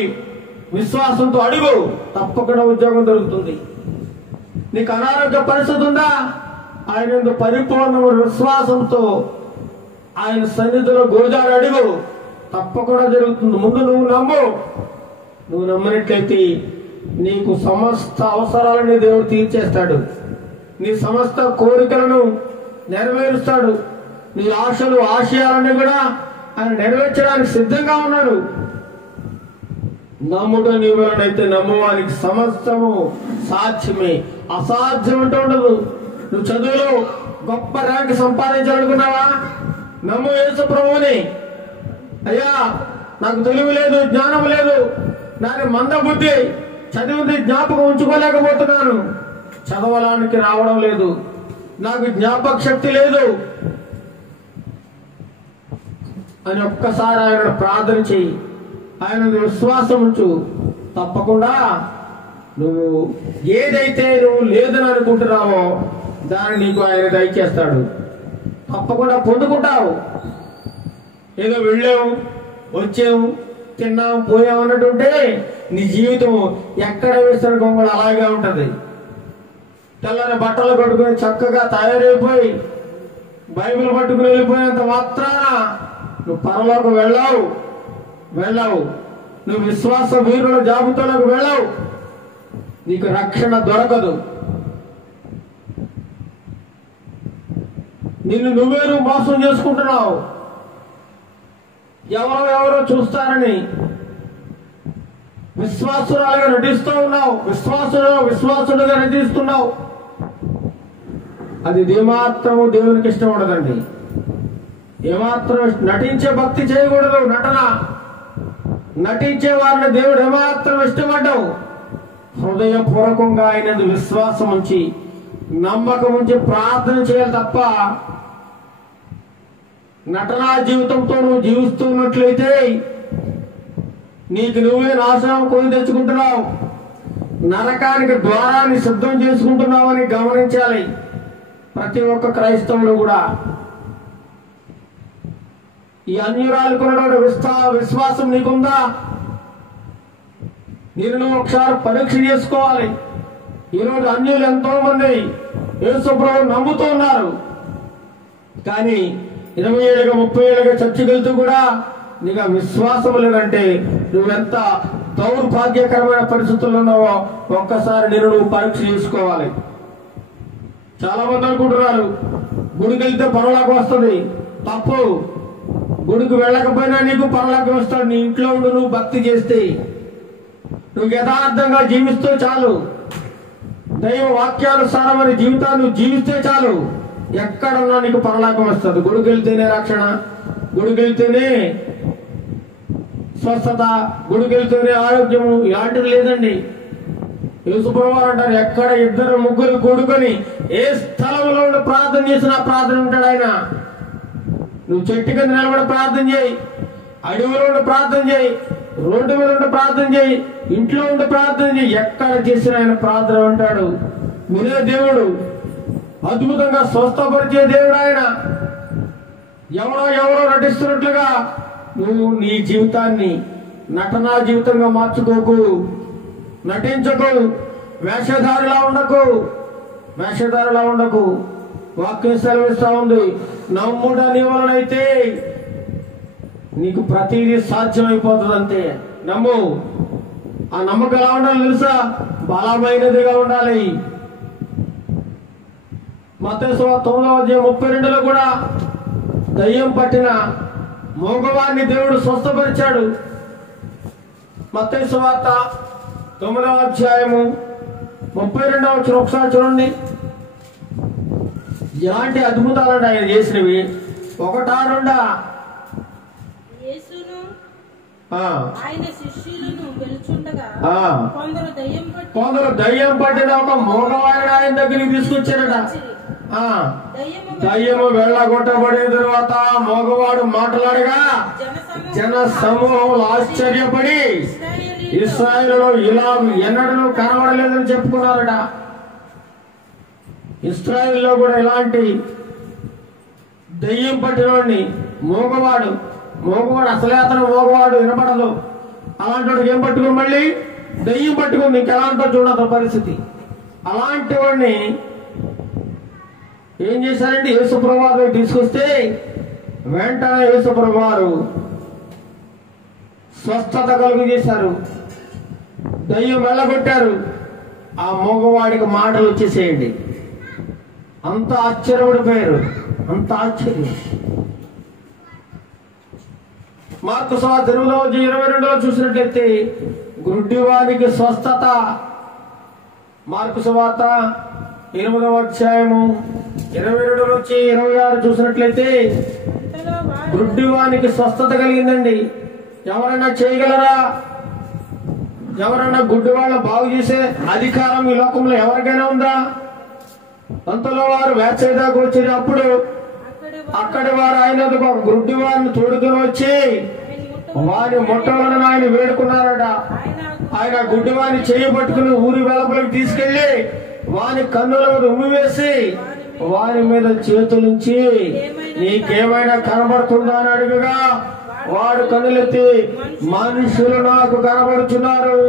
విశ్వాసంతో అడుగు, తప్పకుండా ఉద్యోగం దొరుకుతుంది. నీకు అనారోగ్య పరిస్థితి ఉందా? ఆయన పరిపూర్ణ విశ్వాసంతో ఆయన సన్నిధిలో గోజాడు అడుగు, తప్పకుండా జరుగుతుంది. ముందు నువ్వు నమ్ము. నువ్వు నమ్మినట్లయితే నీకు సమస్త అవసరాలని దేవుడు తీర్చేస్తాడు. నీ సమస్త కోరికలను నెరవేరుస్తాడు. నీ ఆశలు, ఆశయాలన్నీ కూడా ఆయన నెరవేర్చడానికి సిద్ధంగా ఉన్నాడు. నమ్ముట నీ వలనైతే నమ్మువానికి సమస్తము సాధ్యమే. అసాధ్యం అంటూ ఉండదు. నువ్వు చదువులో గొప్ప ర్యాంక్ సంపాదించాలనుకున్నావా? నమ్ము యేసు ప్రభువుని. అయ్యా, నాకు తెలివి లేదు, జ్ఞానం లేదు, నాకు మంద బుద్ధి, చదివింది జ్ఞాపకం ఉంచుకోలేకపోతున్నాను, చదవడానికి రావడం లేదు, నాకు జ్ఞాపక శక్తి లేదు అని ఒక్కసారి ఆయన ప్రార్థన చెయ్యి. ఆయన విశ్వాసం ఉంచు. తప్పకుండా నువ్వు ఏదైతే నువ్వు లేదని అనుకుంటున్నావో దాన్ని నీకు ఆయన దయచేస్తాడు. తప్పకుండా పొందుకుంటావు. ఏదో వెళ్ళాము, వచ్చాము, తిన్నాము, పోయాము అన్నట్టుంటే నీ జీవితం ఎక్కడ వేసిన గొంగళ అలాగే ఉంటది. తెల్లని బట్టలు కట్టుకుని చక్కగా తయారైపోయి బైబిల్ పట్టుకుని వెళ్ళిపోయినంత మాత్రాన నువ్వు పరలోకి వెళ్ళావు. నువ్వు విశ్వాస వీరుల జాబితాలోకి వెళ్ళావు. నీకు రక్షణ దొరకదు. నిన్ను నువ్వు మోసం చేసుకుంటున్నావు. ఎవరో చూస్తారని విశ్వాసురాలుగా నటిస్తూ ఉన్నావు. విశ్వాసుడుగా నటిస్తున్నావు. అది ఏమాత్రము దేవునికి ఇష్టం ఉండదండి. ఏమాత్రం నటించే భక్తి చేయకూడదు. నటించే వారిని దేవుడు ఏమాత్రం ఇష్టపడ్డావు. హృదయపూర్వకంగా ఆయన విశ్వాసం ఉంచి, నమ్మకం ఉంచి ప్రార్థన చేయాలి తప్ప నటనా జీవితంతో నువ్వు జీవిస్తున్నట్లయితే నీకు నువ్వే నాశనం కొని తెచ్చుకుంటున్నావు. నరకానికి ద్వారాన్ని సిద్ధం చేసుకుంటున్నావు అని గమనించాలి ప్రతి ఒక్క క్రైస్తవులు కూడా. ఈ అన్యురాలకున్నటువంటి విశ్వాసం నీకుందా? నేను ఒకసారి పరీక్ష చేసుకోవాలి. ఈరోజు అన్యులు ఎంతో మంది యేసు ప్రభువును నమ్ముతూ ఉన్నారు, కానీ 20 ఏళ్ళుగా 30 ఏళ్ళుగా చర్చికి వెళ్తూ కూడా నీకు ఆ విశ్వాసం లేదంటే నువ్వెంత దౌర్భాగ్యకరమైన పరిస్థితుల్లో ఉన్నావో ఒక్కసారి నువ్వు పరీక్ష చేసుకోవాలి. చాలా మంది అనుకుంటున్నారు గుడికి వెళ్తే పరలోకం వస్తుంది. తప్పు. గుడికి వెళ్ళకపోయినా నీకు పరలోకం వస్తాడు. నీ ఇంట్లో ఉండి నువ్వు భక్తి చేస్తే, నువ్వు యథార్థంగా జీవిస్తూ చాలు, దైవ వాక్యానుసారమైన జీవితాన్ని నువ్వు జీవిస్తే చాలు, ఎక్కడున్నా నీకు పరలోకం వస్తుంది. గుడికి వెళ్తేనే రక్షణ, గుడికి వెళ్తేనే స్వస్థత, గుడికి వెళ్తేనే ఆరోగ్యము, ఇలాంటివి లేదండి. యేసుప్రభువు అంటారు, ఎక్కడ 2-3 కూడుకొని ఏ స్థలంలో ఉండి ప్రార్థన చేసినా ప్రార్థన ఉంటాడు ఆయన. నువ్వు చెట్టు కింద నిలబడి ప్రార్థన చేయి, అడవిలో ఉండి ప్రార్థన చేయి, రోడ్డు మీద ఉండి ప్రార్థన చేయి, ఇంట్లో ఉండి ప్రార్థన చేయి, ఎక్కడ చేసిన ఆయన ప్రార్థన ఉంటాడు. వినే దేవుడు, అద్భుతంగా స్వస్థపరిచే దేవుడు ఆయన. ఎవరో నటిస్తున్నట్లుగా నువ్వు నీ జీవితాన్ని నటనా జీవితంగా మార్చుకోకు, నటించకు, వేషధారిలా ఉండకు. వాక్యం సెలవిస్తా ఉంది, నమ్ముట నీ వలనైతే నీకు ప్రతిదీ సాధ్యమైపోతుంది. అంతే, నమ్ము. ఆ నమ్మకం ఎలా ఉండాలి తెలుసా? బలమైనదిగా ఉండాలి. మత్తయి సువార్త 9:32 కూడా దయ్యం పట్టిన మగవారిని దేవుడు స్వస్థపరిచాడు. మత్తయి సువార్త 9:32 ఒకసారి చూడండి. ఎలాంటి అద్భుతాలు ఆయన చేసినవి. 1-2 యేసును ఆయన శిష్యులను పిలుచుండగా కొందరు దయ్యం పట్టిన ఒక మగవారిని ఆయన దగ్గరికి తీసుకొచ్చారట. దయ్యము వెళ్ళగొట్టబడిన తర్వాత మగవాడు మాట్లాడగా జన సమూహంలో ఆశ్చర్యపడి ఇశ్రాయేలులో ఇలా ఎన్నడూ కనబడలేదని చెప్పుకున్నారట. ఇశ్రాయేలులో కూడా ఇలాంటి దయ్యం పట్టినవాడిని మోగవాడు అసలే అతను మోగవాడు, వినపడదు. అలాంటి వాడికి ఏం పట్టుకుని మళ్ళీ దయ్యం పట్టుకుంది, ఇంకెలా అంటారు చూడదు పరిస్థితి. అలాంటి వాడిని ఏం చేశారంటే యేసుప్రభువు తీసుకొస్తే వెంటనే యేసుప్రభువు స్వస్థత కలుగు చేశారు, దయ్యం వెళ్ళగొట్టారు. ఆ మగవాడికి మాటలు వచ్చేసేయండి. అంత ఆశ్చర్యపడిపోయారు, అంత ఆశ్చర్యం. మార్కు సువార్త 8:22 చూసినట్లయితే గుడ్డివానికి స్వస్థత. మార్కు సువార్త 8:22-26 చూసినట్లయితే గుడ్డివానికి స్వస్థత కలిగిందండి. ఎవరైనా చేయగలరా? ఎవరైనా గుడ్డి వాళ్ళ బాగు చేసే అధికారం ఈ లోకంలో ఎవరికైనా ఉందా? అంతలో వారు వేచేదాకా వచ్చినప్పుడు అక్కడి వారు ఆయన గుడ్డి వారిని తోడుకొని వచ్చి వారి మొట్టమొదటి ఆయన వేడుకున్నారట. ఆయన గుడ్డి వారిని చేయి పట్టుకుని ఊరి వెలుపలికి తీసుకెళ్లి వారి కన్నుల మీద ఉమ్మివేసి వారి మీద చేతులుంచి నీకేమైనా కనబడుతుందా అని అడుగుగా వాడు కన్నులెత్తి మనుషులు నాకు కనబడుచున్నారు,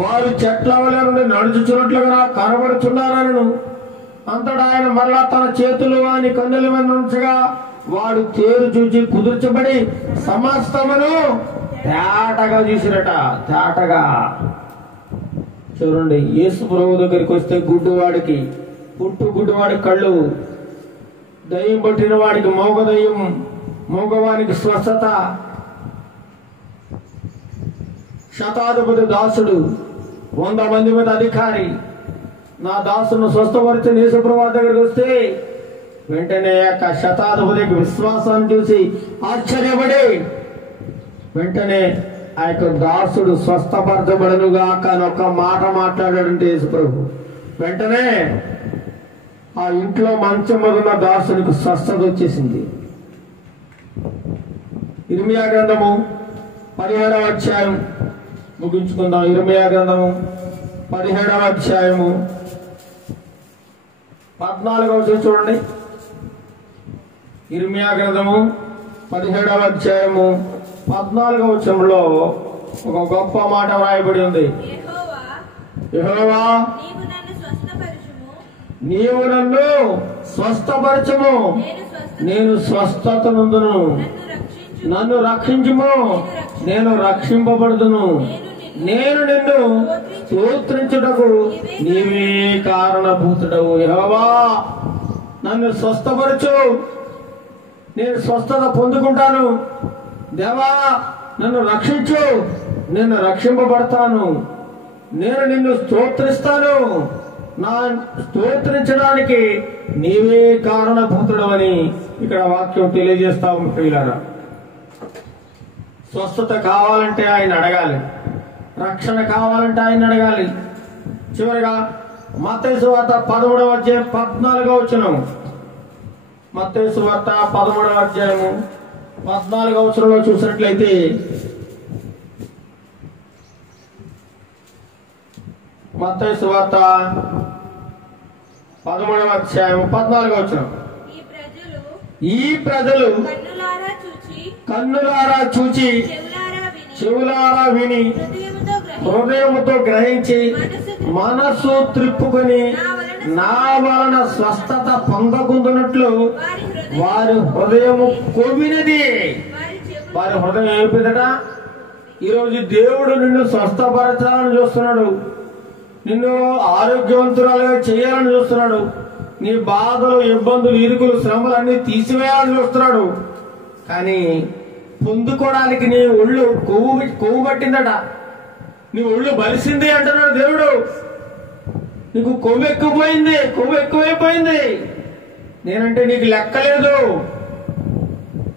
వారు చెట్ల వలె నుండి నడుచుచున్నట్లుగా నాకు కనబడుచున్నారను. అంతటా ఆయన మరలా తన చేతులు వాని కన్నుల మీద ఉంచగా వాడు తేరు చూచి కుదుర్చబడి సమస్తమును తేటగా చూసినట. తేటగా చూడండి, యేసు ప్రభు దగ్గరికి వస్తే గుడ్డివాడికి గుడ్డివాడికి కళ్ళు, దయ్యం పట్టిన వాడికి మోగదయ్యం, మోగవానికి స్వస్థత. శతాధిపతి దాసుడు 100 మంది మీద అధికారి నా దాసును స్వస్థపరిచి యేసుప్రభువు దగ్గరికి వస్తే వెంటనే శతాధిపతికి విశ్వాసాన్ని చూసి ఆశ్చర్యపడి వెంటనే ఆ యొక్క దాసుడు స్వస్థపరచబడనుగా కానీ ఒక్క మాట మాట్లాడాడంటే యేసుప్రభు వెంటనే ఆ ఇంట్లో మంచం మీద ఉన్న దాసునికి స్వస్థత వచ్చేసింది. ఇర్మియా గ్రంథము 17వ అధ్యాయం ముగించుకుందాం. ఇర్మియా గ్రంథము 17వ అధ్యాయము 14వ చూడండి. ఇర్మియా గ్రంథము 17వ అధ్యాయము 14వ వచనంలో ఒక గొప్ప మాట వ్రాయబడి ఉంది. యెహోవా నీవు నన్ను స్వస్థపరచుము, నేను స్వస్థత నందును. నన్ను రక్షించుము, నేను రక్షింపబడుదును. నేను నిన్ను స్తోత్రించుటకు నీవే కారణభూతుడవు. యెహోవా నన్ను స్వస్థపరచు, నేను స్వస్థత పొందుకుంటాను. దేవా నన్ను రక్షించు, నేను రక్షింపబడతాను. నేను నిన్ను స్తోత్రిస్తాను. నా స్తోత్రించడానికి నీవే కారణభూతుడవని ఇక్కడ వాక్యం తెలియజేస్తా ఉంటారా. స్వస్థత కావాలంటే ఆయన అడగాలి, రక్షణ కావాలంటే ఆయన అడగాలి. చివరిగా మత్తయి సువార్త 13వ అధ్యాయం 14వ వచనం. మత్తయి సువార్త 13వ అధ్యాయము 14వ వచనంలో చూసినట్లయితే, మత్తయి సువార్త 13వ అధ్యాయం 14వ వచనం. ఈ ప్రజలు కన్నులారా చూచి చెవులారా విని హృదయముతో గ్రహించి మనస్సు త్రిప్పుకొని నా వలన స్వస్థత పొందకుంటున్నట్లు వారి హృదయము కొవ్వినది. వారి హృదయం ఏమిటట? ఈరోజు దేవుడు నిన్ను స్వస్థపరచాలని చూస్తున్నాడు, నిన్ను ఆరోగ్యవంతురాలుగా చేయాలని చూస్తున్నాడు, నీ బాధలు, ఇబ్బందులు, ఇరుకులు, శ్రమలు అన్ని తీసివేయాలని చూస్తున్నాడు. కానీ పొందుకోవడానికి నీ ఒళ్ళు కొవ్వు పట్టిందట, నీ ఒళ్ళు బలిసింది అంటున్నాడు దేవుడు. నీకు కొవ్వు ఎక్కువైపోయింది. నేనంటే నీకు లెక్కలేదు.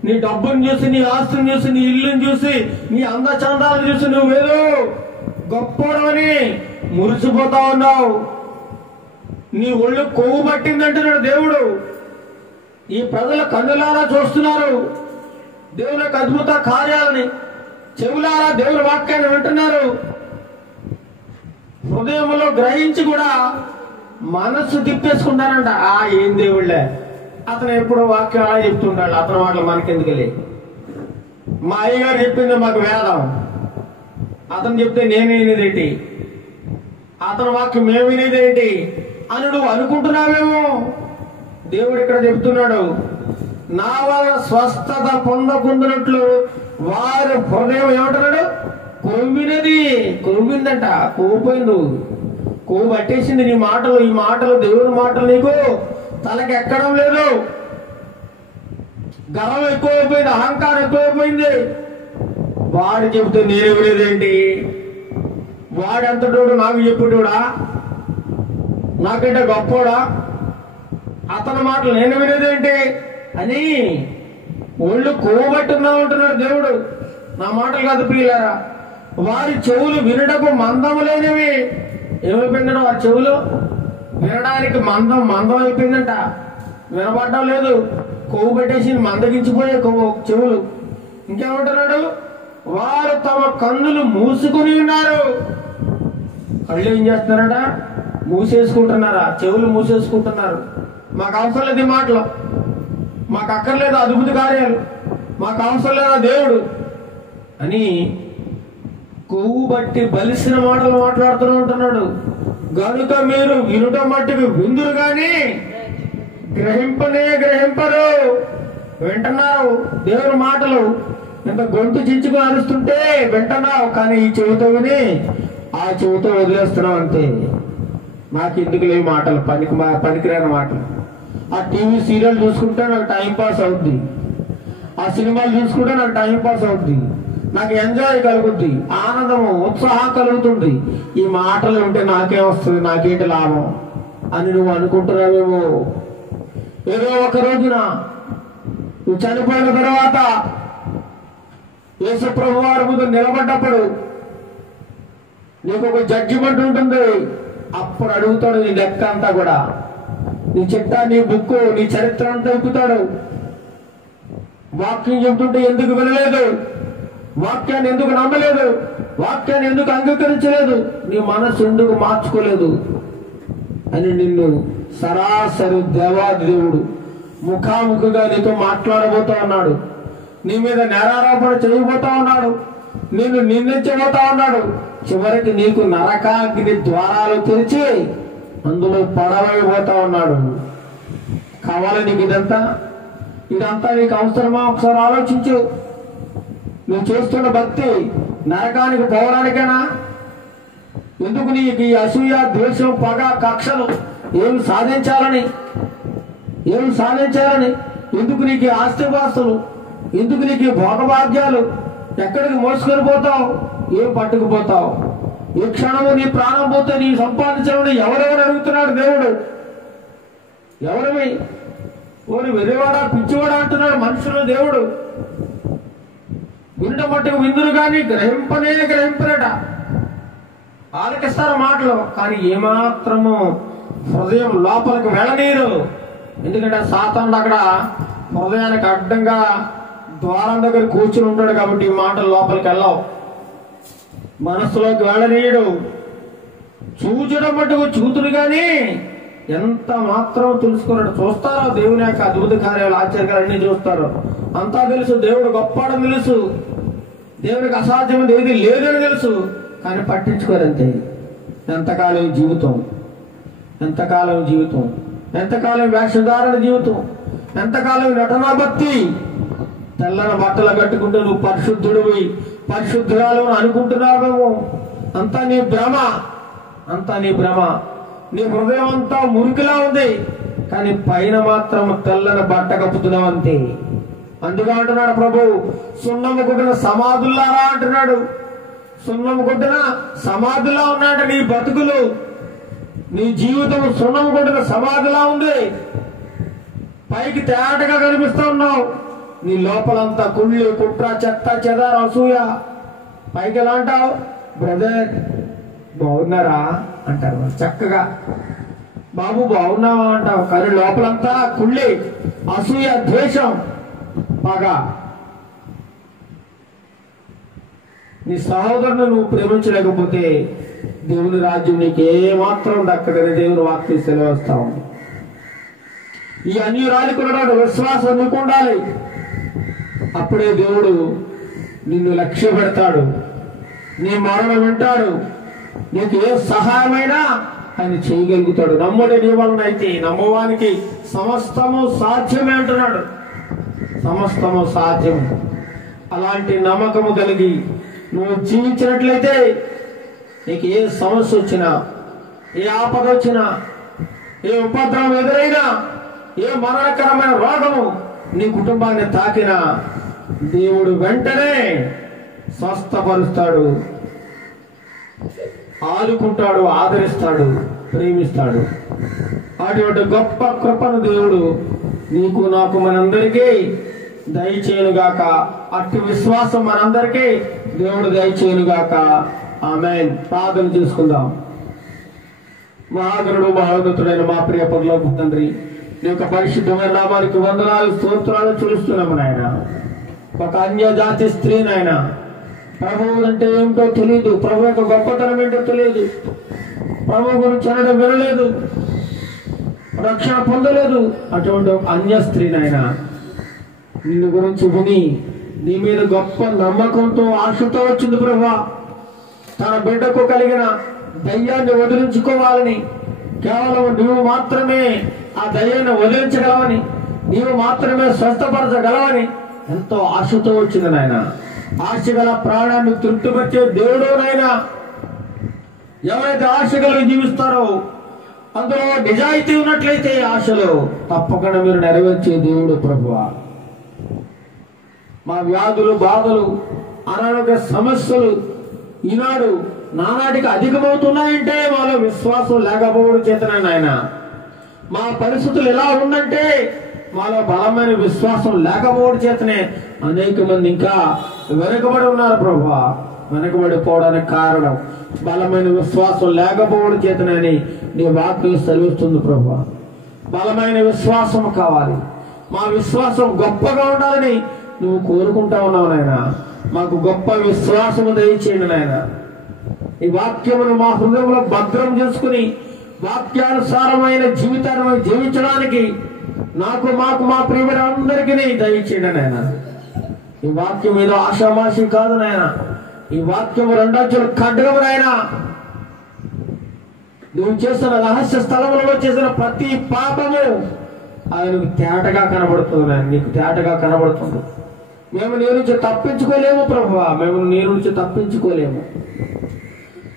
నీ డబ్బుని చూసి, నీ ఆస్తుని చూసి, నీ ఇల్లుని చూసి, నీ అందచందాలను చూసి నువ్వేదో గొప్పవని మురిసిపోతా ఉన్నావు. నీ ఒళ్ళు కొవ్వు పట్టింది అంటున్నాడు దేవుడు. ఈ ప్రజల కన్నులారా చూస్తున్నారు దేవుని యొక్క అద్భుత కార్యాలని, చెవులారా దేవుని వాక్యాన్ని వింటున్నారు, హృదయంలో గ్రహించి కూడా మనస్సు తిప్పేసుకుంటారంట. ఏం దేవుళ్ళే, అతను ఎప్పుడు వాక్యం అలా చెప్తుంటాడు, అతని మాటలు మనకెందుకులే. మా అయ్యగారు చెప్పింది మాకు వేదం, అతను చెప్తే నేను వినేదేంటి, అతని వాక్యం మేము వినేదేంటి అని నువ్వు అనుకుంటున్నావేమో. దేవుడు ఇక్కడ చెప్తున్నాడు, నా వల్ల స్వస్థత పొందకుంటున్నట్లు వారి హృదయం ఏమంటున్నాడు? కొవ్విందంట, కొవ్వుపోయింది, కొవ్వు పట్టేసింది నీ మాటలు. ఈ మాటలు, దేవుని మాటలు నీకు తలకి ఎక్కడం లేదు. గర్వం ఎక్కువైపోయింది, అహంకారం ఎక్కువైపోయింది. వాడు చెబితే నేను వినేదేంటి, వాడంతటోడు నాకు చెప్పేటోడా, నాకంటే గొప్పోడా, అతని మాటలు నేను వినేదేంటి అని ఒళ్ళు కొవ్వబట్టున్నా ఉంటున్నాడు దేవుడు. నా మాటలు కాదు ప్రియులారా, వారి చెవులు వినడకు మందము లేనివి. ఏమైపోయిందంట వారి చెవులు? వినడానికి మందం అయిపోయిందంట, వినబడ్డం లేదు. కొవ్వు పెట్టేసి మందగించిపోయే చెవులు. ఇంకేమంటున్నాడు? వారు తమ కన్నులు మూసుకుని ఉన్నారు. కళ్ళు ఏం చేస్తున్నారట? మూసేసుకుంటున్నారా? చెవులు మూసేసుకుంటున్నారు. మాకు అవసరం లేదు ఈ మాటలు, మాకు అక్కర్లేదు అద్భుత కార్యాలు, మాకు అవసరం లేదా దేవుడు అని కొవ్వు బట్టి బలిసిన మాటలు మాట్లాడుతూ ఉంటున్నాడు. గనుక మీరు వినుట మట్టుకు విందురు గాని గ్రహింపరు. వింటున్నారు దేవుని మాటలు, ఇంత గొంతు చించుకుని అరుస్తుంటే వింటున్నావు, కానీ ఈ చెవితో విని ఆ చెవితో వదిలేస్తున్నావు అంతే. నాకు ఎందుకు లేవు మాటలు, పనికిరాని మాటలు. ఆ టీవీ సీరియల్ చూసుకుంటే నాకు టైం పాస్ అవుద్ది, ఆ సినిమాలు చూసుకుంటే నాకు టైం పాస్ అవుద్ది, నాకు ఎంజాయ్ కలుగుద్ది, ఆనందము, ఉత్సాహం కలుగుతుంది. ఈ మాటలు ఉంటే నాకేం వస్తుంది, నాకేంటి లాభం అని నువ్వు అనుకుంటున్నావేమో. ఏదో ఒక రోజున నువ్వు చనిపోయిన తర్వాత యేసు ప్రభు వారి ముందు నిలబడ్డప్పుడు నీకు ఒక జడ్జిమెంట్ ఉంటుంది. అప్పుడు అడుగుతాడు నీ లెక్క అంతా కూడా, నీ చిట్టా, నీ బుక్, నీ చరిత్ర అంతా చెబుతాడు. వాక్యం చెబుతుంటే ఎందుకు వినలేదు, వాక్యాన్ని ఎందుకు నమ్మలేదు, వాక్యాన్ని ఎందుకు అంగీకరించలేదు, నీ మనసు ఎందుకు మార్చుకోలేదు అని నిన్ను సరాసరి దేవాది దేవుడు ముఖాముఖిగా నీతో మాట్లాడబోతా ఉన్నాడు. నీ మీద నేరారోపణ చేయబోతా ఉన్నాడు, నిన్ను నిందించబోతా ఉన్నాడు. చివరికి నీకు నరకాగ్ని ద్వారాలు తెరిచి అందులో పడవైపోతా ఉన్నాడు. కావాలి నీకు ఇదంతా? ఇదంతా నీకు అవసరమా? ఒకసారి ఆలోచించు. నువ్వు చేస్తున్న భక్తి నరకానికి పోవడానికేనా? ఎందుకు నీకు ఈ అసూయ, ద్వేషం, పగ, కక్షలు? ఏమి సాధించాలని? ఎందుకు నీకు ఈ ఆస్తిపాస్తులు? ఎందుకు నీకు ఈ భోగభాగ్యాలు? ఎక్కడికి మోసుకొని పోతావు? ఏం పట్టుకుపోతావు? ఈ క్షణము నీ ప్రాణం పోతే నీ సంపాదించడం ఎవరెవరు అడుగుతున్నాడు దేవుడు? ఎవరివి? ఓరి వెర్రివాడా, పిచ్చివాడా అంటున్నాడు మనుషులు దేవుడు. వింట మట్టుకు విందులు కానీ గ్రహింపరట. ఆలకిస్తారు మాటలు, కానీ ఏమాత్రము హృదయం లోపలికి వెళ్ళనీరు. ఎందుకంటే సాతానుడు అక్కడ హృదయానికి అడ్డంగా ద్వారం దగ్గర కూర్చుని ఉంటాడు కాబట్టి ఈ మాటలు లోపలికి వెళ్ళవు, మనస్సులోకి వెళ్ళనీయుడు. చూచడం మట్టుకు చూతుడు కానీ ఎంత మాత్రం తెలుసుకున్నాడు. చూస్తారో దేవుని యొక్క అద్భుత కార్యాలు, ఆశ్చర్యాలు అన్ని చూస్తారు. అంతా తెలుసు, దేవుడు గొప్పడని తెలుసు, దేవుడికి అసాధ్యమైనది ఏది లేదని తెలుసు, కానీ పట్టించుకోరంతే. ఎంతకాలం జీవితం, ఎంతకాలం వేషధారణ జీవితం, ఎంతకాలం నటనా భక్తి. తెల్లని బట్టలు కట్టుకుంటూ నువ్వు పరిశుద్ధుడివి, పరిశుద్ధురాలు అనుకుంటున్నావేమో. అంతా నీ భ్రమ. నీ హృదయం అంతా మురికిలా ఉంది, కానీ పైన మాత్రం తెల్లని బట్ట కప్పుతున్నావు అంతే. అందుగా అంటున్నాడు ప్రభు, సున్నము కొట్టిన సమాధుల్లారా అంటున్నాడు. సున్నము కొట్టిన సమాధిలా ఉన్నాడు నీ బతుకులు. నీ జీవితం సున్నము కొట్టిన సమాధిలా ఉంది. పైకి తేటగా కనిపిస్తూ ఉన్నావు, నీ లోపలంతా కుళ్ళి, కుట్ర, చెత్త, చెదార, అసూయ. పైకి ఎలా అంటావు? బ్రదర్ బాగున్నారా అంటారు, చక్కగా బాబు బాగున్నావా అంటావు, కానీ లోపలంతా కుళ్ళి, అసూయ, ద్వేషం, పగ. నీ సహోదరుని నువ్వు ప్రేమించలేకపోతే దేవుని రాజ్యం నీకు ఏమాత్రం దక్కదని దేవుని వాక్యం సెలవుస్తావు. ఈ అన్యురాలికి ఉన్నాడు విశ్వాసం నీకు ఉండాలి. అప్పుడే దేవుడు నిన్ను లక్ష్య పెడతాడు, నీ మరణం వింటాడు, నీకు ఏ సహాయమైనా ఆయన చేయగలుగుతాడు. నమ్ముడి నీ వలన అయితే నమ్మవానికి సమస్తము సాధ్యమే అంటున్నాడు. సమస్తము సాధ్యం. అలాంటి నమ్మకము కలిగి నువ్వు జీవించినట్లయితే నీకు ఏ సమస్య వచ్చినా, ఏ ఆపద వచ్చినా, ఏ ఉపద్రవం ఎదురైనా, ఏ మరణకరమైన రోగము నీ కుటుంబాన్ని తాకినా దేవుడు వెంటనే స్వస్థపరుస్తాడు, ఆదుకుంటాడు, ఆదరిస్తాడు, ప్రేమిస్తాడు. అటువంటి గొప్ప కృపను దేవుడు నీకు, నాకు, మనందరికీ దయచేయునుగాక. అట్టి విశ్వాసం మనందరికీ దేవుడు దయచేయునుగాక. ఆమేన్. ప్రార్థన చేసుకుందాం. మహాగణుడు, మహోన్నతుడైన మా ప్రియ పరలోకపు తండ్రి, నీ యొక్క పరిశుద్ధమైన నామానికి వందనాలు, స్తోత్రాలు చెల్లిస్తున్నాము నాయన. ఒక అన్య జాతి స్త్రీ నాయన, ప్రభువు అంటే ఏమిటో తెలియదు, ప్రభు యొక్క గొప్పతనం ఏంటో తెలియదు, ప్రభు గురించి అనడం వినలేదు, రక్షణ పొందలేదు. అటువంటి అన్య స్త్రీ నాయన నిన్ను గురించి విని నీ మీద గొప్ప నమ్మకంతో, ఆశతో వచ్చింది ప్రభా. తన బిడ్డకు కలిగిన దయ్యాన్ని వదిలించుకోవాలని, కేవలం నీవు మాత్రమే ఆ దయ్యాన్ని వదిలించగలవని, నీవు మాత్రమే స్వస్థపరచగలవని ఎంతో ఆశతో వచ్చింది నాయన. ఆశ గల ప్రాణాన్ని తృప్తిపరిచే దేవుడు నాయన. ఎవరైతే ఆశ కలిగి జీవిస్తారో, అందులో నిజాయితీ ఉన్నట్లయితే ఆశలో తప్పకుండా మీరు నెరవేర్చే దేవుడు ప్రభువా. మా వ్యాధులు, బాధలు, అనారోగ్య సమస్యలు ఈనాడు నానాటికి అధికమవుతున్నాయంటే మాలో విశ్వాసం లేకపోవడం చేతనే నాయన. మా పరిస్థితులు ఎలా ఉందంటే మాలో బలమైన విశ్వాసం లేకపోవడం చేతనే అనేక మంది ఇంకా వెనుకబడి ఉన్నారు ప్రభువా. వెనుకబడిపోవడానికి కారణం బలమైన విశ్వాసం లేకపోవడం చేతనని నీ వాక్యం సెలవిస్తుంది ప్రభువా. బలమైన విశ్వాసం కావాలి. మా విశ్వాసం గొప్పగా ఉండాలని నువ్వు కోరుకుంటా ఉన్నావు నాయన. మాకు గొప్ప విశ్వాసము దయచేయండి నాయన. ఈ వాక్యమును మా హృదయంలో భద్రం చేసుకుని వాక్యానుసారమైన జీవితాన్ని జీవించడానికి నాకు, మాకు, మా ప్రియమైన దయచేయండి నాయన. ఈ వాక్యం ఏదో ఆషామాషి కాదు నాయన. ఈ వాక్యము రెండంచుల ఖడ్గము నాయన. నువ్వు చేసిన రహస్య స్థలములలో చేసిన ప్రతి పాపము ఆయనకు తేటగా కనబడుతుంది నాయన, నీకు తేటగా కనబడుతుంది. మేము నీ నుంచి తప్పించుకోలేము ప్రభువా, మేము నీ నుంచి తప్పించుకోలేము.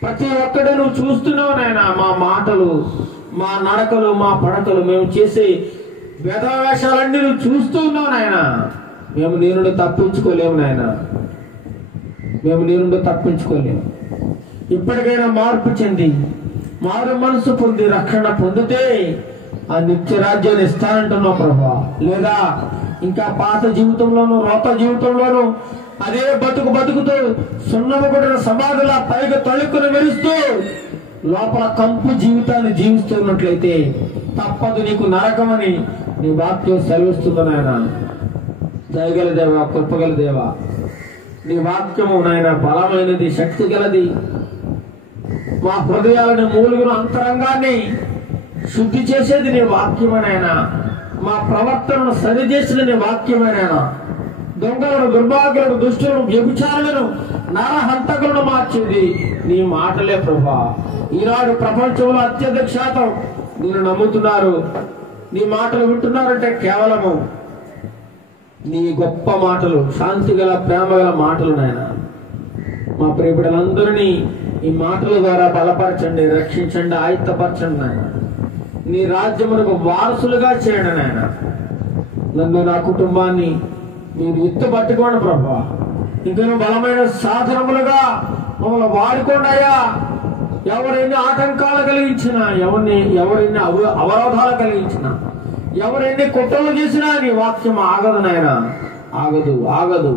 ప్రతి ఒక్కడే నువ్వు చూస్తున్నావు నాయన, మా మాటలు, మా నడకలు, మా పడకలు, మేము చేసే వేషాలన్నీ నువ్వు చూస్తూ ఉన్నావు నాయన. మేము నీ నుండి తప్పించుకోలేము నాయన, మేము నీ నుండి తప్పించుకోలేము. ఇప్పటికైనా మార్పు చెంది మారు మనసు పొంది రక్షణ పొందితే ఆ నిత్య రాజ్యాన్ని ఇస్తానంటున్నావు ప్రభువా. లేదా ఇంకా పాత జీవితంలోనూ రోత జీవితంలోనూ అదే బతుకుతూ సున్నమకొడిన సమాధుల పైగా తళుక్కును మెరుస్తూ లోపల కంపు జీవితాన్ని జీవిస్తున్నట్లయితే తప్పదు నీకు నరకమని నీ వాక్యం సెలవిస్తుంది నాయన. దయగల దేవ, కృపగల దేవ, నీ వాక్యము నాయన బలమైనది, శక్తి గలది. మా హృదయాలని మూలుగున అంతరంగాన్ని శుద్ధి చేసేది నీ వాక్యమేనాయన. మా ప్రవర్తనను సరిచేసేది నీ వాక్యమేనాయన. దొంగలను, దుర్భాగ్యులను, దుష్టులను, వ్యభిచారులను, నరహంతకులను మార్చేది నీ మాటలే ప్రభా. ఈనాడు ప్రపంచంలో అత్యధిక శాతం నేను నమ్ముతున్నారు, నీ మాటలు వింటున్నారంటే కేవలము నీ గొప్ప మాటలు, శాంతి గల, ప్రేమ గల మాటలు నాయన. మా ప్రియబిడ్డలందరినీ ఈ మాటల ద్వారా బలపరచండి, రక్షించండి, ఆయుత్తపరచండి నాయన. నీ రాజ్యమునకు వారసులుగా చేయండి నాయన. నన్ను, నా కుటుంబాన్ని మీరు ఎత్తు పట్టుకోండి ప్రభా. ఇంకా బలమైన సాధనములుగా మమ్మల్ని వాడుకోండి అయ్యా. ఎవరైనా ఆటంకాలు కలిగించినా, ఎవరైనా అవరోధాలు కలిగించినా, ఎవరైనా కుట్రలు చేసినా నీ వాక్యం ఆగదు నాయన, ఆగదు.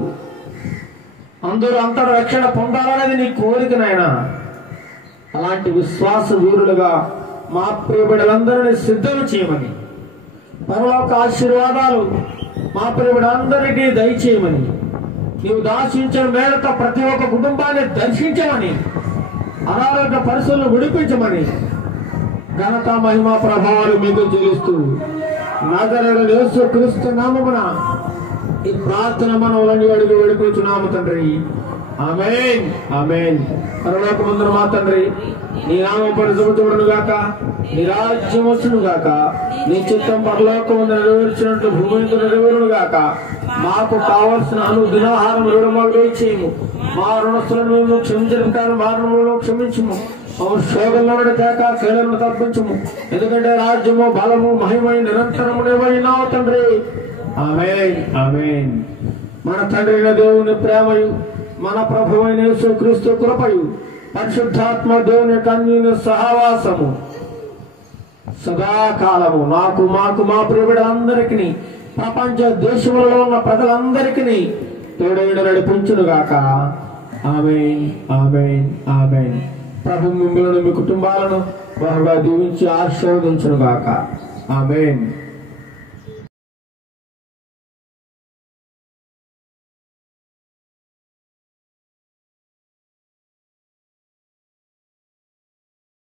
అందరూ అంతటా రక్షణ పొందాలనేది నీ కోరిక నాయన. అలాంటి విశ్వాస వీరులుగా మా ప్రియబిడ్డలందరినీ సిద్ధం చేయమని, పరలోక ఆశీర్వాదాలు మా ప్రియబిడ్డలందరికీ దయచేయమని, నీవు దాచించిన మేరతో ప్రతి ఒక్క కుటుంబాన్ని దర్శించమని, అనారోగ్య పరిస్థితులను విడిపించమని, ఘనత, మహిమ, ప్రభావాలు మీకు చెల్లిస్తూ నజరేయుడైన యేసుక్రీస్తు నామమున ఈ ప్రార్థన మనవులని అడిగి వేడుకొంచున్నాము తండ్రి. ఆమేన్, ఆమేన్. పరలోకమందున మా తండ్రి, నీ నామం పరిశుద్ధపరచబడును గాక, నీ రాజ్యం వచ్చును గాక, నీ చిత్తం పరలోకమందు నెరవేర్చినట్టు భూమి మీద నెరవేరును గాక. మాకు కావలసిన అనుదినాహారం మాకు దయచేయము. మా రుణస్తులను మేము క్షమించిన ప్రకారం మా రుణములను క్షమించుము. శోధంలో తేక కీలను తప్పించుము. ఎందుకంటే రాజ్యము, బలము, మహిమై నిరంతరము నీవైనావు తండ్రి. ఆమేన్, ఆమేన్. మన తండ్రి అయిన దేవుని ప్రేమయు, మన ప్రభువైన యేసుక్రీస్తు కృపయు, పరిశుద్ధాత్మ దేవుని యొక్క అన్యోన్య సహవాసము సదాకాలము మాకు మా ప్రియబిడ్డలందరికీ, ప్రపంచ దేశములలో ఉన్న ప్రజలందరికీ తోడైన నడిపించును గాక. ఆమేన్, ఆమేన్, ఆమేన్. ప్రభు మిమ్మల్ని, మీ కుటుంబాలను బహుగా దీవించి ఆశీర్వదించును గాక. ఆమేన్.